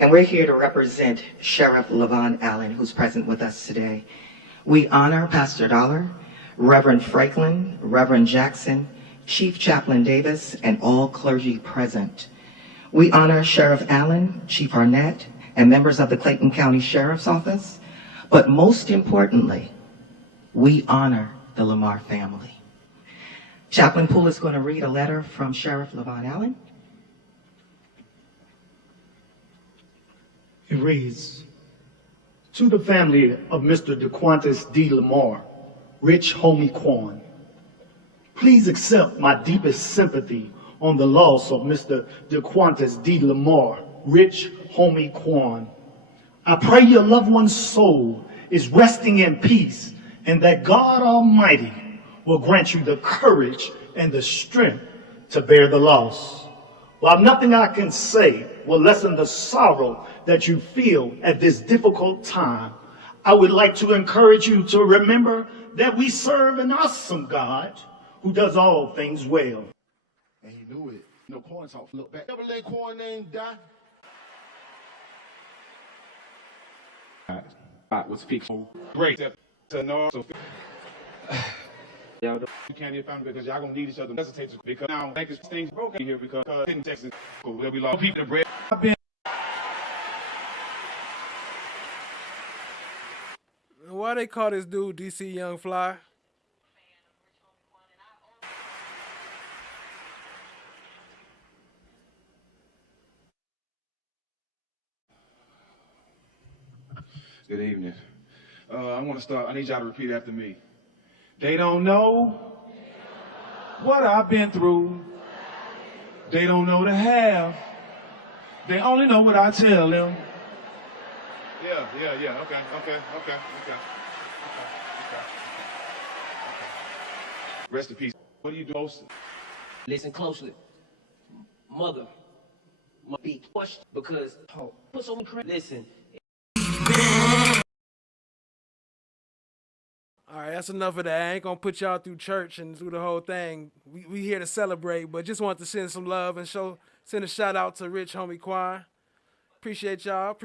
and we're here to represent Sheriff Levon Allen, who's present with us today. We honor Pastor Dollar, Reverend Franklin, Reverend Jackson, Chief Chaplain Davis, and all clergy present. We honor Sheriff Allen, Chief Arnett, and members of the Clayton County Sheriff's Office. But most importantly, we honor the Lamar family. Chaplain Poole is going to read a letter from Sheriff Levon Allen. It reads, to the family of Mr. DeQuantis D. Lamar, Rich Homie Quan, please accept my deepest sympathy on the loss of Mr. DeQuantis D. Lamar, Rich Homie Quan. I pray your loved one's soul is resting in peace and that God Almighty will grant you the courage and the strength to bear the loss. While nothing I can say will lessen the sorrow that you feel at this difficult time, I would like to encourage you to remember that we serve an awesome God who does all things well. And he knew it. Quan talk, look back. Never let Quan name die. Was people great to know. So you can't be family because y'all gonna need each other. Hesitate because now like things broken here because in Texas there'll be a lot of people that bread. Why they call this dude DC Young Fly? Good evening. I want to start. I need y'all to repeat after me. They don't know what I've been through. They don't know the half. They only know what I tell them. Yeah. Okay. Rest in peace. What do you do most? Listen closely. Mother, my big question because put so much listen. All right, that's enough of that. I ain't gonna put y'all through church and through the whole thing. We here to celebrate, but just want to send some love and send a shout out to Rich Homie Quan. Appreciate y'all.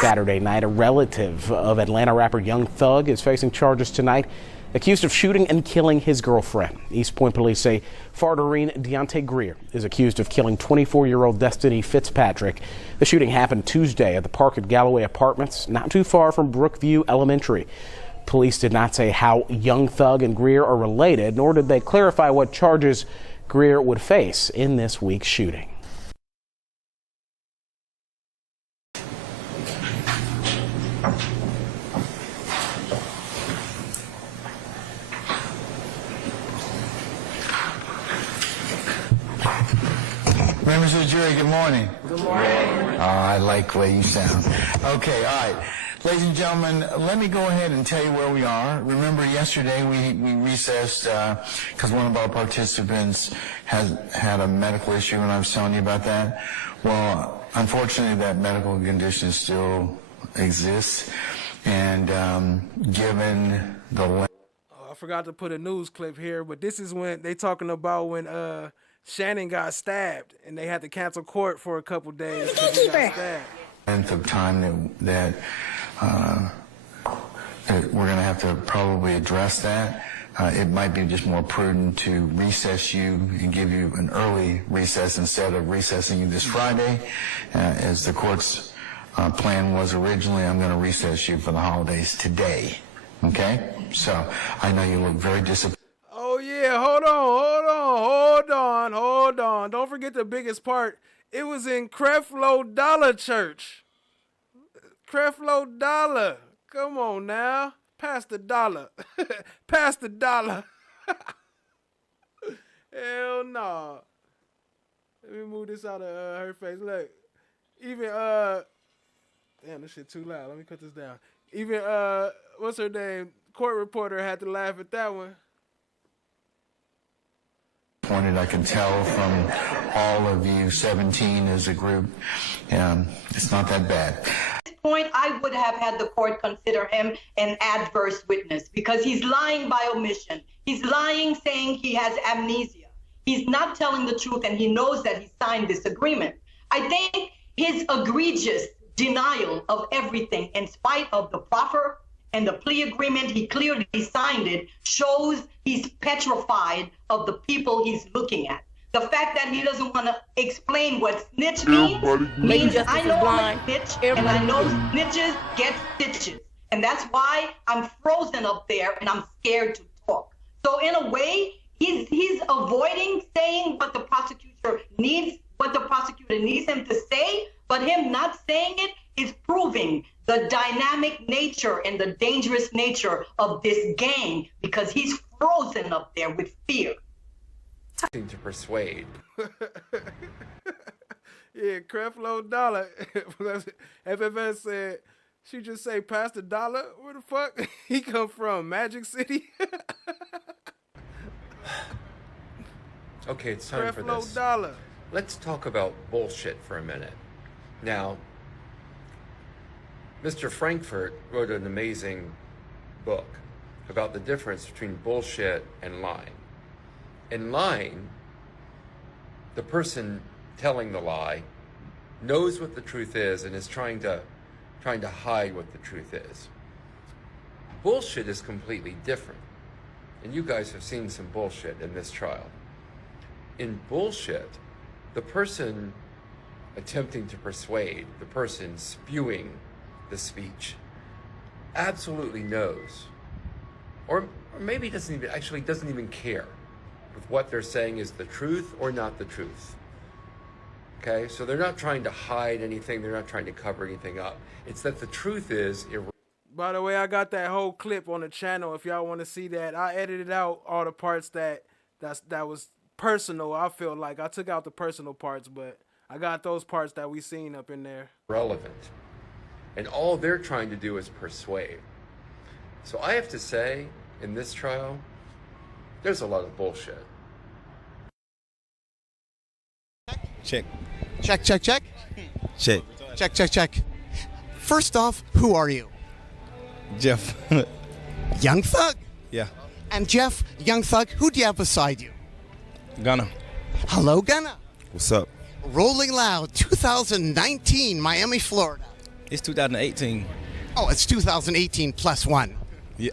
Saturday night, a relative of Atlanta rapper Youngthug is facing charges tonight, accused of shooting and killing his girlfriend. East Point police say Fardarine Deontay Greer is accused of killing 24-year-old Destiny Fitzpatrick. The shooting happened Tuesday at the Park at Galloway Apartments, not too far from Brookview Elementary. Police did not say how Youngthug and Greer are related, nor did they clarify what charges Greer would face in this week's shooting. Members of the jury, good morning. Good morning. I like the way you sound. Okay, all right. Ladies and gentlemen, let me go ahead and tell you where we are. Remember yesterday we recessed because one of our participants has had a medical issue, and I was telling you about that. Well, unfortunately, that medical condition still exists, and given the... I forgot to put a news clip here, but this is when they talking about when Shannon got stabbed, and they had to cancel court for a couple days because he got stabbed. Length of time that we're going to have to probably address that. It might be just more prudent to recess you and give you an early recess instead of recessing you this Friday. As the court's plan was originally, I'm going to recess you for the holidays today. Okay? So I know you look very disappointed. Oh yeah, hold on. Don't forget the biggest part. It was in Creflo Dollar Church. Creflo Dollar. Come on now. Pass the dollar. Pass the dollar. Hell no. Let me move this out of her face. Look. Even damn, this shit too loud. Let me cut this down. Even what's her name? Court reporter had to laugh at that one. I can tell from all of you, 17 as a group, it's not that bad. At this point, I would have had the court consider him an adverse witness because he's lying by omission. He's lying, saying he has amnesia. He's not telling the truth, and he knows that he signed this agreement. I think his egregious denial of everything, in spite of the proffer and the plea agreement, he clearly signed it, shows he's petrified of the people he's looking at. The fact that he doesn't want to explain what snitch means I know I'm a snitch, and I know snitches get stitches. And that's why I'm frozen up there and I'm scared to talk. So in a way, he's avoiding saying what the prosecutor needs him to say, but him not saying it is proving the dynamic nature and the dangerous nature of this gang because he's frozen up there with fear. To persuade. Yeah, Creflo Dollar. FFS said, she just say, pass the dollar? Where the fuck he come from? Magic City? Okay, it's time for this. Creflo Dollar. Let's talk about bullshit for a minute. Now, Mr. Frankfurt wrote an amazing book about the difference between bullshit and lying. In lying, the person telling the lie knows what the truth is and is trying to hide what the truth is. Bullshit is completely different. And you guys have seen some bullshit in this trial. In bullshit, the person attempting to persuade, the person spewing the speech, absolutely knows, or maybe doesn't even care if what they're saying is the truth or not the truth. Okay, so they're not trying to hide anything. They're not trying to cover anything up. It's that the truth is. By the way, I got that whole clip on the channel. If y'all want to see that, I edited out all the parts that was personal. I feel like I took out the personal parts, but I got those parts that we seen up in there. Relevant, and all they're trying to do is persuade. So I have to say, in this trial, there's a lot of bullshit. Check. Check, check, check. Check. Check, check, check. First off, who are you? Jeff. Youngthug? Yeah. And Jeff, Youngthug, who do you have beside you? Gunna. Hello, Gunna. What's up? Rolling Loud, 2019, Miami, Florida. It's 2018. Oh, it's 2018 plus one. Yeah.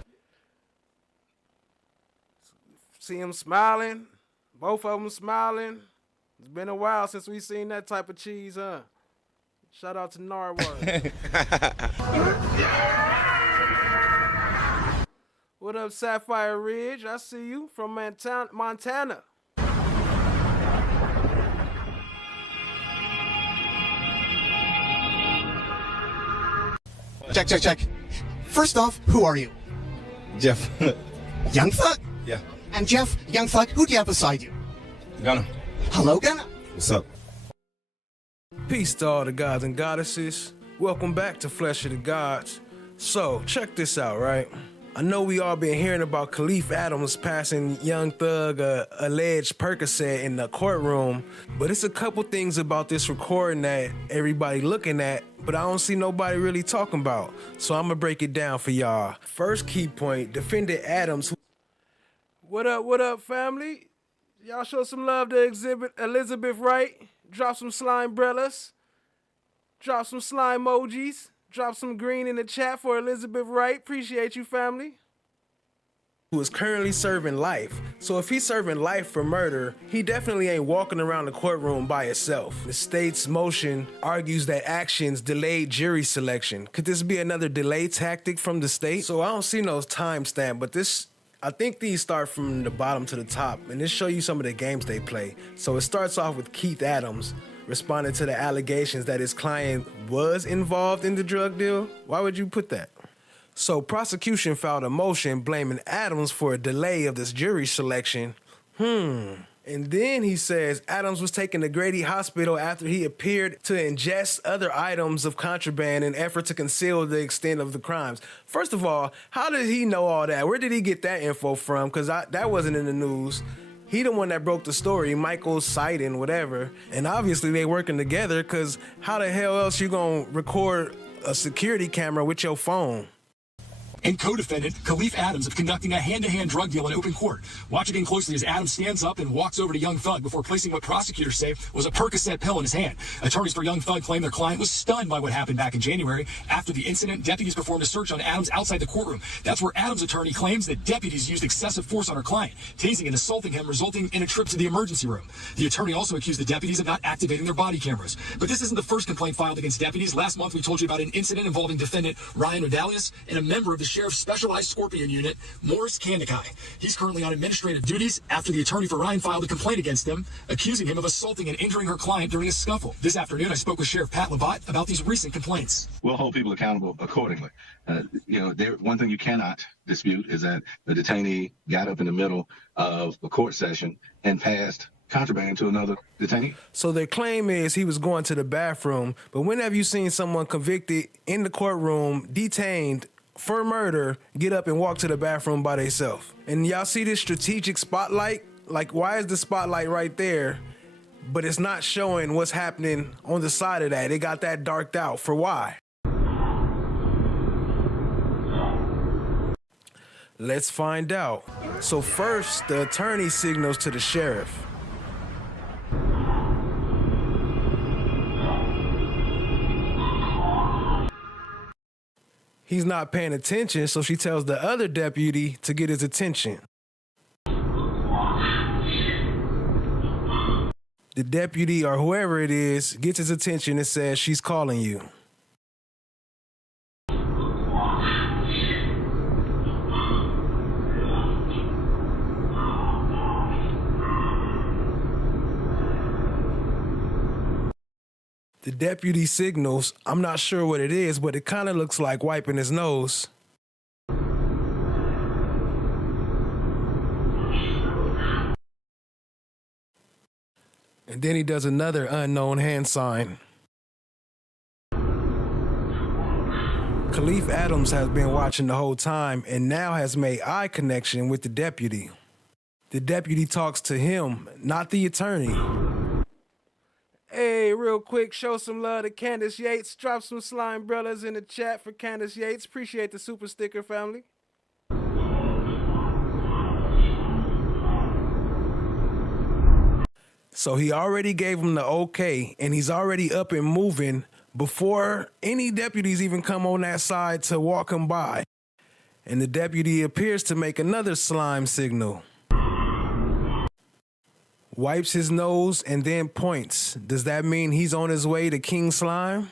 See him smiling. Both of them smiling. It's been a while since we seen that type of cheese, huh? Shout out to Narwhal. What up, Sapphire Ridge? I see you from Montana. Check, check, check. First off, who are you? Jeff. Youngthug? Yeah. And Jeff, Youngthug, who do you have beside you? Gunna. Hello, Gunna. What's up? Peace to all the gods and goddesses. Welcome back to Flesh of the Gods. So, check this out, right? I know we all been hearing about Khalif Adams passing Youngthug a alleged Percocet in the courtroom, but it's a couple things about this recording that everybody looking at, but I don't see nobody really talking about. So I'm gonna break it down for y'all. First key point, defendant Adams. What up, family? Y'all show some love to exhibit Elizabeth Wright. Drop some slime brellas. Drop some slime emojis. Drop some green in the chat for Elizabeth Wright. Appreciate you, family. Who is currently serving life. So if he's serving life for murder, he definitely ain't walking around the courtroom by himself. The state's motion argues that actions delayed jury selection. Could this be another delay tactic from the state? So I don't see no timestamp, but I think these start from the bottom to the top, and this show you some of the games they play. So it starts off with Keith Adams responding to the allegations that his client was involved in the drug deal. Why would you put that? So prosecution filed a motion blaming Adams for a delay of this jury selection. And then he says Adams was taken to Grady Hospital after he appeared to ingest other items of contraband in effort to conceal the extent of the crimes. First of all, how did he know all that? Where did he get that info from? Because that wasn't in the news. He the one that broke the story, Michael Sidon, whatever. And obviously they working together, because how the hell else you gonna record a security camera with your phone? And co-defendant Khalif Adams of conducting a hand-to-hand drug deal in open court. Watch again closely as Adams stands up and walks over to Youngthug before placing what prosecutors say was a Percocet pill in his hand. Attorneys for Youngthug claim their client was stunned by what happened back in January. After the incident, deputies performed a search on Adams outside the courtroom. That's where Adams' attorney claims that deputies used excessive force on her client, tasing and assaulting him, resulting in a trip to the emergency room. The attorney also accused the deputies of not activating their body cameras. But this isn't the first complaint filed against deputies. Last month, we told you about an incident involving defendant Ryan Odalius and a member of the sheriff's Specialized Scorpion Unit, Morris Kandakai. He's currently on administrative duties after the attorney for Ryan filed a complaint against him, accusing him of assaulting and injuring her client during a scuffle. This afternoon, I spoke with Sheriff Pat Labatt about these recent complaints. We'll hold people accountable accordingly. One thing you cannot dispute is that the detainee got up in the middle of a court session and passed contraband to another detainee. So their claim is he was going to the bathroom, but when have you seen someone convicted in the courtroom, detained for murder, get up and walk to the bathroom by themselves? And y'all see this strategic spotlight? Like, why is the spotlight right there, but it's not showing what's happening on the side of that? It got that darked out. For why? Let's find out. So first, the attorney signals to the sheriff. He's not paying attention, so she tells the other deputy to get his attention. The deputy, or whoever it is, gets his attention and says, "She's calling you." The deputy signals. I'm not sure what it is, but it kind of looks like wiping his nose. And then he does another unknown hand sign. Khalif Adams has been watching the whole time and now has made eye connection with the deputy. The deputy talks to him, not the attorney. Hey, real quick, show some love to Candace Yates. Drop some slime brothers in the chat for Candace Yates. Appreciate the super sticker, family. So he already gave him the okay, and he's already up and moving before any deputies even come on that side to walk him by. And the deputy appears to make another slime signal. Wipes his nose and then points. Does that mean he's on his way to King Slime?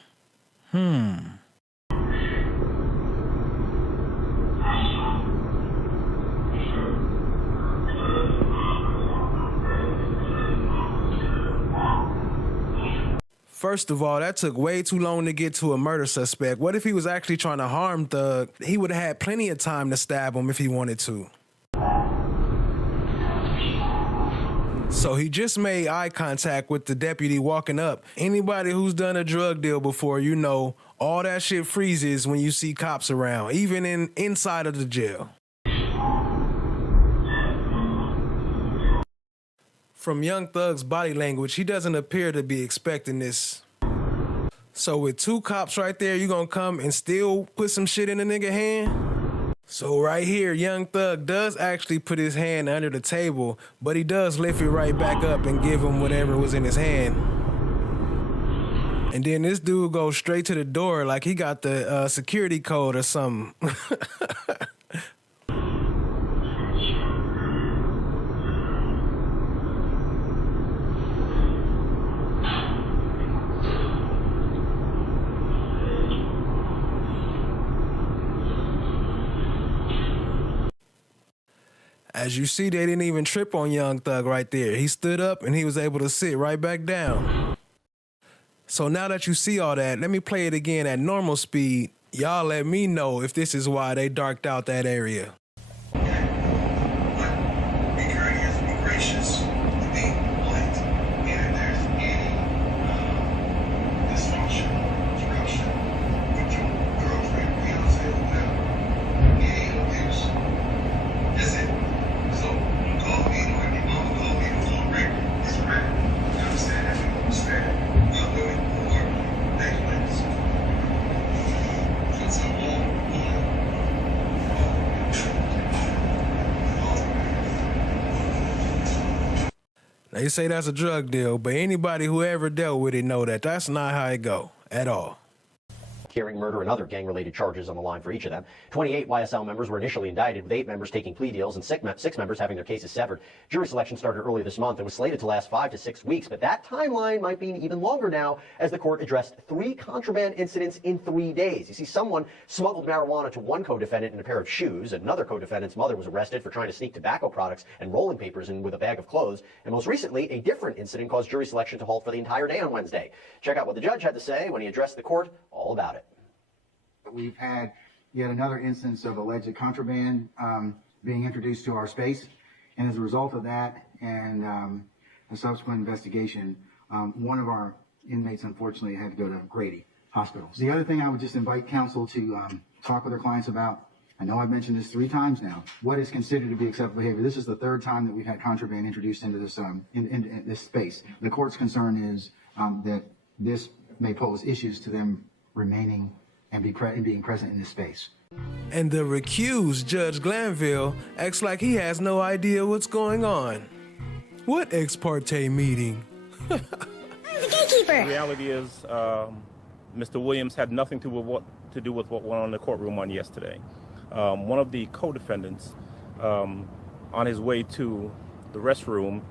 First of all, that took way too long to get to a murder suspect. What if he was actually trying to harm Thug? He would have had plenty of time to stab him if he wanted to. So he just made eye contact with the deputy walking up. Anybody who's done a drug deal before, you know, all that shit freezes when you see cops around, even inside of the jail. From Young Thug's body language, he doesn't appear to be expecting this. So with two cops right there, you gonna come and still put some shit in a nigga hand? So right here, Young Thug does actually put his hand under the table, but he does lift it right back up and give him whatever was in his hand. And then this dude goes straight to the door like he got the security code or something. As you see, they didn't even trip on Young Thug right there. He stood up and he was able to sit right back down. So now that you see all that, let me play it again at normal speed. Y'all let me know if this is why they darked out that area. They say that's a drug deal, but anybody who ever dealt with it know that that's not how it go at all. Carrying murder and other gang-related charges on the line for each of them. 28 YSL members were initially indicted, with 8 members taking plea deals and 6 members having their cases severed. Jury selection started early this month and was slated to last 5 to 6 weeks, but that timeline might be even longer now as the court addressed 3 contraband incidents in 3 days. You see, someone smuggled marijuana to one co-defendant in a pair of shoes. Another co-defendant's mother was arrested for trying to sneak tobacco products and rolling papers in with a bag of clothes. And most recently, a different incident caused jury selection to halt for the entire day on Wednesday. Check out what the judge had to say when he addressed the court all about it. We've had yet another instance of alleged contraband being introduced to our space. And as a result of that and a subsequent investigation, one of our inmates unfortunately had to go to Grady Hospital. The other thing I would just invite counsel to talk with their clients about, I know I've mentioned this 3 times now, what is considered to be acceptable behavior. This is the 3rd time that we've had contraband introduced into this, in this space. The court's concern is that this may pose issues to them remaining and being present in this space. And the recused Judge Glanville acts like he has no idea what's going on. What ex parte meeting? The gatekeeper. The reality is, Mr. Williams had nothing to do with what went on in the courtroom on yesterday. One of the co-defendants, on his way to the restroom,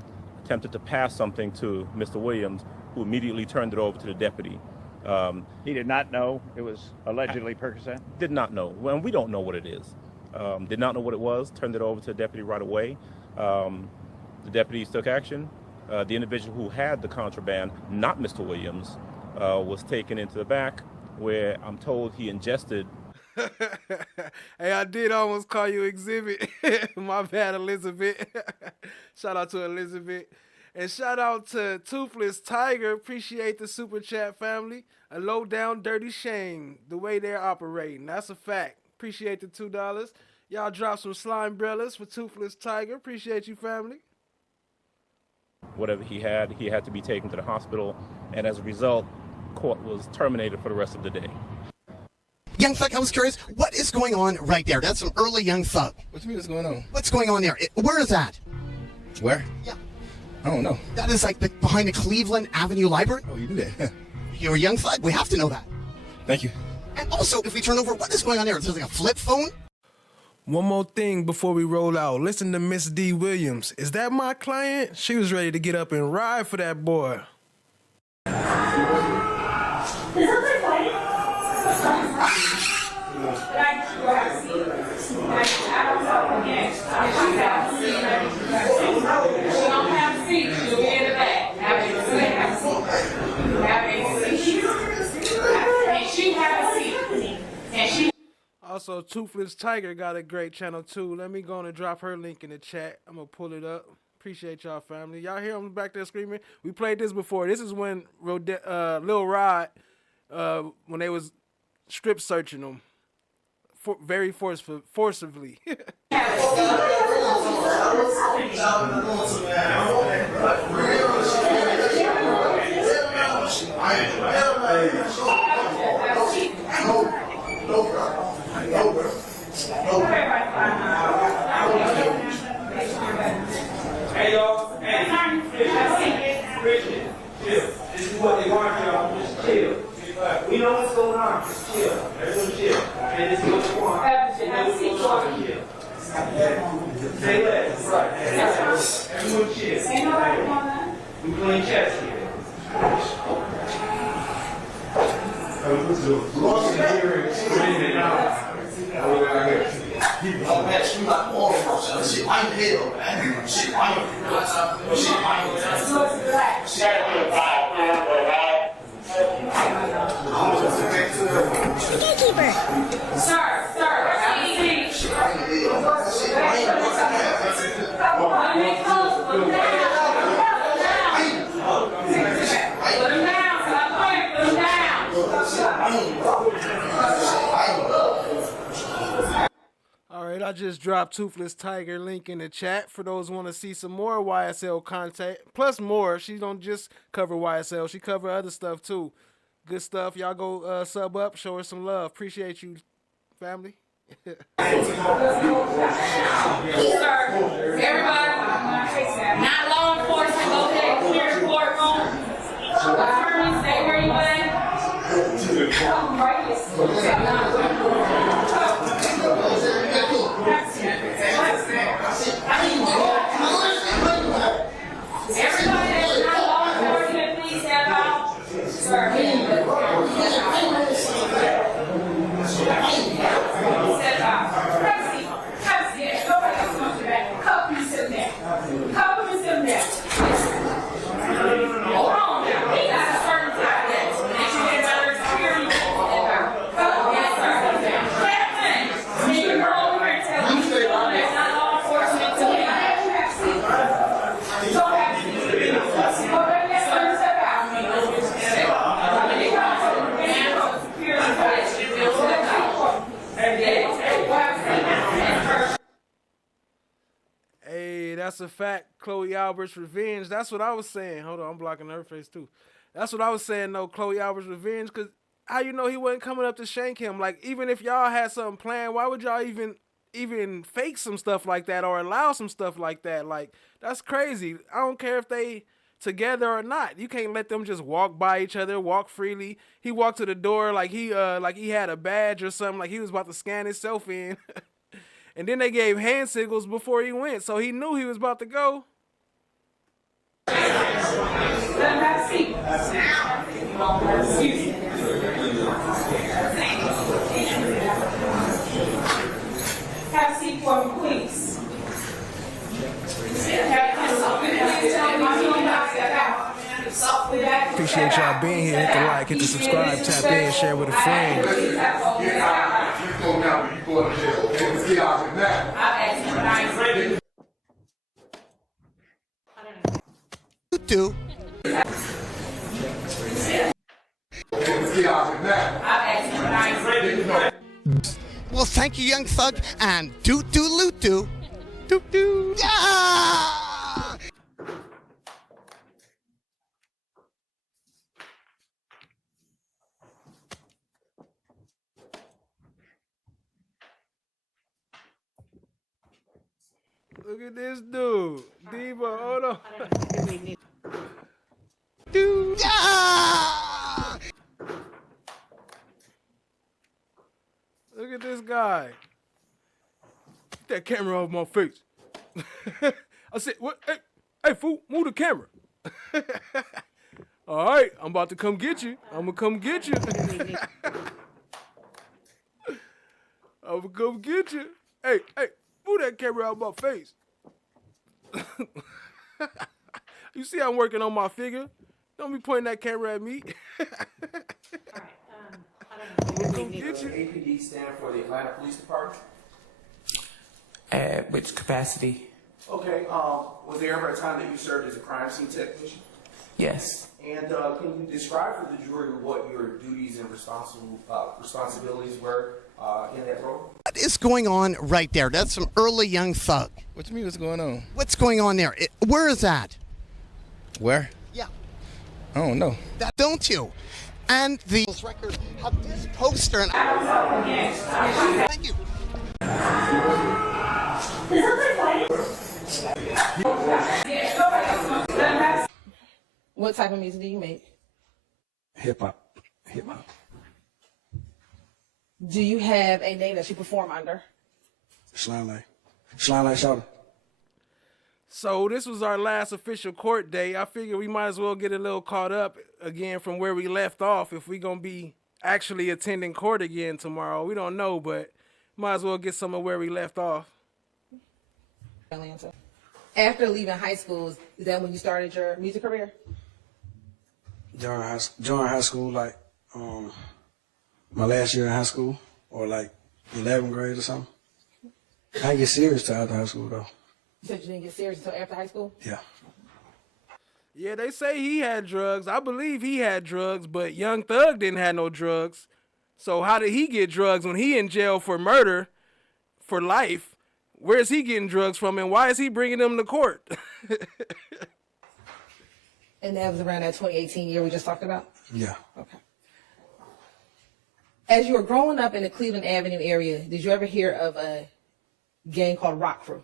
attempted to pass something to Mr. Williams, who immediately turned it over to the deputy. He did not know it was allegedly Percocet? Did not know. Well, we don't know what it is. Did not know what it was, turned it over to the deputy right away. The deputies took action. The individual who had the contraband, not Mr. Williams, was taken into the back, where I'm told he ingested. Hey, I did almost call you Exhibit. My bad, Elizabeth. Shout out to Elizabeth. And shout out to Toothless Tiger. Appreciate the super chat, family. A low down dirty shame, the way they're operating. That's a fact. Appreciate the $2. Y'all drop some slime brellas for Toothless Tiger. Appreciate you, family. Whatever he had to be taken to the hospital. And as a result, court was terminated for the rest of the day. Youngthug, I was curious, what is going on right there? That's some early Youngthug. What do you mean what's going on? What's going on there? Where is that? Where? Yeah. I don't know. That is like behind the Cleveland Avenue Library? Oh, you do that? You're a Youngthug? We have to know that. Thank you. And also, if we turn over, what is going on there? There's like a flip phone? One more thing before we roll out. Listen to Miss D. Williams. Is that my client? She was ready to get up and ride for that boy. Also, Toothless Tiger got a great channel too. Let me go and drop her link in the chat. I'm gonna pull it up. Appreciate y'all, family. Y'all hear him back there screaming? We played this before. This is when Lil Rod, when they was strip searching him, very forcibly. Hey y'all, Richard, chill. This is what they want, y'all. Just chill. We know what's going on. Just chill. Everyone chill. And this is what you want. Chill. Say less. Right. Everyone chill. We playing chess here. Gatekeeper. Sir, Alright, I just dropped Toothless Tiger link in the chat for those who want to see some more YSL content. Plus more. She don't just cover YSL. She cover other stuff too. Good stuff. Y'all go sub up. Show her some love. Appreciate you, family. everybody, not law enforcement, go ahead and clear the courtroom. Attorneys, stay where you at. Everybody that's not law enforcement, please step out. Step out. Have a seat. Nobody else wants you back. Couple you sit there. Hold on now. We got a certain time that makes you get better experience. Yes, sir. Can you go over and tell me there's not law enforcement to me? Don't have to do it. Okay, yes, sir. Step out. Hey, that's a fact. Chloe Albert's Revenge. That's what I was saying. Hold on, I'm blocking her face too. That's what I was saying though, Chloe Albert's Revenge, because how you know he wasn't coming up to shank him? Like, even if y'all had something planned, why would y'all even fake some stuff like that or allow some stuff like that? Like, that's crazy. I don't care if they together or not. You can't let them just walk by each other, walk freely. He walked to the door like he had a badge or something, like he was about to scan himself in. And then they gave hand signals before he went, so he knew he was about to go. Have a seat. Have a seat for me, please. Please tell me how you step out. Appreciate y'all being here. Hit the like, hit the subscribe, tap in, share with a friend. Do. Well, thank you, Young Thug, and doot doo loot doo. Doot doo. Yeah! Look at this dude. Diva, hold on. Dude. Yeah! Look at this guy. Get that camera off my face. I said, what? Hey, fool, move the camera. All right, I'm about to come get you. I'm going to come get you. I'm going to come get you. Hey, move that camera out of my face. You see I'm working on my figure. Don't be pointing that camera at me. Come get you. APD stand for the Atlanta Police Department. At which capacity? Okay, was there ever a time that you served as a crime scene technician? Yes. And can you describe for the jury what your duties and responsibilities were in that role? What is going on right there? That's some early Young Thug. What you mean what's going on? What's going on there? Where is that? Where? Yeah. I don't know. That don't you? And the record have this poster. And thank you. What type of music do you make? Hip hop. Hip hop. Do you have a name that you perform under? Slime like Shouter. So this was our last official court day. I figure we might as well get a little caught up again from where we left off if we're going to be actually attending court again tomorrow. We don't know, but might as well get some of where we left off. Atlanta. After leaving high school, is that when you started your music career? During high school, like my last year in high school, or like 11th grade or something. I didn't get serious till after high school though. You said you didn't get serious until after high school? Yeah. Yeah, they say he had drugs. I believe he had drugs, but Young Thug didn't have no drugs. So how did he get drugs when he in jail for murder for life? Where's he getting drugs from, and why is he bringing them to court? And that was around that 2018 year we just talked about? Yeah. Okay. As you were growing up in the Cleveland Avenue area, did you ever hear of a gang called Rock Crew?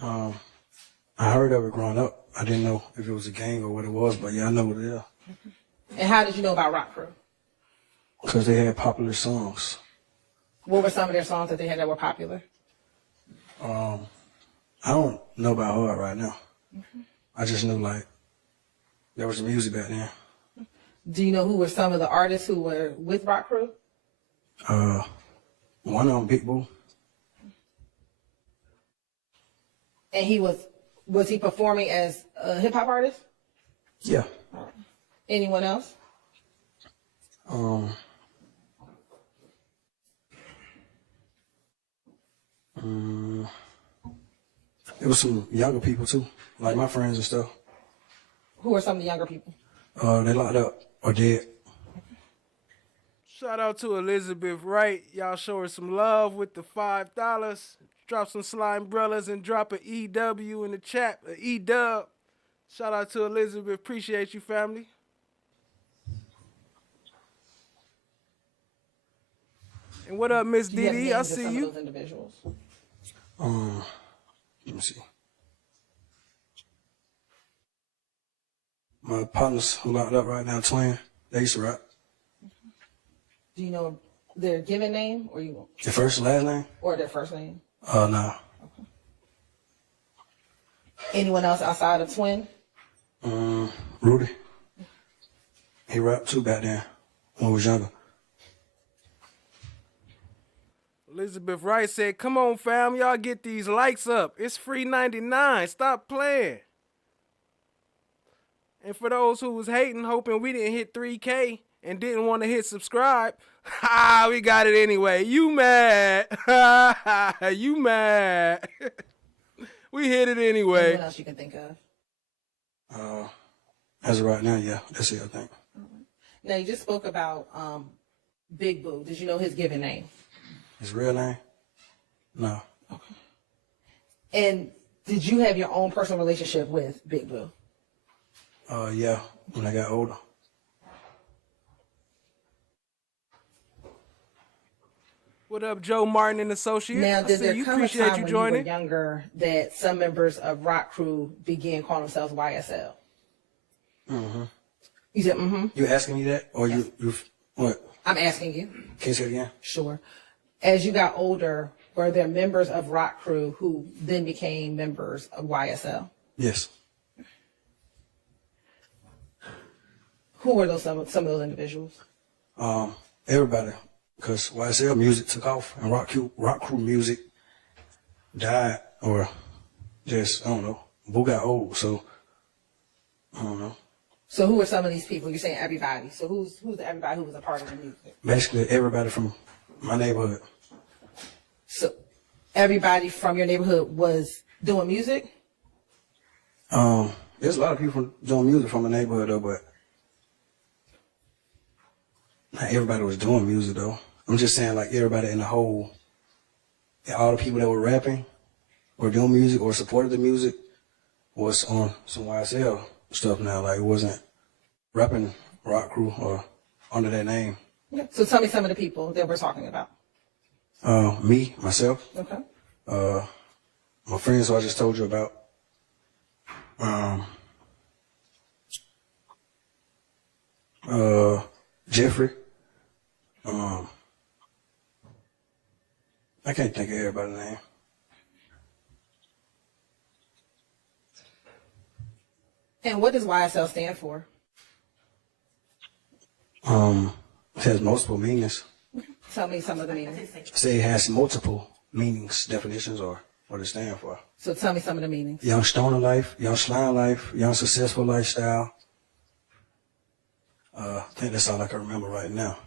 I heard of it growing up. I didn't know if it was a gang or what it was, but yeah, I know what it is. And how did you know about Rock Crew? Because they had popular songs. What were some of their songs that they had that were popular? I don't know about hard right now. I just knew like there was some music back then. Do you know who were some of the artists who were with Rock Crew? One of them, Big Boo. And was he performing as a hip hop artist? Yeah. Anyone else? It was some younger people too, like my friends and stuff. Who are some of the younger people? They locked up or dead. Shout out to Elizabeth Wright. Y'all show her some love with the $5. Drop some slime brothers and drop an EW in the chat, an E-dub. Shout out to Elizabeth. Appreciate you, family. And what up, Miss Didi? I see you. Let me see. My partners who locked up right now, Twin, they used to rap. Do you know their given name or you? Their first and last name? Or their first name? No. Okay. Anyone else outside of Twin? Rudy. He rapped too back then when he was younger. Elizabeth Wright said, come on, fam. Y'all get these likes up. It's free 99. Stop playing. And for those who was hating, hoping we didn't hit 3K and didn't want to hit subscribe, we got it anyway. You mad? You mad? We hit it anyway. What else you can think of? As of right now, yeah, that's it, I think. Now, you just spoke about Big Boo. Did you know his given name? His real name? No. Okay. And did you have your own personal relationship with Big Boo? Yeah, when I got older. What up, Joe Martin and Associates? Now, did there come a time when you were joining. younger that some members of Rock Crew began calling themselves YSL? Mm-hmm. You said mm-hmm? You asking me that? Or you what? I'm asking you. Can you say it again? Sure. As you got older, were there members of Rock Crew who then became members of YSL? Yes. Who were those some of those individuals? Everybody, because YSL music took off and rock crew music died, or just I don't know. Boo got old, so I don't know. So who are some of these people? You're saying everybody. So who's the everybody who was a part of the music? Basically, everybody from my neighborhood. So everybody from your neighborhood was doing music? There's a lot of people doing music from the neighborhood though, but not everybody was doing music though. I'm just saying like everybody in the whole, all the people that were rapping or doing music or supported the music was on some YSL stuff now. Like it wasn't rapping Rock Crew or under that name. Yeah. So tell me some of the people that we're talking about. Me, myself. Okay. My friends who I just told you about. Jeffrey. I can't think of everybody's name. And what does YSL stand for? It has multiple meanings. Tell me some of the meanings. Say it has multiple meanings, definitions, or what it stands for. So tell me some of the meanings. Young stoner life, young slime life, young successful lifestyle. I think that's all I can remember right now.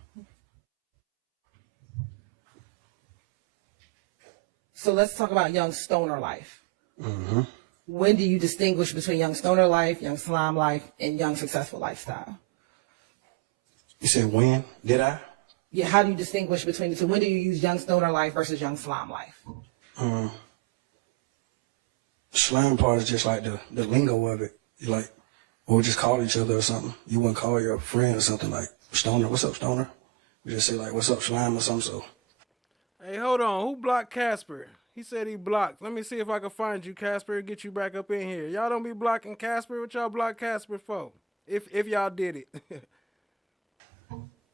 So let's talk about young stoner life. Mm-hmm. When do you distinguish between young stoner life, young slime life, and young successful lifestyle? You said when? Did I? Yeah, how do you distinguish between the two? When do you use young stoner life versus young slime life? Slime part is just like the lingo of it. You like, we'll just call each other or something. You wouldn't call your friend or something like, Stoner, what's up, Stoner? We just say like, what's up, Slime or something, so. Hey, hold on. Who blocked Casper? He said he blocked. Let me see if I can find you, Casper, and get you back up in here. Y'all don't be blocking Casper. What y'all block Casper for? If y'all did it.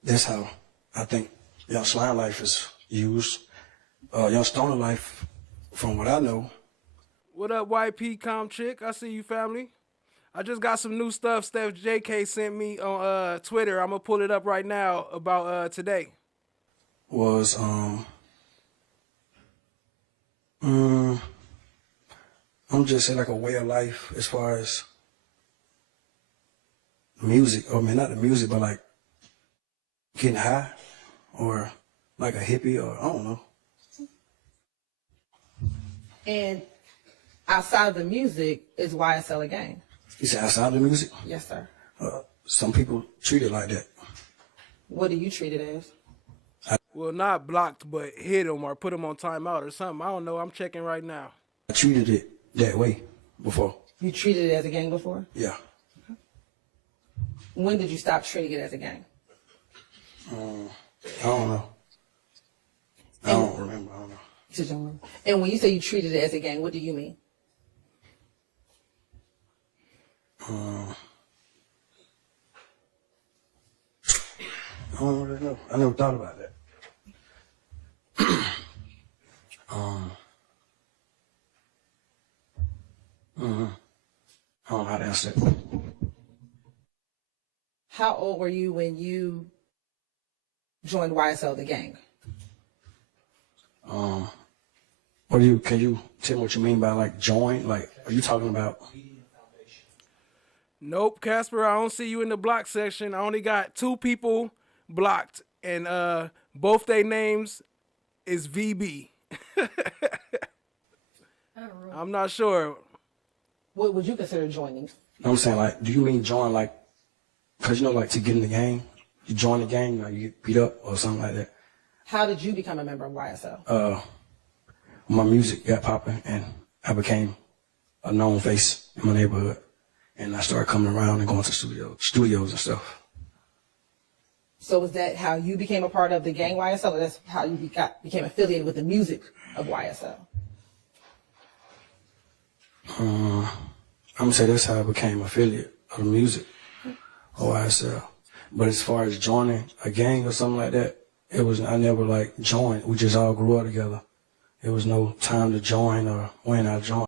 That's how I think young slime life is used. Young stoner life, from what I know. What up, YP Com Chick? I see you, family. I just got some new stuff Steph JK sent me on Twitter. I'm going to pull it up right now about today. Was, I'm just saying like a way of life as far as music. I mean, not the music, but like getting high or like a hippie or I don't know. And outside of the music is YSL a gang? You said outside of the music? Yes, sir. Some people treat it like that. What do you treat it as? Well, not blocked, but hit him or put him on timeout or something. I don't know. I'm checking right now. I treated it that way before. You treated it as a gang before? Yeah. When did you stop treating it as a gang? I don't know. I don't remember. I don't know. You don't remember. And when you say you treated it as a gang, what do you mean? I don't really know. I never thought about that. I don't know how to answer that. How old were you when you joined YSL, the gang? Can you tell me what you mean by like join? Like, are you talking about? Nope, Casper, I don't see you in the block section. I only got 2 people blocked, and both their names is VB. I'm not sure. What would you consider joining? I'm saying, like, do you mean join, like, because, you know, like, to get in the game? You join the game, like, you get beat up or something like that. How did you become a member of YSL? My music got popping, and I became a known face in my neighborhood. And I started coming around and going to studios and stuff. So was that how you became a part of the gang YSL, or that's how you became affiliated with the music of YSL? I'm gonna say that's how I became affiliate of the music of YSL. But as far as joining a gang or something like that, I never like joined. We just all grew up together. There was no time to join or when I joined.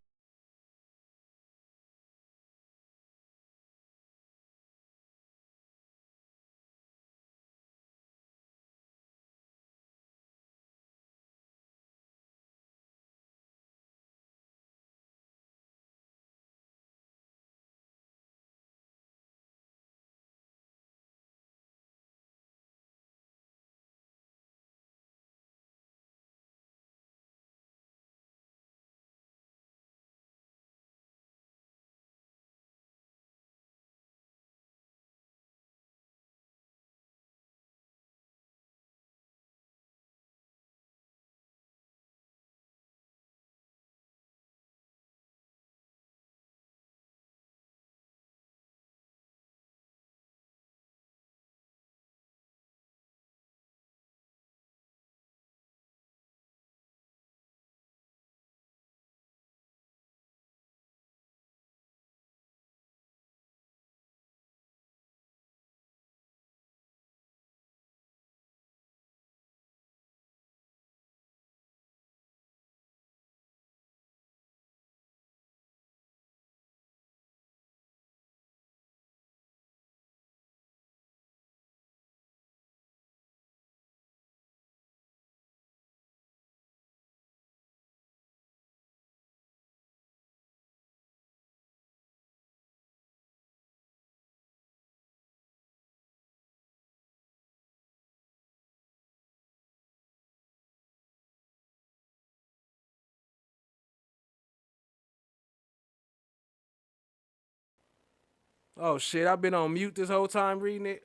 Oh shit, I've been on mute this whole time reading it.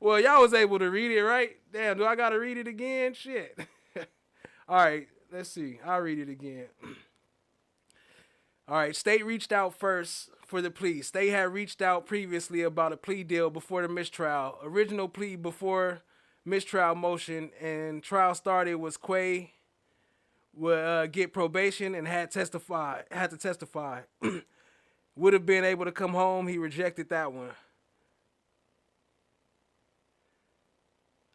Well, y'all was able to read it, right? Damn, do I gotta read it again? Shit. All right, let's see. I'll read it again. All right, State reached out first for the plea. State had reached out previously about a plea deal before the mistrial. Original plea before mistrial motion and trial started was Quay would get probation and had to testify. Would have been able to come home. He rejected that one.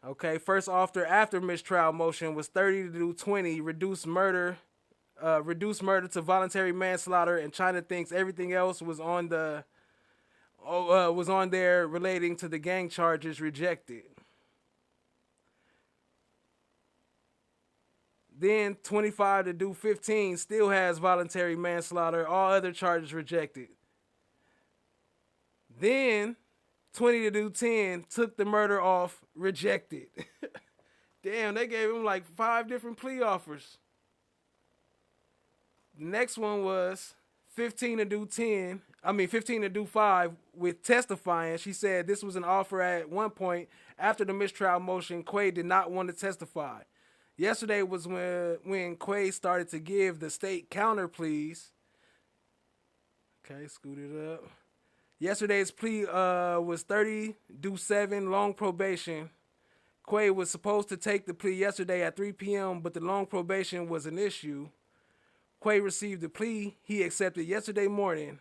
Okay, first offer after mistrial motion was 30 to do 20, reduce murder to voluntary manslaughter, and China thinks everything else was on there relating to the gang charges rejected. Then 25 to do 15 still has voluntary manslaughter, all other charges rejected. Then 20 to do 10 took the murder off, rejected. Damn, they gave him like 5 different plea offers. The next one was 15 to do 5 with testifying. She said this was an offer at one point. After the mistrial motion, Quay did not want to testify. Yesterday was when Quay started to give the state counter pleas. Okay, scoot it up. Yesterday's plea was 30 do 7, long probation. Quay was supposed to take the plea yesterday at 3 p.m., but the long probation was an issue. Quay received the plea he accepted yesterday morning.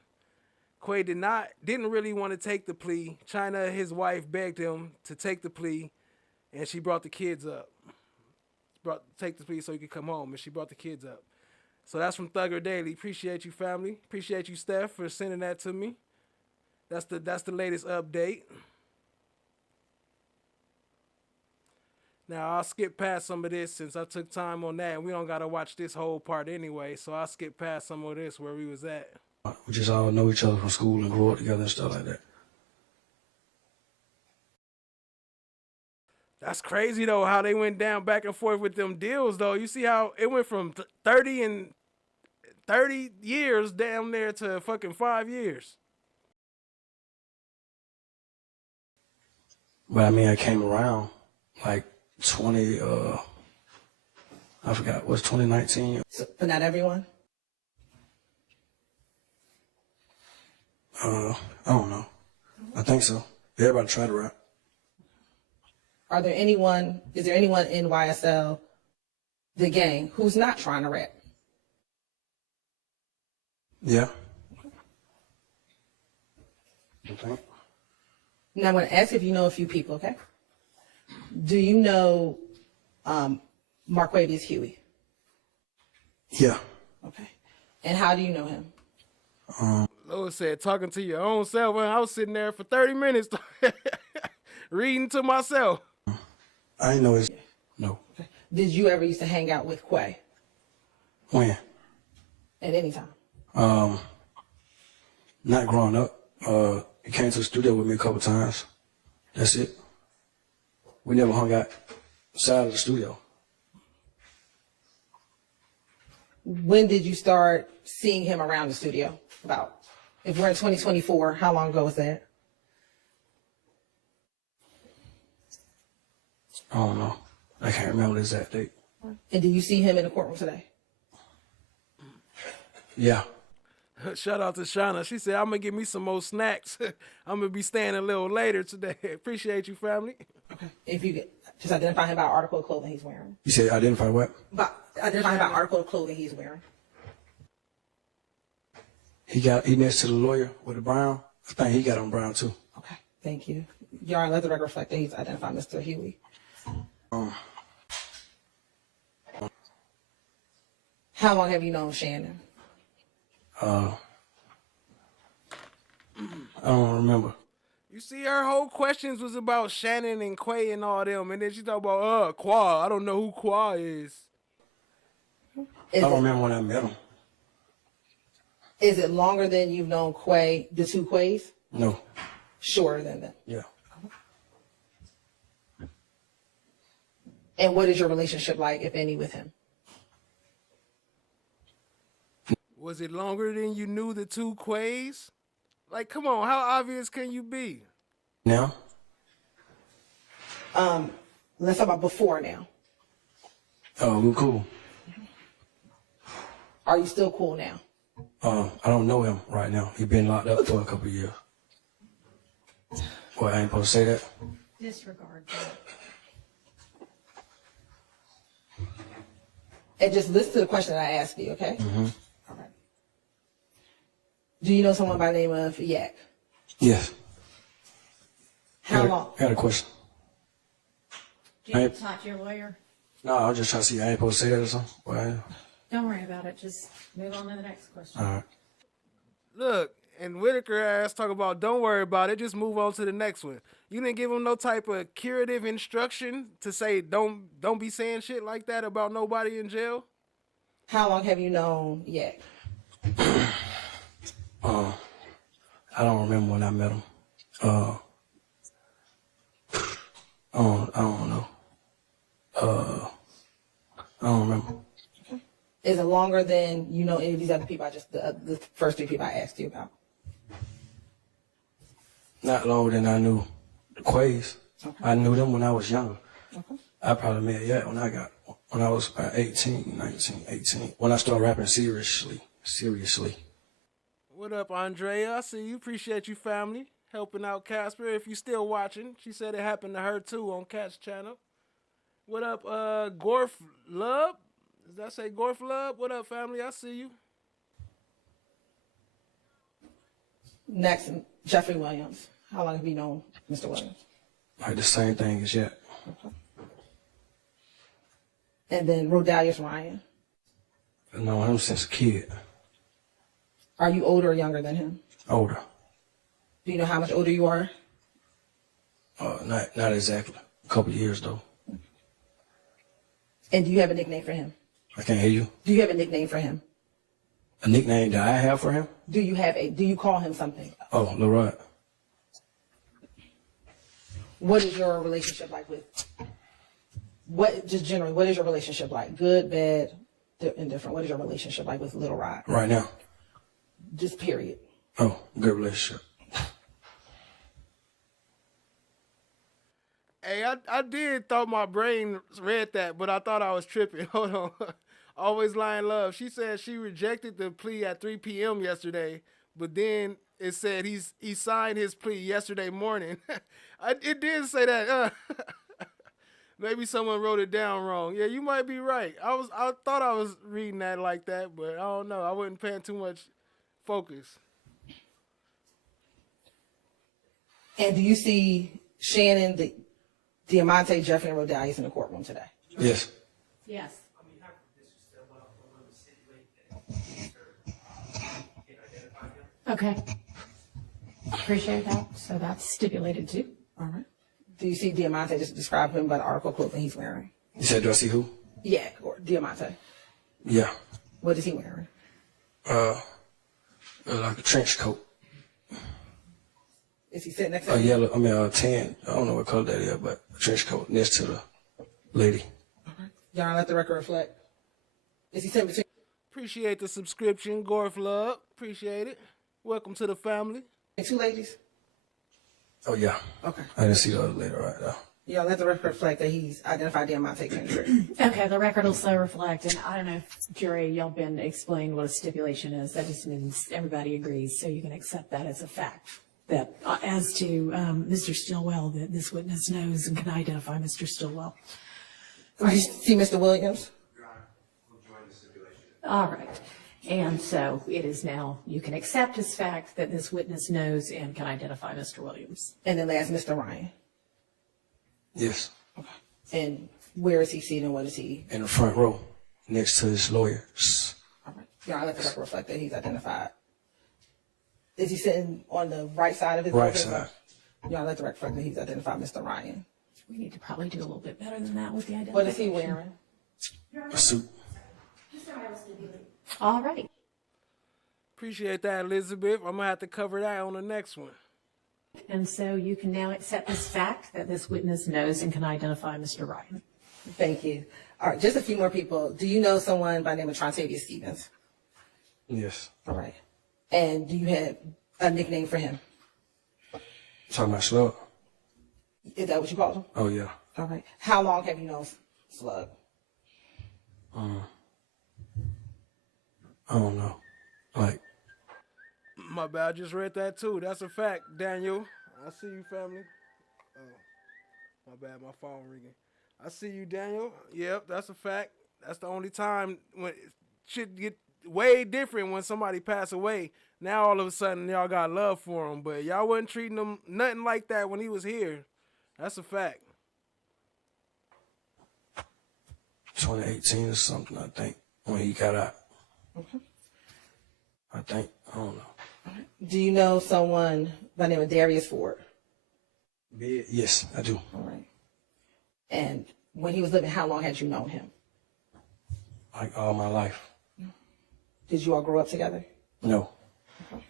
Quay didn't really want to take the plea. China, his wife, begged him to take the plea, and she brought the kids up. Take the plea so he could come home, and she brought the kids up. So that's from Thugger Daily. Appreciate you, family. Appreciate you, Steph, for sending that to me. That's the latest update. Now, I'll skip past some of this since I took time on that, and we don't got to watch this whole part anyway, so I'll skip past some of this where we was at. We just all know each other from school and grew up together and stuff like that. That's crazy though, how they went down back and forth with them deals though. You see how it went from 30 years down there to fucking 5 years. But I mean, I came around like 20, I forgot, was 2019? So, but not everyone? I don't know. I think so. Everybody tried to rap. Is there anyone in YSL, the gang, who's not trying to rap? Yeah. Okay. Now I'm going to ask if you know a few people, okay? Do you know Marquavius Huey? Yeah. Okay. And how do you know him? Lois said, talking to your own self. I was sitting there for 30 minutes reading to myself. I didn't know his. No. Okay. Did you ever used to hang out with Quay? When? At any time? Not growing up. He came to the studio with me a couple times. That's it. We never hung out outside of the studio. When did you start seeing him around the studio? About, if we're in 2024, how long ago was that? I don't know. I can't remember the exact date. And do you see him in the courtroom today? Yeah. Shout out to Shauna. She said, I'm going to get me some more snacks. I'm going to be staying a little later today. Appreciate you, family. Okay. If you could just identify him by article of clothing he's wearing. You said identify what? Identify him by article of clothing he's wearing. He next to the lawyer with the brown. I think he got on brown too. Okay. Thank you. Your Honor, let the record reflect that he's identified Mr. Huey. How long have you known Shannon? I don't remember. You see, her whole questions was about Shannon and Quay and all them. And then she talked about, Qua. I don't know who Qua is. I don't remember when I met him. Is it longer than you've known Quay, the two Quays? No. Shorter than that? Yeah. And what is your relationship like, if any, with him? Was it longer than you knew the two Quays? Like, come on, how obvious can you be? Now? Let's talk about before now. Oh, we're cool. Are you still cool now? I don't know him right now. He's been locked up for a couple of years. Well, I ain't supposed to say that. Disregard that. And just listen to the question that I asked you, okay? Mm-hmm. All right. Do you know someone by the name of Yak? Yes. How long? I got a question. Do you talk to your lawyer? No, I was just trying to see. I ain't supposed to say that or something. Well, Don't worry about it. Just move on to the next question. all right. Look, and Whitaker ass talk about don't worry about it, just move on to the next one. You didn't give him no type of curative instruction to say don't be saying shit like that about nobody in jail? How long have you known Yak? I don't remember when I met him. I don't know. I don't remember. Is it longer than you know any of these other people? The first three people I asked you about. Not longer than I knew the Quays. Okay. I knew them when I was younger. Okay. I probably met Yak when I was about 18, 19, 18. When I started rapping seriously. What up, Andrea? I see you. Appreciate you, family. Helping out Casper. If you still watching, she said it happened to her too on Cat's channel. What up, Gorf Love? Does that say Gorf Love? What up, family? I see you. Next, Jeffrey Williams. How long have you known Mr. Williams? Like the same thing as Yak. Okay. And then Rodalius Ryan. I've known him since a kid. Are you older or younger than him? Older. Do you know how much older you are? Not exactly. A couple of years though. And do you have a nickname for him? I can't hear you. Do you have a nickname for him? A nickname that I have for him? Do you call him something? Oh, Leroy. What is your relationship like with, just generally, what is your relationship like? Good, bad, indifferent? What is your relationship like with Little Rod? Right now? Just period. Oh, good relationship. Hey, I did thought my brain read that, but I thought I was tripping. Hold on. Always Lying Love. She said she rejected the plea at 3 p.m. yesterday, but then it said he signed his plea yesterday morning. It did say that. Maybe someone wrote it down wrong. Yeah, you might be right. I thought I was reading that like that, but I don't know. I wasn't paying too much focus. And do you see Shannon, Diamante, Jeffrey, and Rodalius in the courtroom today? Yes. Yes. Okay. Appreciate that. So that's stipulated too. All right. Do you see Diamante, just describe him by the article clothing he's wearing? You said, do I see who? Yeah, or Diamante. Yeah. What is he wearing? Like a trench coat. Is he sitting next to A yellow, tan. I don't know what color that is, but a trench coat next to the lady. Y'all let the record reflect. Is he sitting between? Appreciate the subscription, Gorf Love. Appreciate it. Welcome to the family. Two ladies? Oh, yeah. Okay. I didn't see the other lady right now. Y'all let the record reflect that he's identified Diamante Kendrick. Okay, the record will so reflect, and I don't know if jury, y'all been explained what a stipulation is. That just means everybody agrees, so you can accept that as a fact. That as to Mr. Stillwell, that this witness knows and can identify Mr. Stillwell. You see Mr. Williams? All right. And so it is now, you can accept as fact that this witness knows and can identify Mr. Williams. And then last, Mr. Ryan. Yes. Okay. And where is he seated and what is he? In the front row, next to his lawyer. All right. Y'all let the record reflect that he's identified. Is he sitting on the right side of his right side? Y'all let the record reflect that he's identified Mr. Ryan. We need to probably do a little bit better than that with the identification. What is he wearing? A suit. All right. Appreciate that, Elizabeth. I'm going to have to cover that on the next one. And so you can now accept this fact that this witness knows and can identify Mr. Ryan. Thank you. All right, just a few more people. Do you know someone by the name of Trontavious Stevens? Yes. All right. And do you have a nickname for him? Talking about Slug? Is that what you called him? Oh, yeah. All right. How long have you known Slug? I don't know. Like, My bad, I just read that too. That's a fact, Daniel. I see you, family. Oh, my bad, my phone ringing. I see you, Daniel. Yep, that's a fact. That's the only time when it should get way different when somebody pass away. Now all of a sudden y'all got love for him, but y'all wasn't treating him nothing like that when he was here. That's a fact. 2018 or something, I think, when he got out. Okay. I think. I don't know. Do you know someone by the name of Darius Ford? Yes, I do. All right. And when he was living, how long had you known him? Like all my life. Did you all grow up together? No. Okay.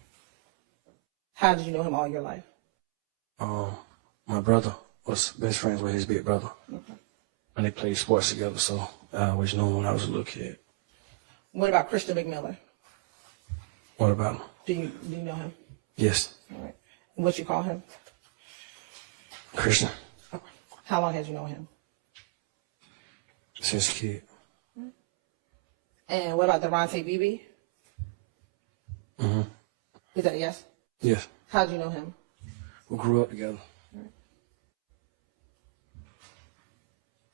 How did you know him all your life? My brother was best friends with his big brother. Okay. And they played sports together, so I always knew him when I was a little kid. What about Christian McMillan? What about him? Do you know him? Yes. All right. And what you call him? Christian. Okay. How long had you known him? Since a kid. And what about Devontae Beebe? Mm-hmm. Is that a yes? Yes. How did you know him? We grew up together.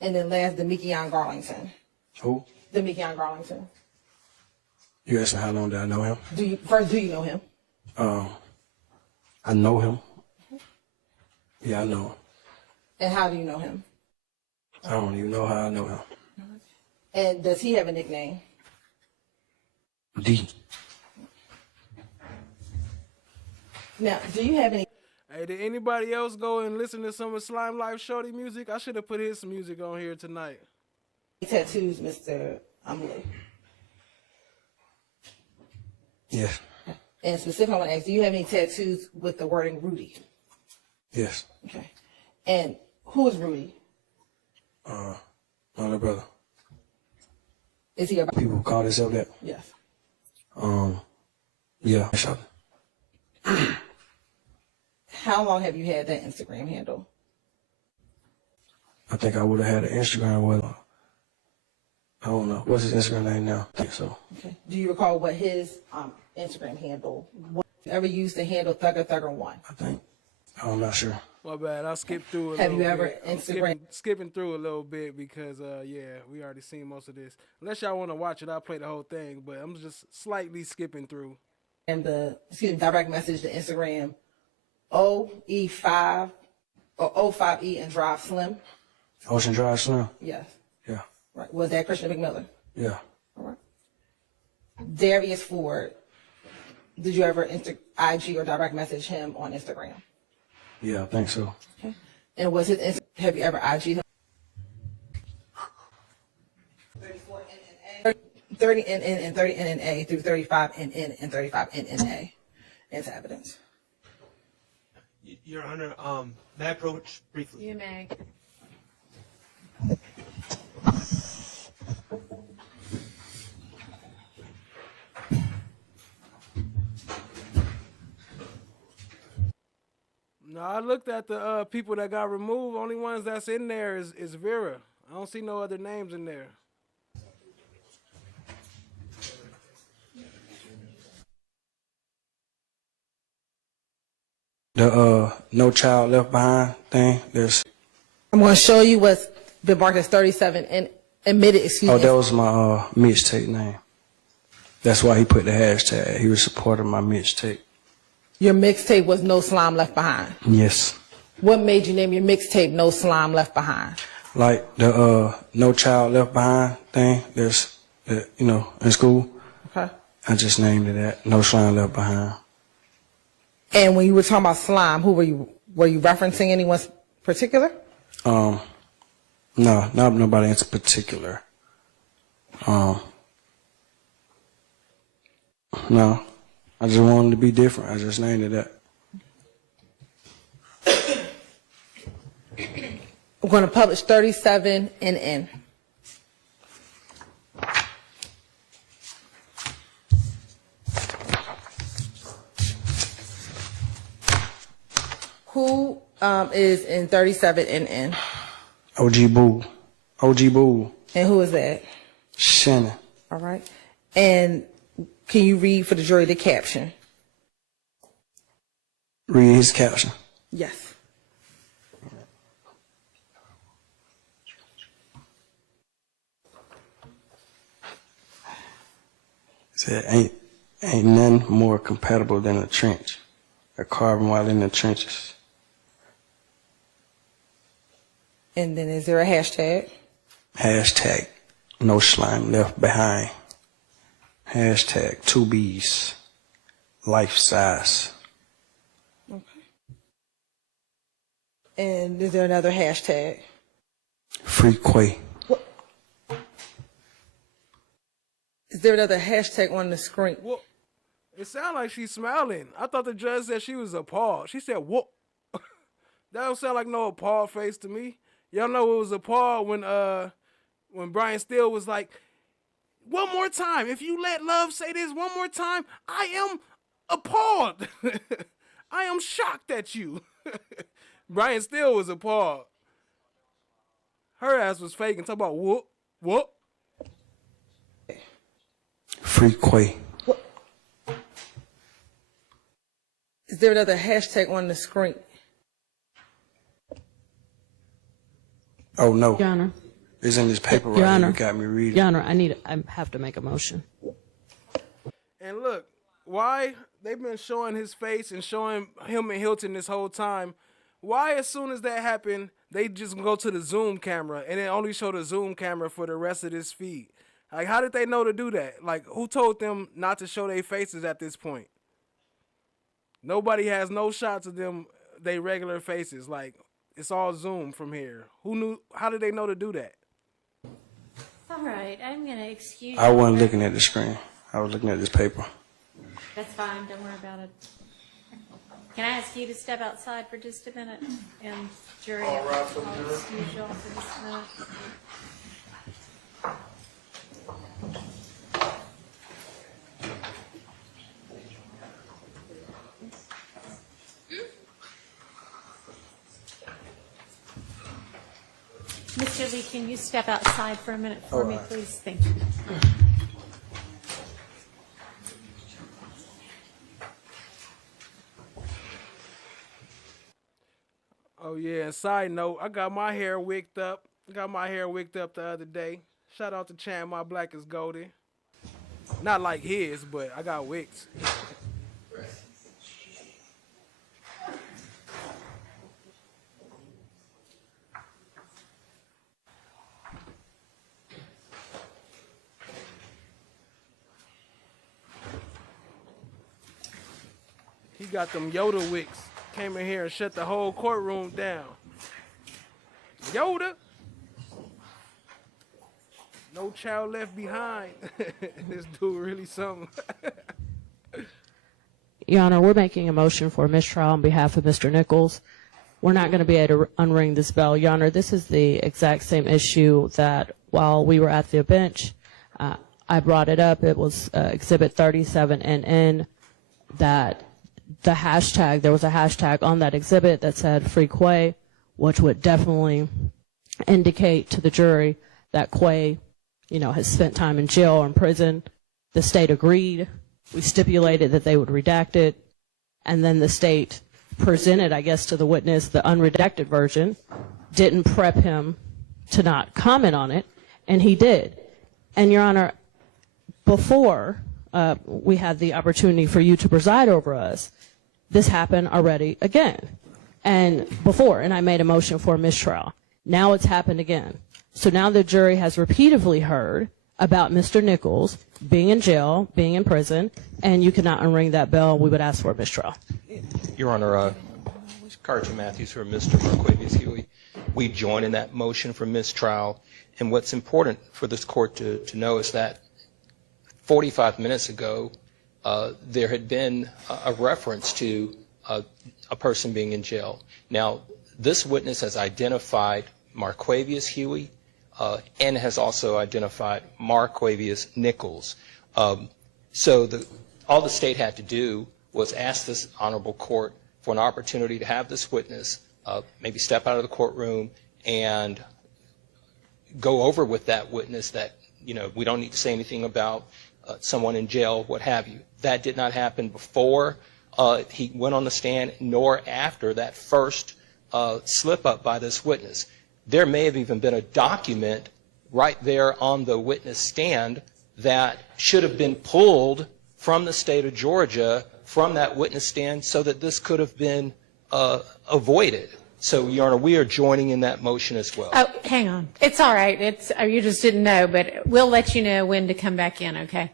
And then last, Demekion Garlington. Who? Demekion Garlington. You asked me how long did I know him? Do you know him? I know him. Yeah, I know him. And how do you know him? I don't even know how I know him. And does he have a nickname? D. Now, do you have any? Hey, did anybody else go and listen to some of Slime Life Shorty music? I should have put his music on here tonight. Tattoos, Mr. Umley. Yes. And specifically, I want to ask, do you have any tattoos with the wording Rudy? Yes. Okay. And who is Rudy? My little brother. Is he a... People call themselves that? Yes. Yeah. How long have you had that Instagram handle? I think I would have had an Instagram with him. I don't know. What's his Instagram name now? I think so. Okay. Do you recall what his Instagram handle was? You ever used the handle Thugger1? I think. I'm not sure. My bad. I skipped through a Have little you ever bit. I'm skipping through a little bit because, yeah, we already seen most of this. Unless y'all want to watch it, I'll play the whole thing, but I'm just slightly skipping through. And direct message to Instagram OE5 or O5E and Drive Slim. Ocean Drive Slim? Yes. Yeah. Right. Was that Christian McMillan? Yeah. All right. Darius Ford. Did you ever IG or direct message him on Instagram? Yeah, I think so. Okay. And was his have you ever IG him? 30 NN and 30 NNA through 35 NN and 35 NNA into evidence. Your Honor, may I approach briefly? You may. No, I looked at the people that got removed. Only ones that's in there is Vera. I don't see no other names in there. The No Child Left Behind thing. I'm going to show you what's been marked as 37 and admitted. Excuse me. Oh, that was my mixtape name. That's why he put the hashtag. He was supporting my mixtape. Your mixtape was No Slime Left Behind. Yes. What made you name your mixtape No Slime Left Behind? Like the No Child Left Behind thing. There's, in school. Okay. I just named it that. No Slime Left Behind. And when you were talking about slime, who were you referencing anyone particular? No, not nobody in particular. No, I just wanted to be different. I just named it that. I'm going to publish 37 NN. Who is in 37 NN? OG Boo. OG Boo. And who is that? Shannon. All right. And can you read for the jury the caption? Read his caption. Yes. It said, ain't none more compatible than a trench. A carbon while in the trenches. And then is there a hashtag? Hashtag no slime left behind. Hashtag 2Bs. Life size. Okay. And is there another hashtag? Free Quay. Is there another hashtag on the screen? Well, it sounded like she's smiling. I thought the judge said she was appalled. She said, "Whoop." That don't sound like no appalled face to me. Y'all know it was appalled when Brian Steele was like, "One more time. If you let Love say this one more time, I am appalled. I am shocked at you." Brian Steele was appalled. Her ass was faking. Talk about whoop, whoop. Free Quay. Is there another hashtag on the screen? Oh, no. Your Honor. It's in this paper Your right Honor. here. You got me reading. Your Honor, I have to make a motion. And look, why they've been showing his face and showing him and Hilton this whole time. Why, as soon as that happened, they just go to the Zoom camera and then only show the Zoom camera for the rest of this feed? Like, how did they know to do that? Like, who told them not to show their faces at this point? Nobody has no shots of them, they regular faces. Like, it's all Zoom from here. Who knew? How did they know to do that? All right, I'm going to excuse I wasn't looking at the screen. I was looking at this paper. That's fine, don't worry about it. Can I ask you to step outside for just a minute? And jury, All right, I'll from here. excuse y'all for just a minute. Mr. Lee, can you step outside for a minute for me, please? Thank you. Oh yeah, and side note, I got my hair wigged up. The other day. Shout out to Chan, my black is golden. Not like his, but I got wigs. He got them Yoda wigs. Came in here and shut the whole courtroom down. Yoda. No child left behind. This dude really something. Your Honor, we're making a motion for mistrial on behalf of Mr. Nichols. We're not going to be able to unring this bell. Your Honor, this is the exact same issue that while we were at the bench, I brought it up. It was Exhibit 37NN that the hashtag, there was a hashtag on that exhibit that said Free Quay, which would definitely indicate to the jury that Quay, has spent time in jail or in prison. The state agreed. We stipulated that they would redact it. And then the state presented, I guess, to the witness the unredacted version, didn't prep him to not comment on it, and he did. And, Your Honor, before we had the opportunity for you to preside over us, this happened already again. And I made a motion for a mistrial. Now it's happened again. So now the jury has repeatedly heard about Mr. Nichols being in jail, being in prison, and you cannot unring that bell. We would ask for a mistrial. Your Honor, Carter Matthews for Mr. Marquavius Huey. We join in that motion for mistrial. And what's important for this court to know is that 45 minutes ago, there had been a reference to a person being in jail. Now, this witness has identified Marquavius Huey and has also identified Marquavius Nichols. So all the state had to do was ask this honorable court for an opportunity to have this witness maybe step out of the courtroom and go over with that witness that, we don't need to say anything about someone in jail, what have you. That did not happen before he went on the stand, nor after that first slip up by this witness. There may have even been a document right there on the witness stand that should have been pulled from the state of Georgia from that witness stand so that this could have been avoided. So, Your Honor, we are joining in that motion as well. Oh, hang on. It's all right. You just didn't know, but we'll let you know when to come back in, okay?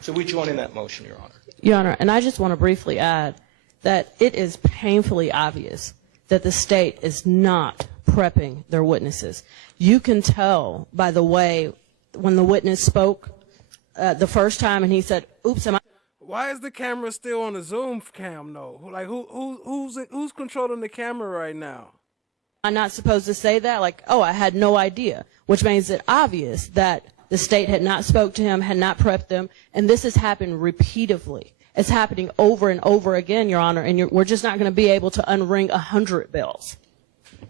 So we join in that motion, Your Honor. Your Honor, and I just want to briefly add that it is painfully obvious that the state is not prepping their witnesses. You can tell by the way when the witness spoke the first time and he said, oops, am I... Why is the camera still on the Zoom cam though? Like who's controlling the camera right now? I'm not supposed to say that? Like, oh, I had no idea, which makes it obvious that the state had not spoke to him, had not prepped them, and this has happened repeatedly. It's happening over and over again, Your Honor, and we're just not going to be able to unring 100 bells.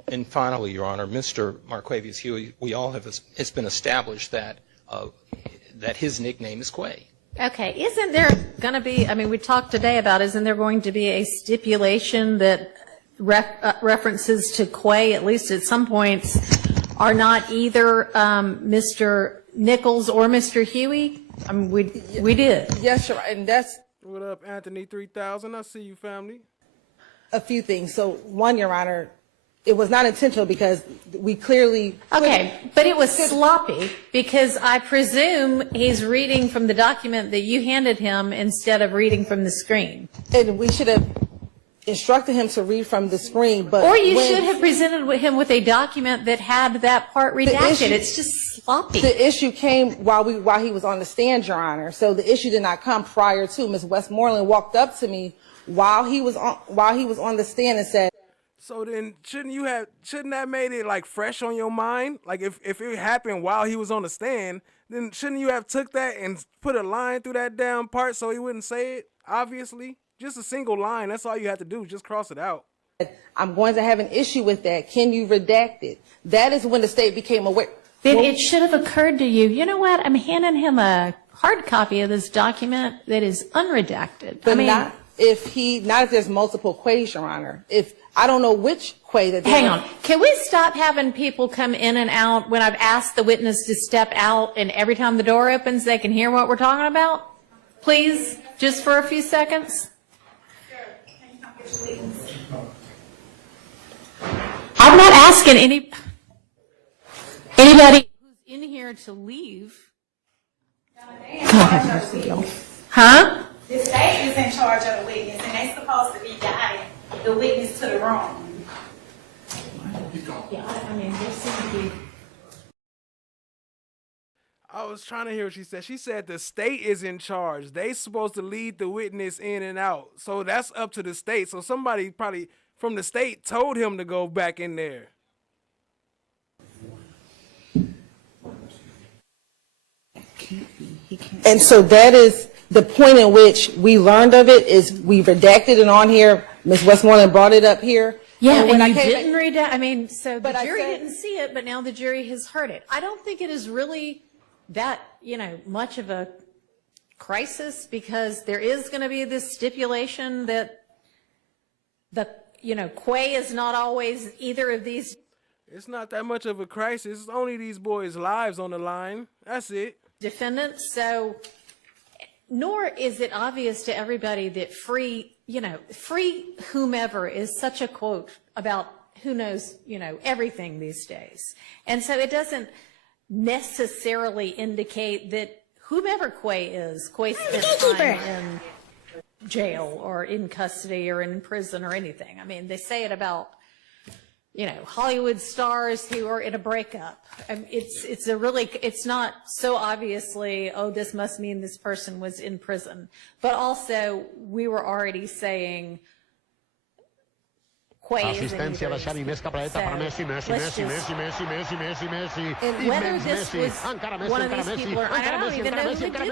And finally, Your Honor, Mr. Marquavius Huey, it's been established that that his nickname is Quay. Okay, isn't there going to be, we talked today about, isn't there going to be a stipulation that references to Quay, at least at some points, are not either Mr. Nichols or Mr. Huey? We did. Yes, you're right, and that's... What up, Anthony 3000? I see you, family. A few things. So, one, Your Honor, it was not intentional because we clearly... Okay, but it was sloppy because I presume he's reading from the document that you handed him instead of reading from the screen. And we should have... instructed him to read from the screen, but Or you should have presented him with a document that had that part redacted. It's just sloppy. The issue came while he was on the stand, Your Honor. So the issue did not come prior to. Ms. Westmoreland walked up to me while he was on the stand and said. So then, shouldn't that made it like fresh on your mind? Like if it happened while he was on the stand, then shouldn't you have took that and put a line through that damn part so he wouldn't say it? Obviously, just a single line. That's all you have to do. Just cross it out. I'm going to have an issue with that. Can you redact it? That is when the state became aware. Then it should have occurred to you, you know what, I'm handing him a hard copy of this document that is unredacted. But not if there's multiple quays, Your Honor. If I don't know which quay that. Hang on. Can we stop having people come in and out when I've asked the witness to step out and every time the door opens they can hear what we're talking about? Please, just for a few seconds. I'm not asking anybody who's in here to leave. Huh? The state is in charge of the witness, and they're supposed to be guiding the witness to the room. Yeah, I mean, there seems to be. I was trying to hear what she said. She said the state is in charge. They supposed to lead the witness in and out. So that's up to the state. So somebody probably from the state told him to go back in there. And so that is the point in which we learned of it is we redacted it on here. Ms. Westmoreland brought it up here. Yeah, and when you didn't read it. I mean, so the jury said, didn't see it, but now the jury has heard it. I don't think it is really that, much of a crisis because there is going to be this stipulation that Quay is not always either of these. It's not that much of a crisis. It's only these boys' lives on the line. That's it. Defendants. So, nor is it obvious to everybody that free whomever is such a quote about who knows, everything these days. And so it doesn't necessarily indicate that whomever Quay spent time in jail or in custody or in prison or anything. I mean, they say it about, Hollywood stars who are in a breakup. It's not so obviously, oh, this must mean this person was in prison. But also, we were already saying, Asistencia de Xavi, més cap a dreta per Messi. And whether this was one of these people, or I don't even know who did it.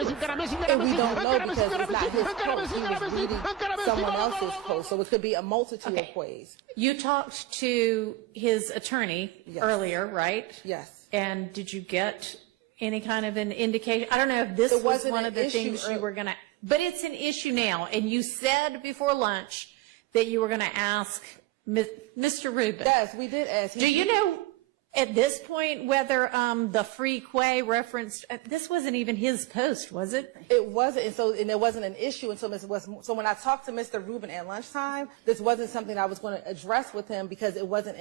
And we don't know because it's not his post. He was reading someone else's post. So it could be a multitude of ways. You talked to his attorney earlier, right? Yes. And did you get any kind of an indication? I don't know if this was one of the things you were going to, but it's an issue now. And you said before lunch that you were going to ask Mr. Rubin. Yes, we did ask. Do you know at this point whether the free Quay referenced, this wasn't even his post, was it? It wasn't, and it wasn't an issue until so when I talked to Mr. Rubin at lunchtime, this wasn't something I was going to address with him because it wasn't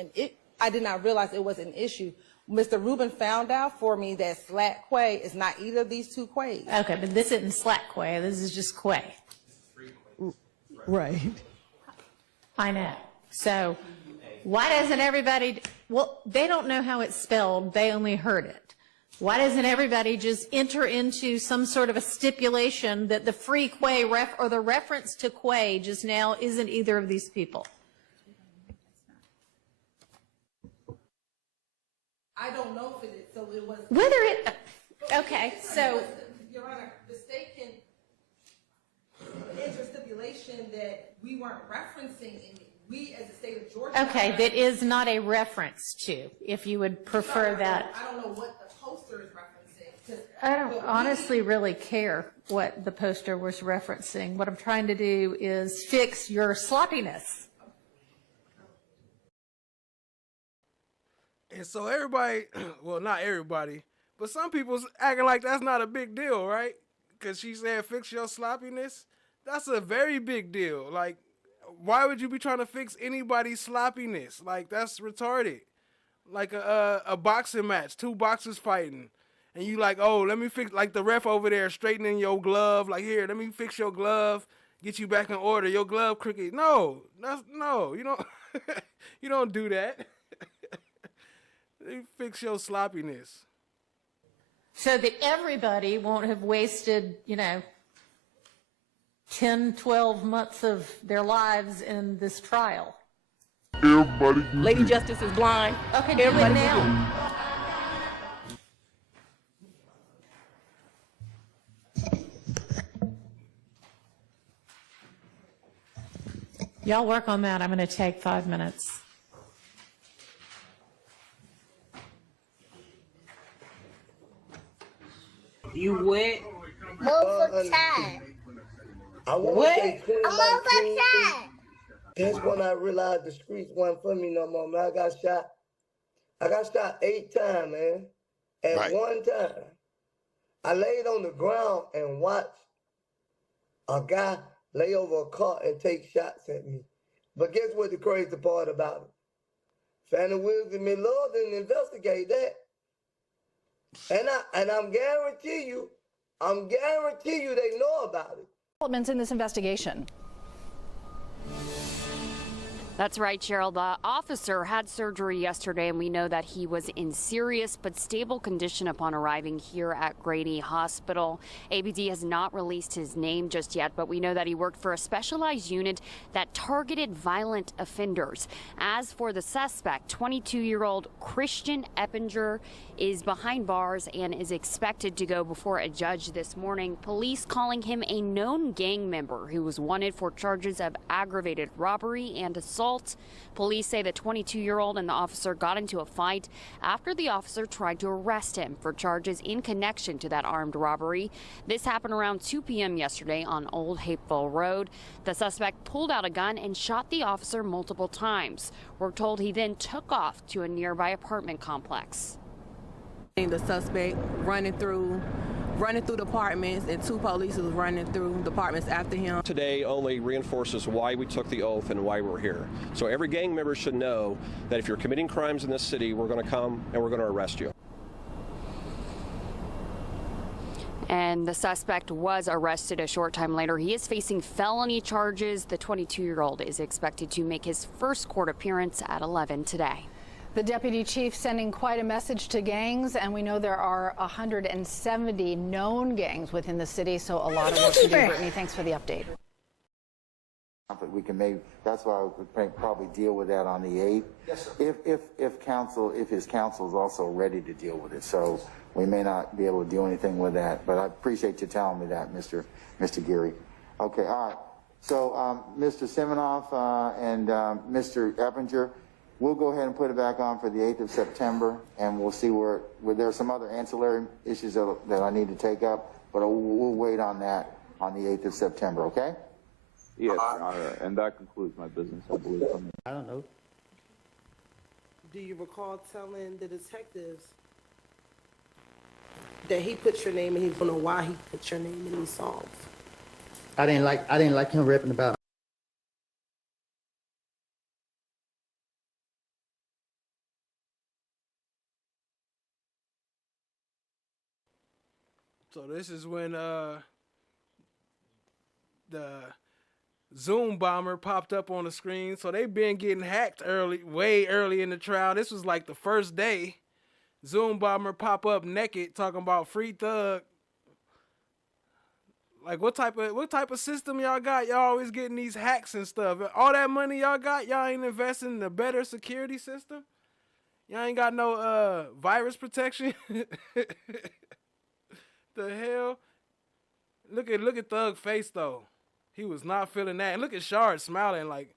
I did not realize it was an issue. Mr. Rubin found out for me that Slack Quay is not either of these two Quays. Okay, but this isn't Slack Quay, this is just Quay. Right. I know. So why doesn't everybody, well, they don't know how it's spelled, they only heard it. Why doesn't everybody just enter into some sort of a stipulation that the free Quay or the reference to Quay just now isn't either of these people? I don't know if it is, so it was. Whether it, okay, so. Your Honor, the state can enter stipulation that we weren't referencing any. We, as the state of Georgia. Okay, that is not a reference to, if you would prefer that. I don't know what the poster is referencing. I don't honestly really care what the poster was referencing. What I'm trying to do is fix your sloppiness. And so everybody, well, not everybody, but some people's acting like that's not a big deal, right? Because she said fix your sloppiness. That's a very big deal. Like, why would you be trying to fix anybody's sloppiness? Like, that's retarded. Like a boxing match, two boxers fighting. And you like, oh, let me fix, like the ref over there straightening your glove. Like, here, let me fix your glove. get you back in order. Your glove crooked. No, you don't. You don't do that. You fix your sloppiness. So that everybody won't have wasted, 10, 12 months of their lives in this trial. Lady Justice is blind. Okay, do it now. Y'all work on that. I'm going to take 5 minutes. You wet? Most time. I want to say I'm 2019. That's when I realized the streets wasn't for me no more, man. I got shot 8 times, man. At one time. I laid on the ground and watched a guy lay over a car and take shots at me. But guess what the crazy part about it? Fannie Willis and Miss Lord didn't investigate that. And I'm guarantee you they know about it. Developments in this investigation. That's right, Cheryl. The officer had surgery yesterday, and we know that he was in serious but stable condition upon arriving here at Grady Hospital. ABD has not released his name just yet, but we know that he worked for a specialized unit that targeted violent offenders. As for the suspect, 22-year-old Christian Eppinger is behind bars and is expected to go before a judge this morning. Police calling him a known gang member who was wanted for charges of aggravated robbery and assault. Police say the 22-year-old and the officer got into a fight after the officer tried to arrest him for charges in connection to that armed robbery. This happened around 2 p.m. yesterday on Old Hapeville Road. The suspect pulled out a gun and shot the officer multiple times. We're told he then took off to a nearby apartment complex. The suspect running through the apartments, and 2 police was running through the apartments after him. Today only reinforces why we took the oath and why we're here. So every gang member should know that if you're committing crimes in this city, we're going to come and we're going to arrest you. And the suspect was arrested a short time later. He is facing felony charges. The 22-year-old is expected to make his first court appearance at 11 today. The deputy chief sending quite a message to gangs, and we know there are 170 known gangs within the city, so a lot of work to do. Brittany, thanks for the update. We can maybe, that's why we could probably deal with that on the 8th. Yes, sir. If his counsel is also ready to deal with it, so we may not be able to do anything with that. But I appreciate you telling me that, Mr. Geary. Okay, all right. So Mr. Siminoff and Mr. Eppinger, we'll go ahead and put it back on for the 8th of September, and we'll see where there are some other ancillary issues that I need to take up, but we'll wait on that on the 8th of September, okay? Yes, Your Honor, and that concludes my business, I believe. I don't know. Do you recall telling the detectives that he put your name and he don't know why he put your name in these songs? I didn't like him rapping about. So this is when the Zoom bomber popped up on the screen. So they've been getting hacked way early in the trial. This was like the first day. Zoom bomber pop up naked talking about free Thug. Like what type of system y'all got? Y'all always getting these hacks and stuff. All that money y'all got, y'all ain't investing in a better security system? Y'all ain't got no virus protection? The hell? Look at Thug's face though. He was not feeling that. And look at Shard smiling like,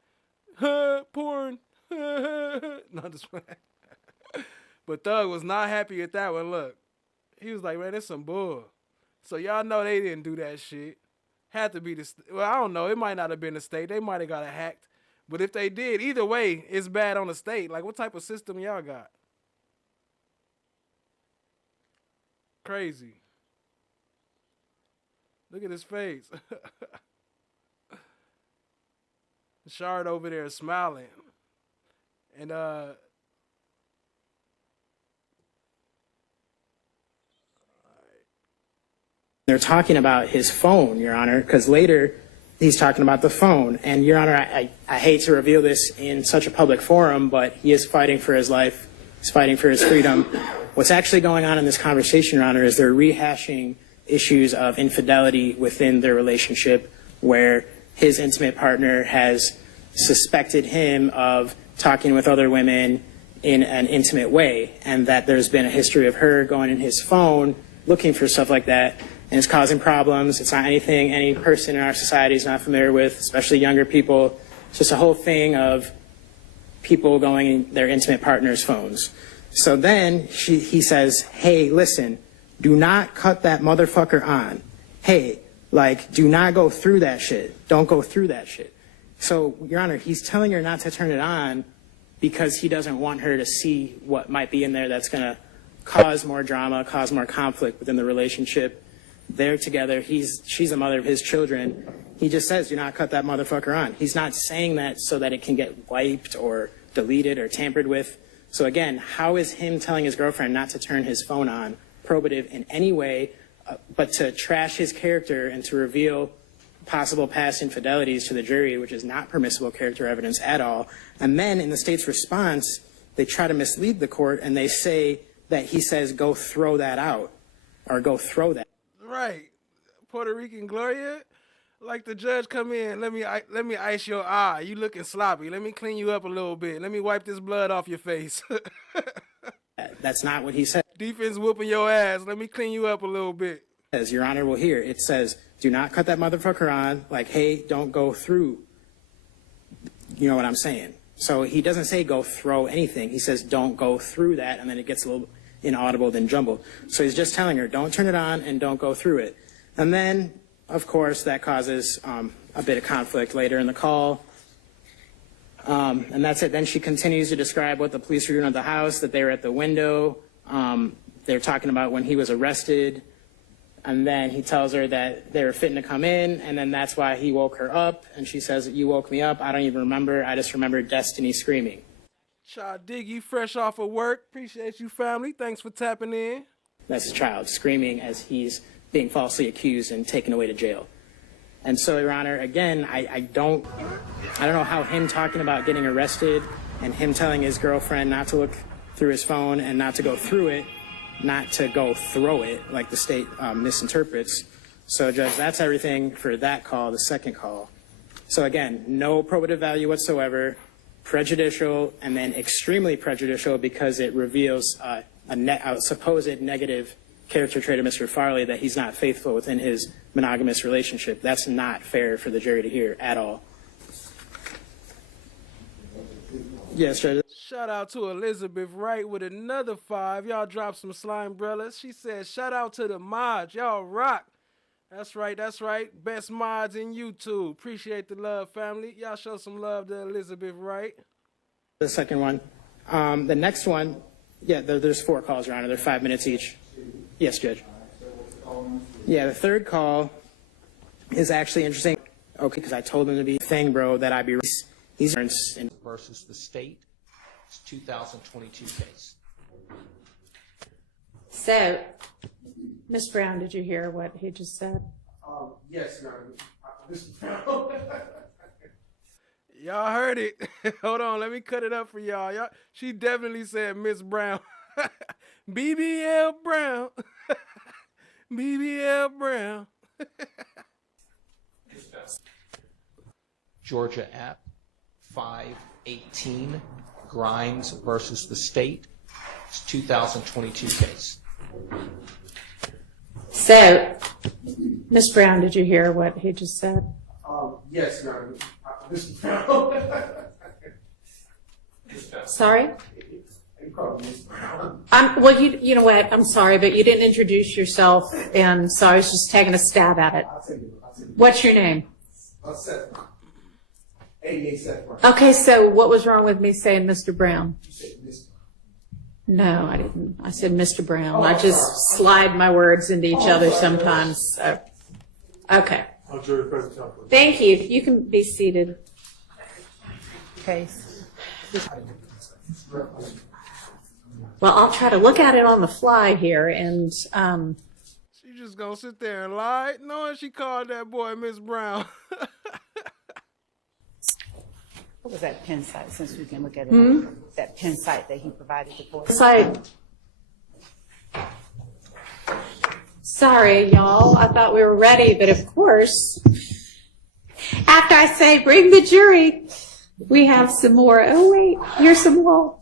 porn. No, just but Thug was not happy at that one. Look, he was like, man, that's some bull. So y'all know they didn't do that shit. Had to be well, I don't know. It might not have been the state. They might have got it hacked. But if they did, either way, it's bad on the state. Like, what type of system y'all got? Crazy. Look at his face. Shard over there smiling. And they're talking about his phone, Your Honor, because later he's talking about the phone. And Your Honor, I hate to reveal this in such a public forum, but he is fighting for his life. He's fighting for his freedom. What's actually going on in this conversation, Your Honor, is they're rehashing issues of infidelity within their relationship, where his intimate partner has suspected him of talking with other women in an intimate way, and that there's been a history of her going in his phone looking for stuff like that, and it's causing problems. It's not anything any person in our society is not familiar with, especially younger people. It's just a whole thing of people going in their intimate partner's phones. So then he says, hey, listen, do not cut that motherfucker on. Hey, like, do not go through that shit. Don't go through that shit. So, Your Honor, he's telling her not to turn it on because he doesn't want her to see what might be in there that's going to cause more drama, cause more conflict within the relationship. They're together. She's the mother of his children. He just says, do not cut that motherfucker on. He's not saying that so that it can get wiped or deleted or tampered with. So again, how is him telling his girlfriend not to turn his phone on probative in any way, but to trash his character and to reveal possible past infidelities to the jury, which is not permissible character evidence at all. And then in the state's response, they try to mislead the court and they say that he says, go throw that out, or go throw that. Right. Puerto Rican Gloria, like the judge come in, let me ice your eye. You looking sloppy. Let me clean you up a little bit. Let me wipe this blood off your face. That's not what he said. Defense whooping your ass. Let me clean you up a little bit. As Your Honor will hear, it says, do not cut that motherfucker on. Like, hey, don't go through. You know what I'm saying? So he doesn't say go throw anything. He says don't go through that, and then it gets a little inaudible then jumbled. So he's just telling her, don't turn it on and don't go through it. And then, of course, that causes a bit of conflict later in the call. And that's it. Then she continues to describe what the police were doing at the house, that they were at the window. They're talking about when he was arrested. And then he tells her that they were fitting to come in, and then that's why he woke her up. And she says, you woke me up. I don't even remember. I just remember Destiny screaming. Child Diggy, fresh off of work. Appreciate you, family. Thanks for tapping in. That's his child screaming as he's being falsely accused and taken away to jail. And so, Your Honor, again, I don't know how him talking about getting arrested and him telling his girlfriend not to look through his phone and not to go through it, not to go throw it, like the state misinterprets. So, Judge, that's everything for that call, the second call. So, again, no probative value whatsoever, prejudicial, and then extremely prejudicial because it reveals a supposed negative character trait of Mr. Farley, that he's not faithful within his monogamous relationship. That's not fair for the jury to hear at all. Yes, Judge. Shout out to Elizabeth Wright with another 5. Y'all dropped some slime umbrellas. She said, shout out to the mods. Y'all rock. That's right, that's right. Best mods in YouTube. Appreciate the love, family. Y'all show some love to Elizabeth Wright. The second one. The next one, yeah, there's 4 calls, Your Honor. They're 5 minutes each. Yes, Judge. Yeah, the third call is actually interesting. Okay, because I told him to be thing, bro, that I'd be... He's versus the state. It's 2022 case. So, Ms. Brown, did you hear what he just said? Yes, Your Honor. Y'all heard it. Hold on, let me cut it up for y'all. She definitely said Miss Brown. BBL Brown. BBL Brown. Georgia App 518 Grimes versus the state. It's 2022 case. So, Ms. Brown, did you hear what he just said? Yes, Your Honor. Miss Brown. Sorry? Well, you know what? I'm sorry, but you didn't introduce yourself, and so I was just taking a stab at it. What's your name? Seth. 88 Seth Brown. Okay, so what was wrong with me saying Mr. Brown? You said Miss Brown. No, I didn't. I said Mr. Brown. I just slide my words into each other sometimes. So. Okay. Thank you. You can be seated. Case. Well, I'll try to look at it on the fly here, and She just gonna sit there and lie, knowing she called that boy Miss Brown. What was that pen site, since we can look at it? Hmm? That pen site that he provided the court. Site. Sorry, y'all. I thought we were ready, but of course, after I say bring the jury, we have some more. Oh, wait, here's some more.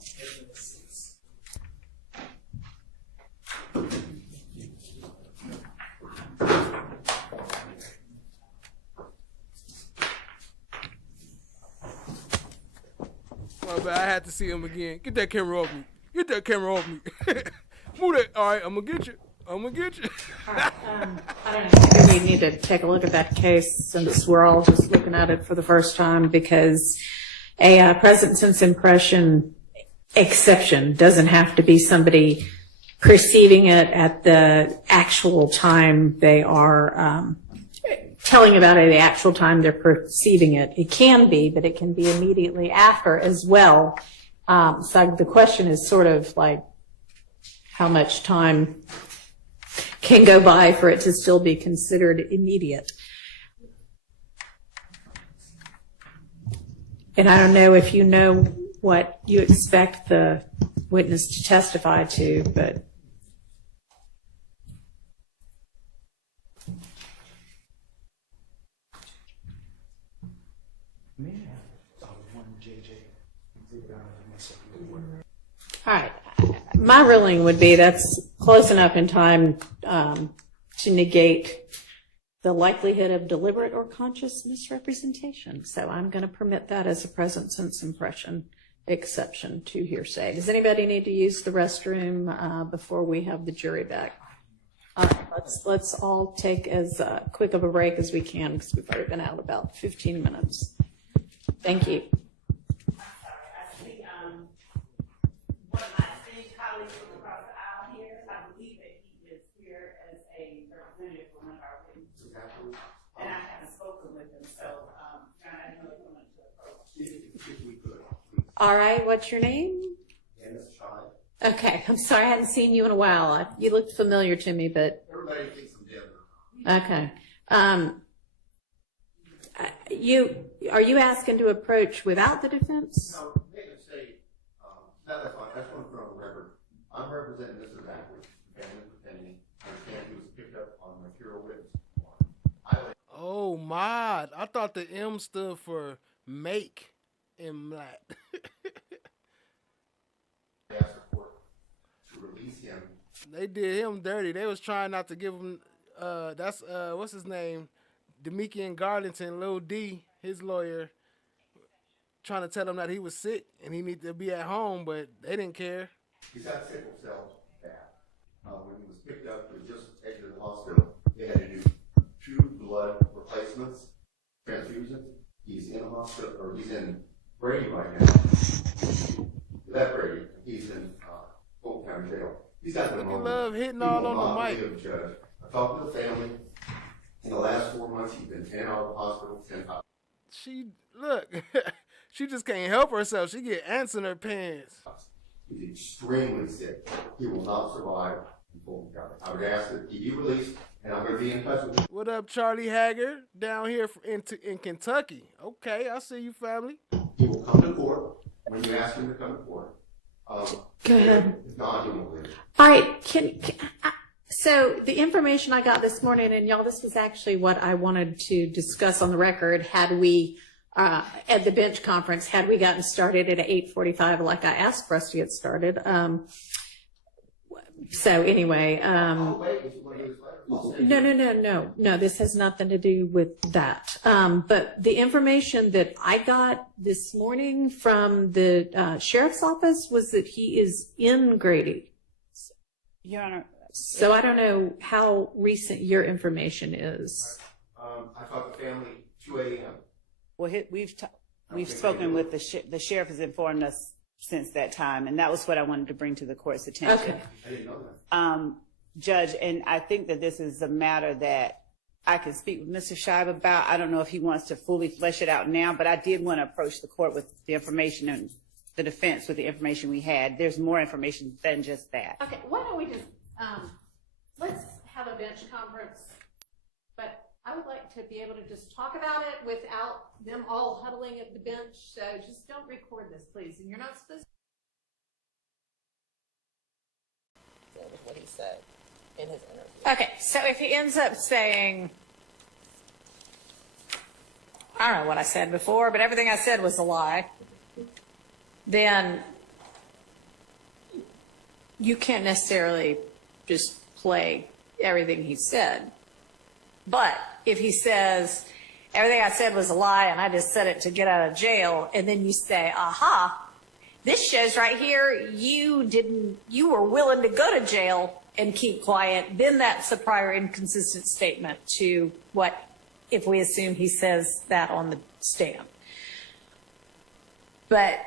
My bad, I had to see him again. Get that camera off me. Get that camera off me. Move that. All right, I'm going to get you. I'm going to get you. I don't know. Maybe we need to take a look at that case since we're all just looking at it for the first time, because a present sense impression exception doesn't have to be somebody perceiving it at the actual time they are telling about it at the actual time they're perceiving it. It can be, but it can be immediately after as well. So the question is sort of like how much time can go by for it to still be considered immediate. And I don't know if you know what you expect the witness to testify to, but all right. My ruling would be that's close enough in time to negate the likelihood of deliberate or conscious misrepresentation. So I'm going to permit that as a present sense impression exception to hearsay. Does anybody need to use the restroom before we have the jury back? All right, let's all take as quick of a break as we can, because we've already been out about 15 minutes. Thank you. All right, what's your name? Okay, I'm sorry, I hadn't seen you in a while. You looked familiar to me, but everybody thinks I'm dead. Okay. Are you asking to approach without the defense? No, make a mistake. That's fine. That's one for the record. I'm representing Mr. Zachary, family defendant. I understand he was picked up on material witness. Oh my! I thought the M stood for make in black. Asked the court to release him. They did him dirty. They was trying not to give him. That's what's his name, Demikian Garlington, Lil D, his lawyer, trying to tell him that he was sick and he needed to be at home, but they didn't care. He's had sickle cell back. When he was picked up, he just exited the hospital. They had to do 2 blood replacements, transfusions. He's in the hospital, or he's in Brady right now. He left Brady. He's in Fulton County Jail. He's got the moment. Love hitting all on the mic. Judge. I talked to the family. In the last 4 months, he's been 10 out of the hospital, 10 out. She look. She just can't help herself. She get ants in her pants. He's extremely sick. He will not survive in Fulton County. I would ask that he be released, and I'm going to be in touch with him. What up, Charlie Hager, down here in Kentucky? Okay, I see you, family. He will come to court when you ask him to come to court. Go ahead. If not, he won't leave. All right, so the information I got this morning, and y'all, this was actually what I wanted to discuss on the record had we, at the bench conference, had we gotten started at 8:45 like I asked for us to get started. So anyway, no, this has nothing to do with that. But the information that I got this morning from the sheriff's office was that he is in Grady. Your Honor. So I don't know how recent your information is. I talked to family 2 a.m. Well, we've spoken with the sheriff has informed us since that time, and that was what I wanted to bring to the court's attention. Okay. I didn't know that. Judge, and I think that this is a matter that I can speak with Mr. Scheib about. I don't know if he wants to fully flesh it out now, but I did want to approach the court with the information and the defense with the information we had. There's more information than just that. Okay, why don't we just, let's have a bench conference, but I I would like to be able to just talk about it without them all huddling at the bench. So just don't record this, please. And you're not supposed to. What he said in his interview. Okay, so if he ends up saying, I don't know what I said before, but everything I said was a lie, then you can't necessarily just play everything he said. But if he says, everything I said was a lie and I just said it to get out of jail, and then you say, aha, this shows right here you were willing to go to jail and keep quiet, then that's a prior inconsistent statement to what, if we assume he says that on the stand. But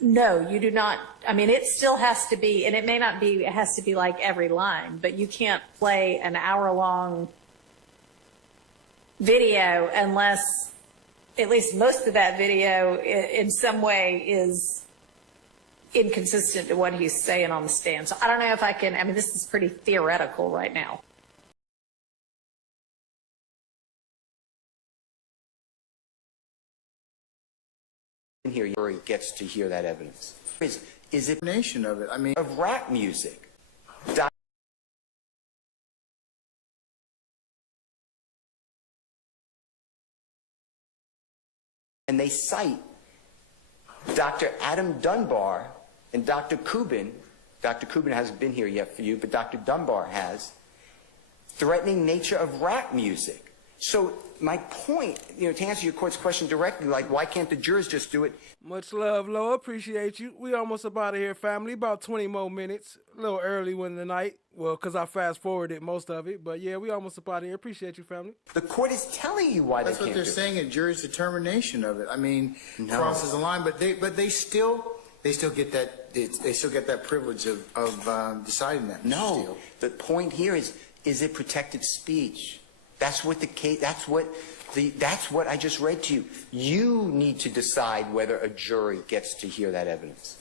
no, you do not, I mean, it still has to be, and it may not be, it has to be like every line, but you can't play an hour-long video unless at least most of that video in some way is inconsistent to what he's saying on the stand. So I don't know if I can, I mean, this is pretty theoretical right now. Here, jury gets to hear that evidence. Is it a nation of it? I mean, of rap music. And they cite Dr. Adam Dunbar and Dr. Kubin. Dr. Kubin hasn't been here yet for you, but Dr. Dunbar has. Threatening nature of rap music. So my point, to answer your court's question directly, like, why can't the jurors just do it? Much love, Loa. Appreciate you. We almost up out of here, family. About 20 more minutes. A little early one tonight. Well, because I fast-forwarded most of it. But, yeah, we almost up out of here. Appreciate you, family. The court is telling you why That's they can't do it. That's what they're saying, a jury's determination of it. I mean, crosses the line, but they still get that privilege of deciding that. No, the point here is it protected speech? That's what the case. That's what I just read to you. You need to decide whether a jury gets to hear that evidence,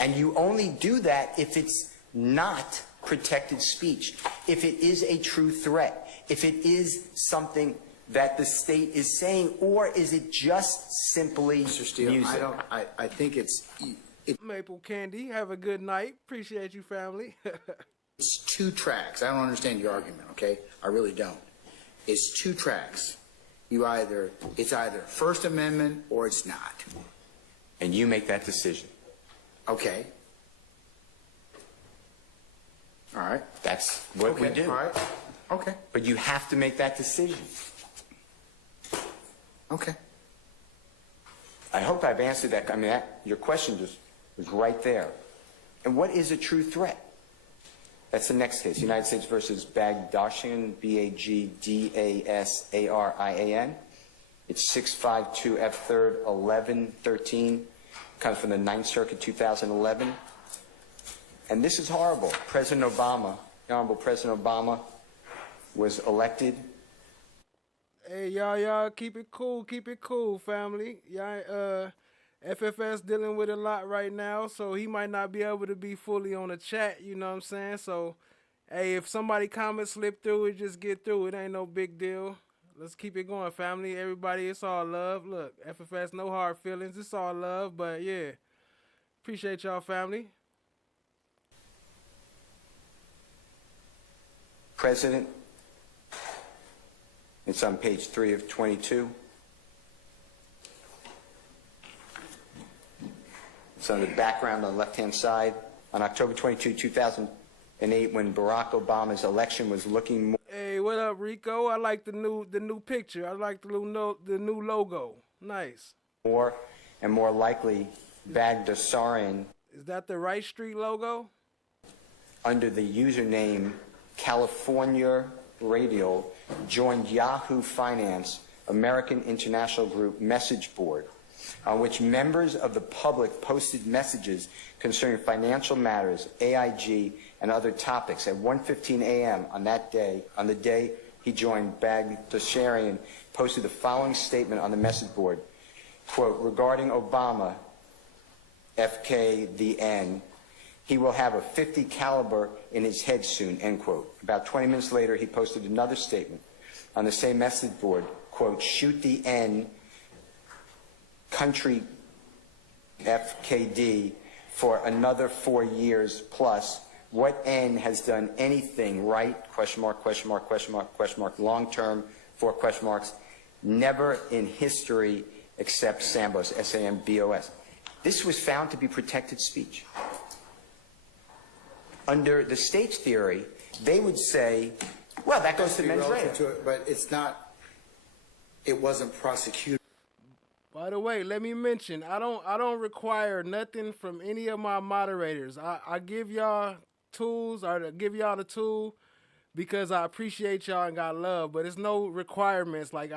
and you only do that if it's not protected speech, if it is a true threat, if it is something that the state is saying, or is it just simply Mr. Steele, music? I think it's Maple Candy. Have a good night. Appreciate you, family. It's two tracks. I don't understand your argument. Okay, I really don't. It's two tracks. It's either First Amendment or it's not. And you make that decision. Okay. All right. That's what we do. All right. Okay. But you have to make that decision. Okay. I hope I've answered that. I mean, your question just was right there. And what is a true threat? That's the next case, United States versus Bagdashian, B-A-G-D-A-S-A-R-I-A-N. It's 652 F3rd 1113, comes from the 9th Circuit, 2011. And this is horrible. President Obama, the Honorable President Obama, was elected. Hey, y'all, keep it cool, family. Y'all, FFS dealing with a lot right now, so he might not be able to be fully on the chat, you know what I'm saying? So, hey, if somebody comments slip through it, just get through it. Ain't no big deal. Let's keep it going, family. Everybody, it's all love. Look, FFS, no hard feelings. It's all love, but yeah. Appreciate y'all, family. President, it's on page 3 of 22. It's on the background on the left-hand side. On October 22, 2008, when Barack Obama's election was looking more... Hey, what up, Rico? I like the new picture. I like the new logo. Nice. More and more likely, Bagdasarian... Is that the Rice Street logo? Under the username California Radio, joined Yahoo Finance, American International Group message board, on which members of the public posted messages concerning financial matters, AIG, and other topics. At 1:15 a.m. on the day he joined, Bagdasarian posted the following statement on the message board, quote, regarding Obama, FK, the N, he will have a .50 caliber in his head soon, end quote. About 20 minutes later, he posted another statement. on the same message board, quote, shoot the N, country FKD, for another 4 years plus. What N has done anything right? Question mark, question mark, question mark, question mark, long term, 4 question marks. Never in history except Sambos, S-A-M-B-O-S. This was found to be protected speech. Under the state's theory, they would say, well, that goes to mens rea. But it's not, it wasn't prosecuted. By the way, let me mention, I don't require nothing from any of my moderators. I give y'all tools, or to give y'all the tool, because I appreciate y'all and got love, but it's no requirements. Like,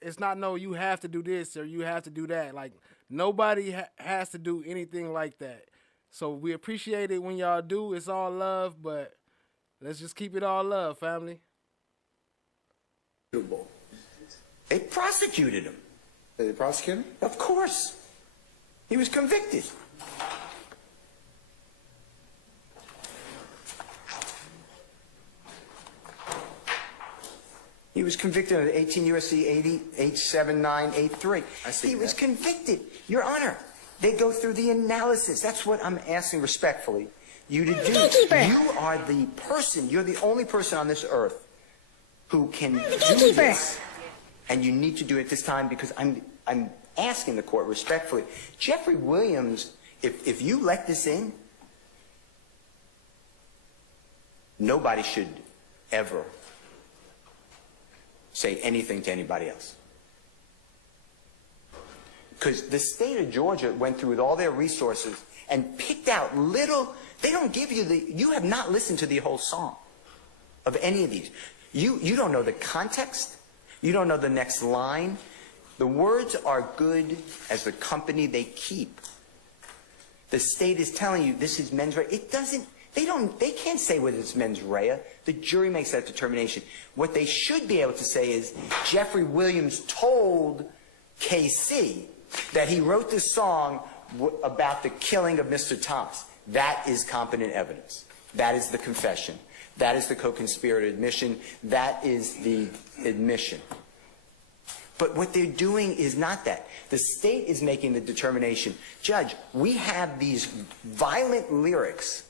it's not no, you have to do this or you have to do that. Like, nobody has to do anything like that. So we appreciate it when y'all do. It's all love, but let's just keep it all love, family. They prosecuted him. Did they prosecute him? Of course. He was convicted. He was convicted under 18 U.S.C. 87983. He was convicted. Your Honor, they go through the analysis. That's what I'm asking respectfully you to do. You are the person, you're the only person on this earth who can do this. And you need to do it this time, because I'm asking the court respectfully. Jeffrey Williams, if you let this in, nobody should ever say anything to anybody else. Because the state of Georgia went through with all their resources and picked out little, they don't give you you have not listened to the whole song of any of these. You don't know the context. You don't know the next line. The words are good as the company they keep. The state is telling you this is mens rea. It doesn't, they can't say whether it's mens rea. The jury makes that determination. What they should be able to say is Jeffrey Williams told KC that he wrote this song about the killing of Mr. Thomas. That is competent evidence. That is the confession. That is the co-conspirator admission. That is the admission. But what they're doing is not that. The state is making the determination. Judge, we have these violent lyrics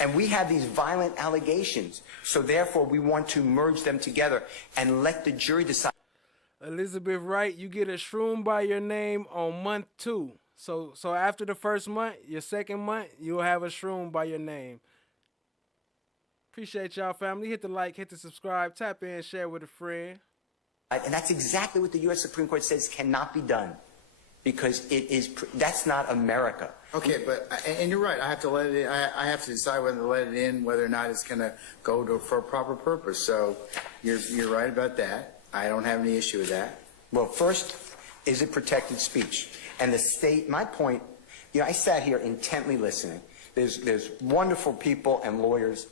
and we have these violent allegations. So therefore, we want to merge them together and let the jury decide. Elizabeth Wright, you get a shroom by your name on month 2. So after the first month, your second month, you'll have a shroom by your name. Appreciate y'all, family. Hit the like, hit the subscribe, tap in, share with a friend. And that's exactly what the U.S. Supreme Court says cannot be done, because that's not America. Okay, and you're right. I have to let it in. I have to decide whether to let it in, whether or not it's going to go for a proper purpose. So you're right about that. I don't have any issue with that. Well, first, is it protected speech? And the state, my point, I sat here intently listening. There's wonderful people and lawyers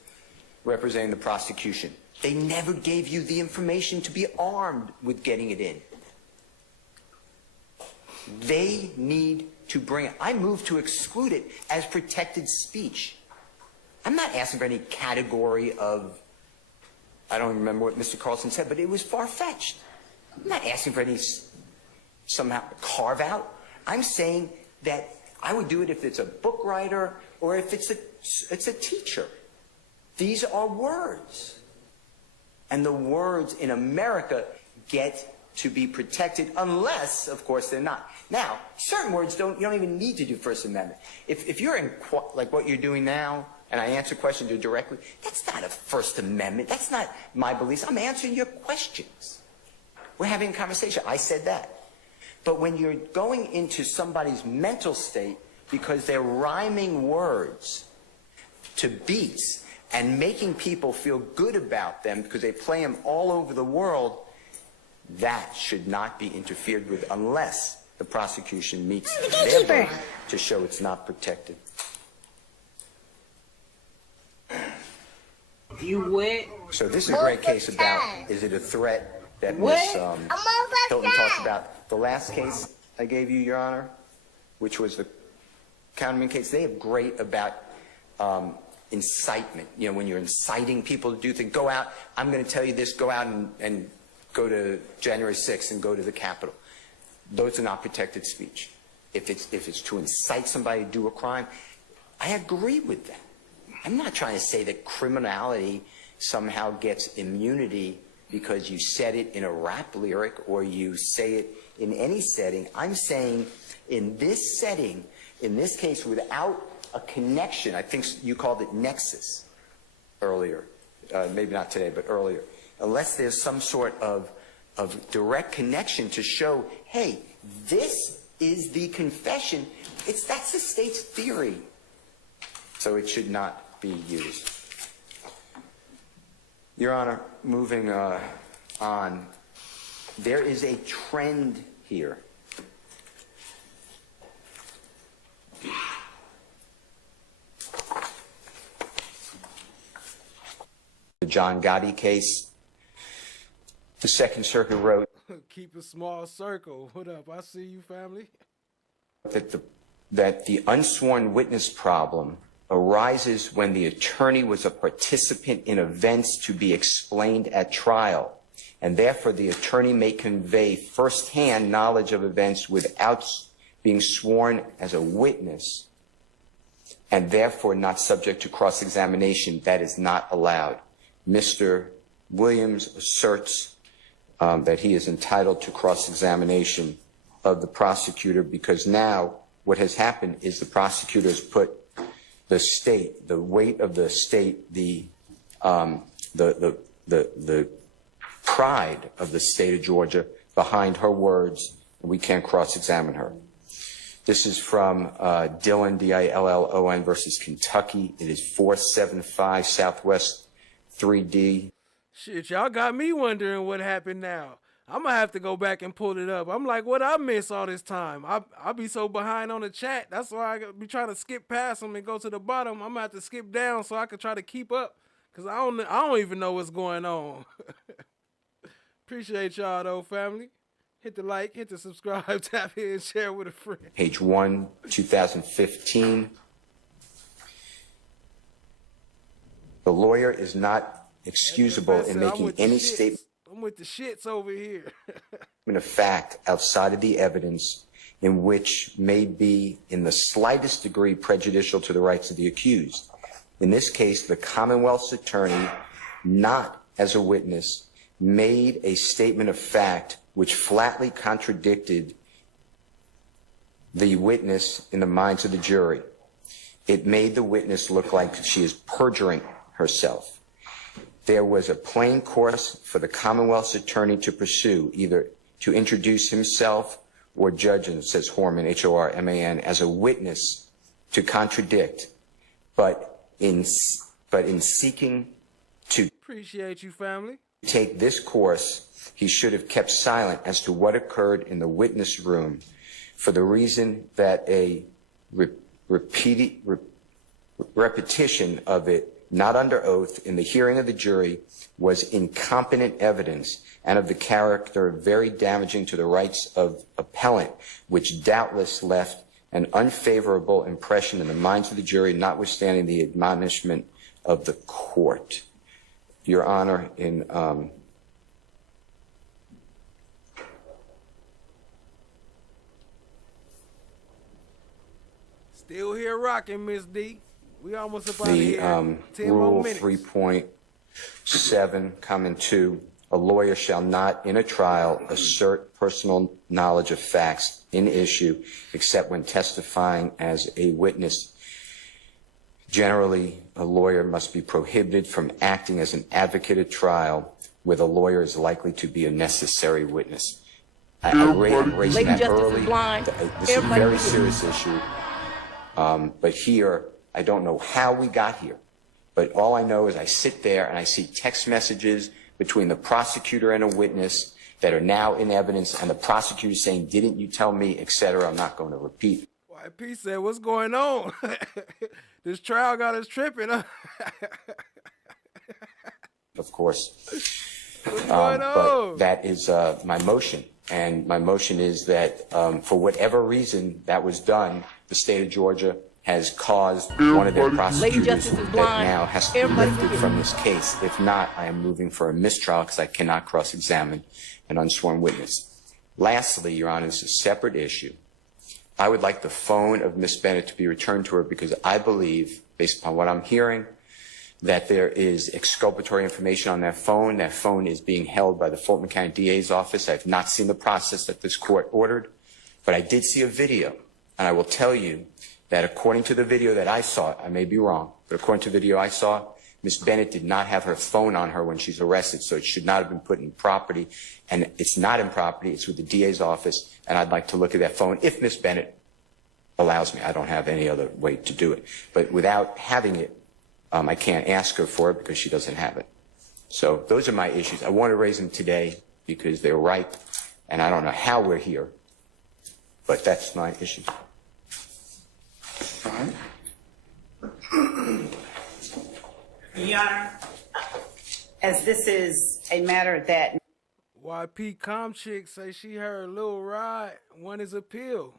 representing the prosecution. They never gave you the information to be armed with getting it in. They need to bring it. I moved to exclude it as protected speech. I'm not asking for any category of, I don't remember what Mr. Carlson said, but it was far-fetched. I'm not asking for any somehow carve out. I'm saying that I would do it if it's a book writer or if it's a teacher. These are words. And the words in America get to be protected unless, of course, they're not. Now, certain words you don't even need to do First Amendment. If you're in, like what you're doing now, and I answer questions directly, that's not a First Amendment. That's not my beliefs. I'm answering your questions. We're having a conversation. I said that. But when you're going into somebody's mental state because they're rhyming words to beats and making people feel good about them because they play them all over the world, that should not be interfered with unless the prosecution meets their burden to show it's not protected. You went. So this is a great case about, is it a threat that Ms. Hilton talks about. The last case I gave you, Your Honor, which was the Counterman case, they have great about incitement. You know, when you're inciting people to do things, go out, I'm going to tell you this, go out and go to January 6th and go to the Capitol. Those are not protected speech. If it's to incite somebody to do a crime, I agree with that. I'm not trying to say that criminality somehow gets immunity because you said it in a rap lyric or you say it in any setting. I'm saying in this setting, in this case, without a connection, I think you called it nexus earlier, maybe not today, but earlier, unless there's some sort of direct connection to show, hey, this is the confession, that's the state's theory. So it should not be used. Your Honor, moving on, there is a trend here. The John Gotti case, the Second Circuit wrote, keep a small circle. What up? I see you, family. That the unsworn witness problem arises when the attorney was a participant in events to be explained at trial, and therefore the attorney may convey firsthand knowledge of events without being sworn as a witness, and therefore not subject to cross-examination. That is not allowed. Mr. Williams asserts that he is entitled to cross-examination of the prosecutor because now what has happened is the prosecutor has put the state, the weight of the state, the pride of the state of Georgia behind her words. We can't cross-examine her. This is from Dillon, D-I-L-L-O-N versus Kentucky. It is 475 Southwest 3D. Shit, y'all got me wondering what happened now. I'm going to have to go back and pull it up. I'm like, what I miss all this time? I'll be so behind on the chat. That's why I be trying to skip past them and go to the bottom. I'm going to have to skip down so I can try to keep up because I don't even know what's going on. Appreciate y'all, though, family. Hit the like, hit the subscribe, tap here, and share with a friend. Page 1, 2015. The lawyer is not excusable in making any statement. I'm with the shits over here. Of fact outside of the evidence in which may be in the slightest degree prejudicial to the rights of the accused. In this case, the Commonwealth's attorney, not as a witness, made a statement of fact which flatly contradicted the witness in the minds of the jury. It made the witness look like she is perjuring herself. There was a plain course for the Commonwealth's attorney to pursue, either to introduce himself or judge, and it says Horman, H-O-R-M-A-N, as a witness to contradict, but in seeking to appreciate you, family. Take this course, he should have kept silent as to what occurred in the witness room for the reason that a repetition of it, not under oath, in the hearing of the jury was incompetent evidence and of the character very damaging to the rights of appellant, which doubtless left an unfavorable impression in the minds of the jury, notwithstanding the admonishment of the court. Your Honor, in still here rocking, Miss D. We almost about the here. 10 Rule more minutes. 3.7, comment 2, a lawyer shall not in a trial assert personal knowledge of facts in issue except when testifying as a witness. Generally, a lawyer must be prohibited from acting as an advocate at trial where the lawyer is likely to be a necessary witness. I'm raising that early. This is a very serious issue. But here, I don't know how we got here. But all I know is I sit there and I see text messages between the prosecutor and a witness that are now in evidence, and the prosecutor saying, didn't you tell me, etc. I'm not going to repeat. YP said, what's going on? This trial got us tripping. Of course. What's going on? But that is my motion. And my motion is that for whatever reason that was done, the state of Georgia has caused one of their prosecutors that now has to be lifted from this case. If not, I am moving for a mistrial because I cannot cross-examine an unsworn witness. Lastly, Your Honor, this is a separate issue. I would like the phone of Ms. Bennett to be returned to her because I believe, based upon what I'm hearing, that there is exculpatory information on that phone. That phone is being held by the Fulton County DA's office. I have not seen the process that this court ordered, but I did see a video, and I will tell you that according to the video that I saw, I may be wrong, but according to the video I saw, Ms. Bennett did not have her phone on her when she's arrested, so it should not have been put in property, and it's not in property, it's with the DA's office, and I'd like to look at that phone if Ms. Bennett allows me. I don't have any other way to do it. But without having it, I can't ask her for it because she doesn't have it. So those are my issues. I want to raise them today because they're ripe, and I don't know how we're here, but that's my issue. Your Honor, as this is a matter that YP Comchick say she heard Lil Rod won his appeal.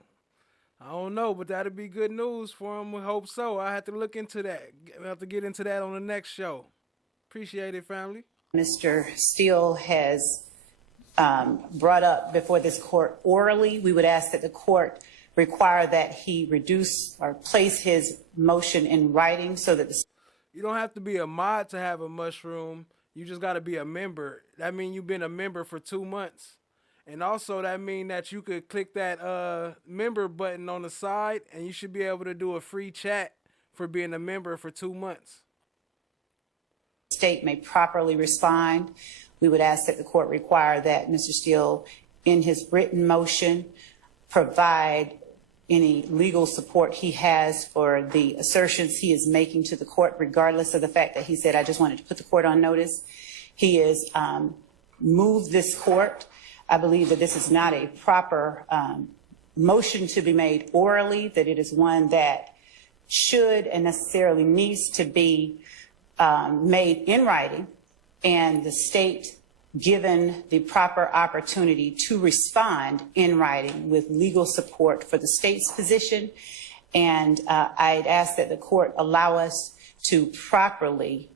I don't know, but that'd be good news for him. We hope so. I have to look into that. I have to get into that on the next show. Appreciate it, family. Mr. Steele has brought up before this court orally, we would ask that the court require that he reduce or place his motion in writing so that the... You don't have to be a mod to have a mushroom. You just got to be a member. That means you've been a member for 2 months. And also that means that you could click that member button on the side and you should be able to do a free chat for being a member for 2 months. State may properly respond. We would ask that the court require that Mr. Steele, in his written motion, provide any legal support he has for the assertions he is making to the court, regardless of the fact that he said, I just wanted to put the court on notice. He has moved this court. I believe that this is not a proper motion to be made orally, that it is one that should and necessarily needs to be made in writing, and the state given the proper opportunity to respond in writing with legal support for the state's position. And I'd ask that the court allow us to properly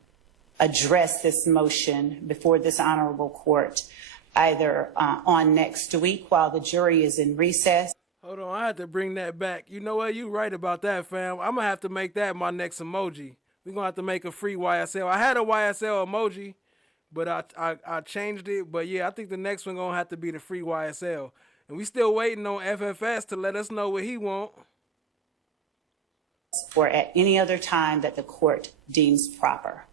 address this motion before this honorable court, either on next week while the jury is in recess. Hold on, I had to bring that back. You know what? You're right about that, fam. I'm going to have to make that my next emoji. We're going to have to make a free YSL. I had a YSL emoji, but I changed it. But yeah, I think the next one going to have to be the free YSL. And we still waiting on FFS to let us know what he want. Or at any other time that the court deems proper.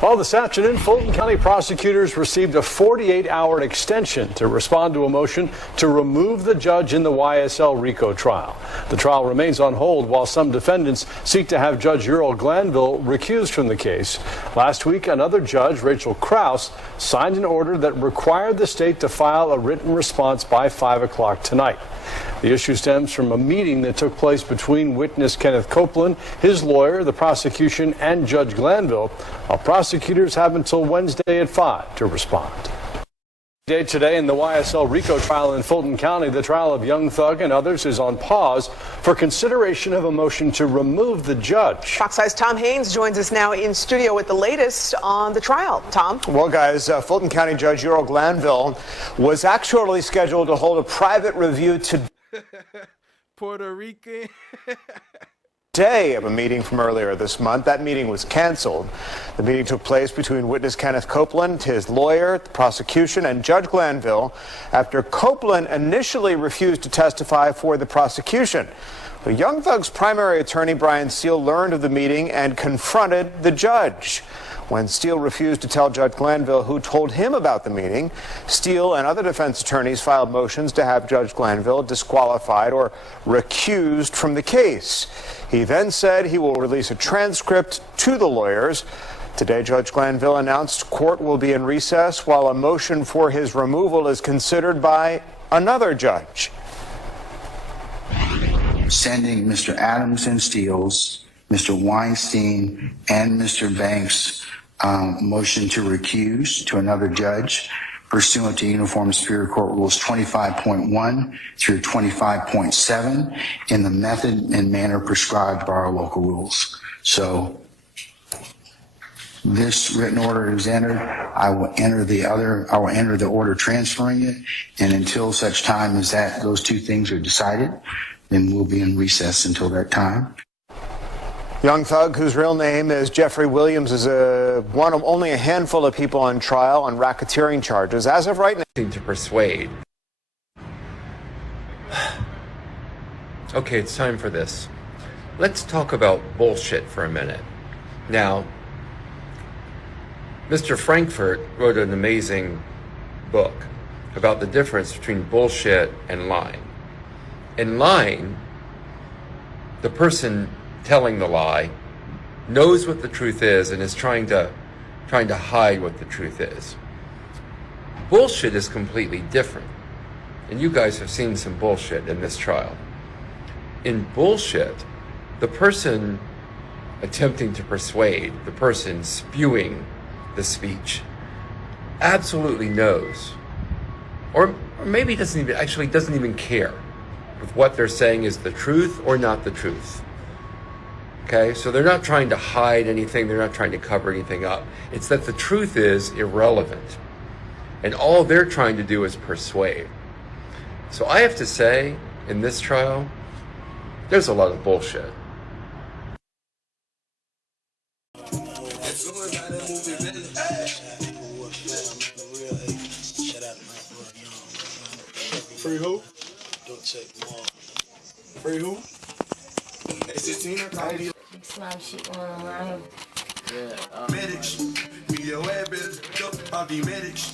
Well, this afternoon, Fulton County prosecutors received a 48-hour extension to respond to a motion to remove the judge in the YSL RICO trial. The trial remains on hold while some defendants seek to have Judge Earl Glanville recused from the case. Last week, another judge, Rachel Krause, signed an order that required the state to file a written response by 5 o'clock tonight. The issue stems from a meeting that took place between witness Kenneth Copeland, his lawyer, the prosecution, and Judge Glanville, while prosecutors have until Wednesday at 5 to respond. Today in the YSL RICO trial in Fulton County, the trial of Youngthug and others is on pause for consideration of a motion to remove the judge. Fox 5's Tom Haynes joins us now in studio with the latest on the trial. Tom? Well, guys, Fulton County Judge Earl Glanville was actually scheduled to hold a private review today. Puerto Rican. Day of a meeting from earlier this month. That meeting was canceled. The meeting took place between witness Kenneth Copeland, his lawyer, the prosecution, and Judge Glanville after Copeland initially refused to testify for the prosecution. But Youngthug's primary attorney, Brian Steele, learned of the meeting and confronted the judge. When Steele refused to tell Judge Glanville who told him about the meeting, Steele and other defense attorneys filed motions to have Judge Glanville disqualified or recused from the case. He then said he will release a transcript to the lawyers. Today, Judge Glanville announced court will be in recess while a motion for his removal is considered by another judge. Sending Mr. Adams and Steele's, Mr. Weinstein, and Mr. Banks' motion to recuse to another judge. pursuant to Uniform Superior Court Rules 25.1 through 25.7 in the method and manner prescribed by our local rules. So this written order is entered. I will enter the order transferring it, and until such time as those two things are decided, then we'll be in recess until that time. Youngthug, whose real name is Jeffrey Williams, is one of only a handful of people on trial on racketeering charges. As of right now, to persuade. Okay, it's time for this. Let's talk about bullshit for a minute. Now, Mr. Frankfurt wrote an amazing book about the difference between bullshit and lying. In lying, the person telling the lie knows what the truth is and is trying to hide what the truth is. Bullshit is completely different. And you guys have seen some bullshit in this trial. In bullshit, the person attempting to persuade, the person spewing the speech, absolutely knows, or maybe doesn't even care if what they're saying is the truth or not the truth. Okay, so they're not trying to hide anything, they're not trying to cover anything up. It's that the truth is irrelevant, and all they're trying to do is persuade. So I have to say, in this trial, there's a lot of bullshit. Free who? Don't check them all. Free who? A16 Slime shit going on. Yeah. Medics. Be your way, bitch. I'll be medics.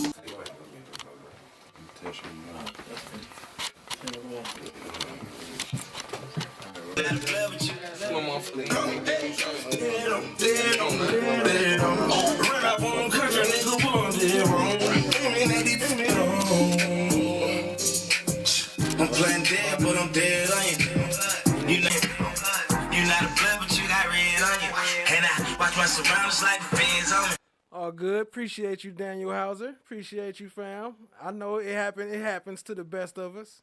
I'm playing dead, but I'm dead on you. You're not a blood, but you got red on you. And I watch my surroundings like the fans on me. All good. Appreciate you, Daniel Hauser. Appreciate you, fam. I know it happened. It happens to the best of us.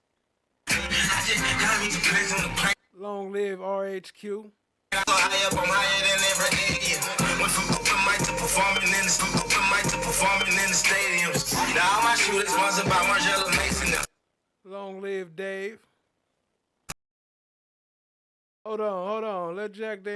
Long live RHQ. Long live Dave. Hold on. Let Jack Dave.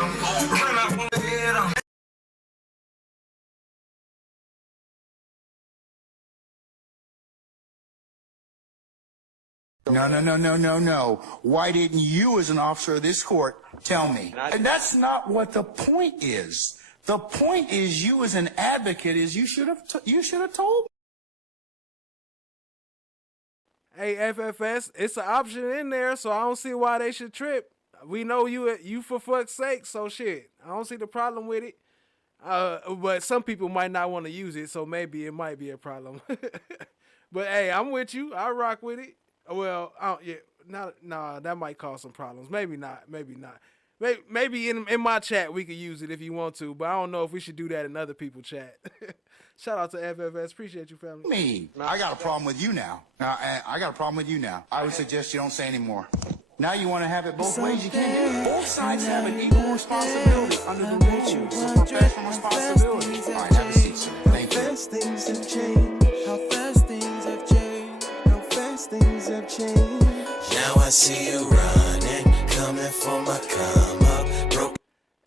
No. Why didn't you, as an officer of this court, tell me? And that's not what the point is. The point is, you as an advocate, is you should have told me. Hey, FFS, it's an option in there, so I don't see why they should trip. We know you for fuck's sake, so shit. I don't see the problem with it. But some people might not want to use it, so maybe it might be a problem. But hey, I'm with you. I rock with it. Well, that might cause some problems. Maybe not. Maybe in my chat we could use it if you want to, but I don't know if we should do that in other people's chat. Shout out to FFS. Appreciate you, family. Me. I got a problem with you now. I got a problem with you now. I would suggest you don't say anymore. Now you want to have it both ways. You can't do it. Both sides have an equal responsibility under the rules. It's professional responsibility. All right, have a seat, sir. Thank you. How fast things have changed. How fast things have changed. How fast things have changed. Now I see you running, coming for my come up. Broke.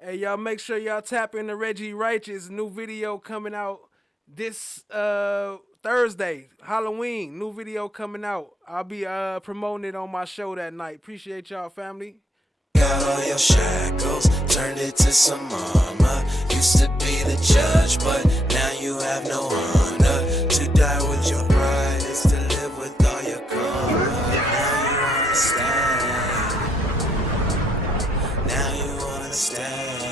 Hey, y'all, make sure y'all tap into Reggie Righteous. New video coming out this Thursday, Halloween. New video coming out. I'll be promoting it on my show that night. Appreciate y'all, family. Got all your shackles, turned it to some armor. Used to be the judge, but now you have no honor. To die with your pride is to live with all your karma. Now you understand. Now you understand.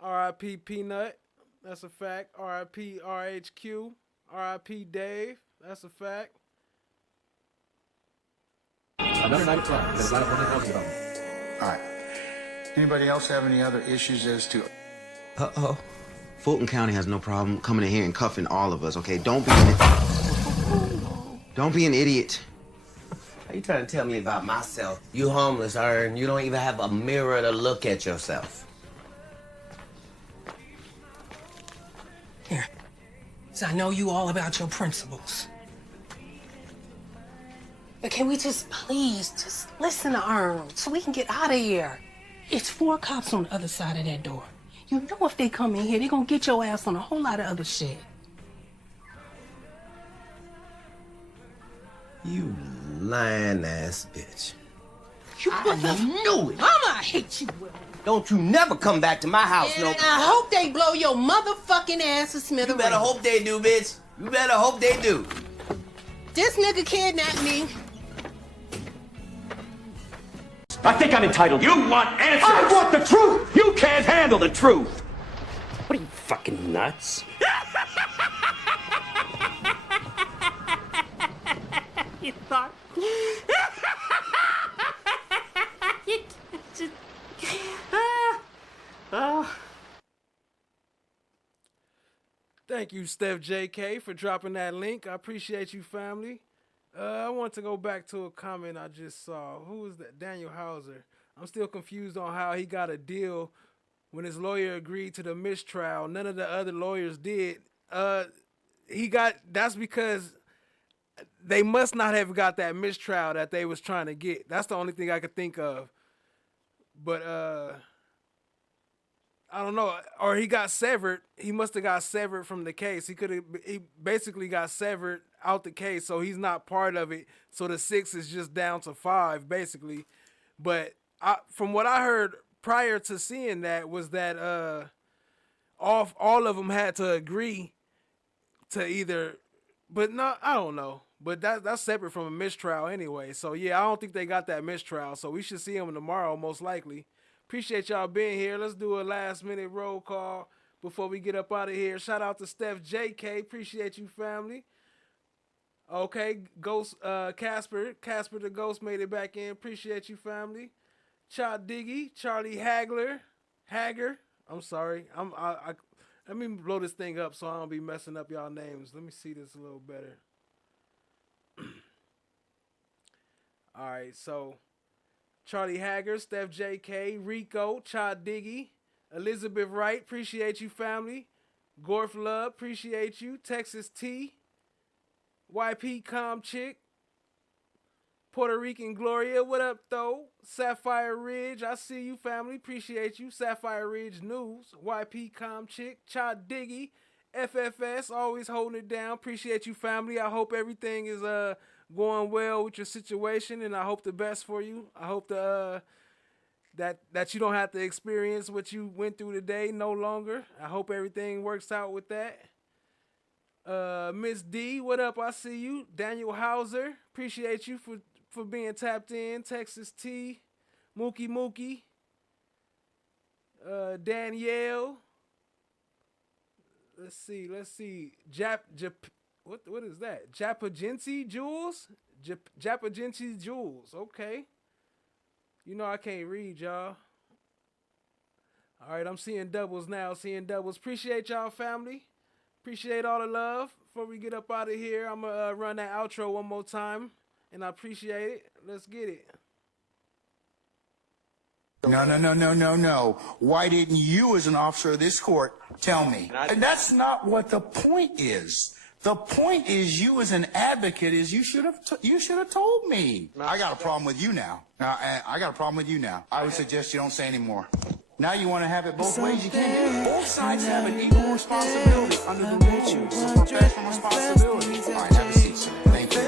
R.I.P. Peanut. That's a fact. R.I.P. RHQ. R.I.P. Dave. That's a fact. Another night of fun. There's a lot of fun talking about. All right. Anybody else have any other issues as to? Uh-oh. Fulton County has no problem coming in here and cuffing all of us, okay? Don't be an idiot. Are you trying to tell me about myself? You homeless, Ern. You don't even have a mirror to look at yourself. Here. So I know you all about your principles. But can we please listen to Ern so we can get out of here? It's 4 cops on the other side of that door. You know if they come in here, they're gonna get your ass on a whole lot of other shit. You lying ass bitch. I knew it. Mama, I hate you, Will. Don't you never come back to my house, And I hope they blow your motherfucking ass to smithereens. You better hope they do, bitch. You better hope they do. This nigga kidnapped me. I think I'm entitled. You want answers? I want the truth! You can't handle the truth! What are you, fucking nuts? You thought... Oh. Thank you, Steph JK, for dropping that link. I appreciate you, family. I want to go back to a comment I just saw. Who was that? Daniel Hauser. I'm still confused on how he got a deal when his lawyer agreed to the mistrial. None of the other lawyers did. That's because they must not have got that mistrial that they was trying to get. That's the only thing I could think of. But I don't know. Or he got severed. He must have got severed from the case. He basically got severed out the case, so he's not part of it. So the 6 is just down to 5, basically. But from what I heard prior to seeing that was that all of them had to agree to either, but no, I don't know. But that's separate from a mistrial anyway. So yeah, I don't think they got that mistrial. So we should see them tomorrow, most likely. Appreciate y'all being here. Let's do a last minute roll call before we get up out of here. Shout out to Steph JK. Appreciate you, family. Okay, Ghost, Casper the Ghost made it back in. Appreciate you, family. Chad Diggy, Charlie Hager. I'm sorry. Let me blow this thing up so I don't be messing up y'all names. Let me see this a little better. All right, so Charlie Hager, Steph JK, Rico, Chad Diggy, Elizabeth Wright. Appreciate you, family. Gorf Love, appreciate you. Texas T. YP Calm Chick, Puerto Rican Gloria, what up though? Sapphire Ridge, I see you, family, appreciate you. Sapphire Ridge News, YP Calm Chick, Chad Diggy, FFS, always holding it down, appreciate you, family. I hope everything is going well with your situation, and I hope the best for you. I hope that you don't have to experience what you went through today no longer. I hope everything works out with that. Miss D, what up? I see you. Daniel Hauser, appreciate you for being tapped in. Texas T, Mookie, Danielle. Let's see. What is that? Japagency Jules? Japagency Jules. Okay. You know I can't read, y'all. All right, I'm seeing doubles now. Appreciate y'all, family. Appreciate all the love. Before we get up out of here, I'm going to run that outro one more time, and I appreciate it. Let's get it. No. Why didn't you, as an officer of this court, tell me? And that's not what the point is. The point is, you as an advocate, is you should have told me. I got a problem with you now. I would suggest you don't say anymore. Now you want to have it both ways. You can't. Both sides have an equal responsibility under the rules. It's a professional responsibility. All right, have a seat, sir. Thank you.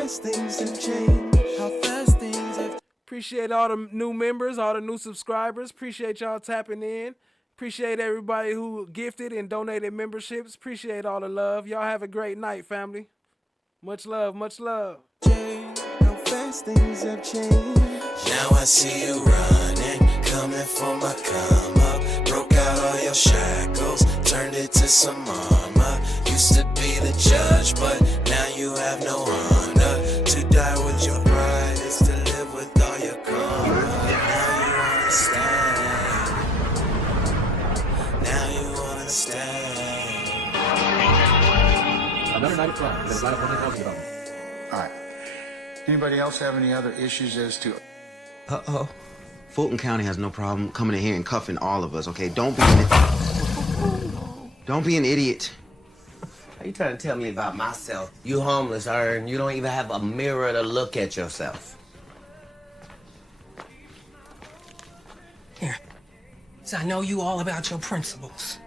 Appreciate all the new members, all the new subscribers. Appreciate y'all tapping in. Appreciate everybody who gifted and donated memberships. Appreciate all the love. Y'all have a great night, family. Much love, much love. How fast things have changed. Now I see you running, coming for my come up. Broke out all your shackles, turned it to some armor. Used to be the judge, but now you have no honor. To die with your pride is to live with all your karma. Now you understand. Now you understand. Number 95. All right. Anybody else have any other issues as to? Uh-oh. Fulton County has no problem coming in here and cuffing all of us, okay? Don't be an idiot. Are you trying to tell me about myself? You homeless, and you don't even have a mirror to look at yourself. Here. So I know you all about your principles.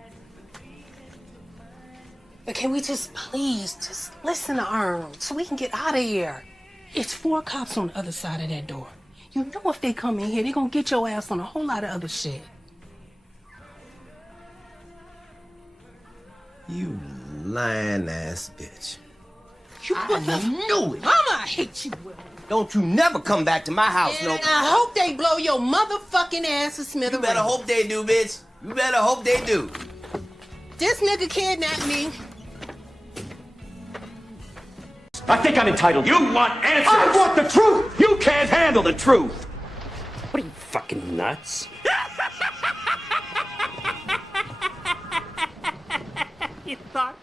But can we please listen to Earl so we can get out of here? It's 4 cops on the other side of that door. You know if they come in here, they're gonna get your ass on a whole lot of other shit. You lying ass bitch. I knew it. Mama, I hate you, Will. Don't you never come back to my house, And I hope they blow your motherfucking ass to smithereens. You better hope they do, bitch. You better hope they do. This nigga kidnapped me. I think I'm entitled. You want answers? I want the truth! You can't handle the truth! What are you, fucking nuts? You thought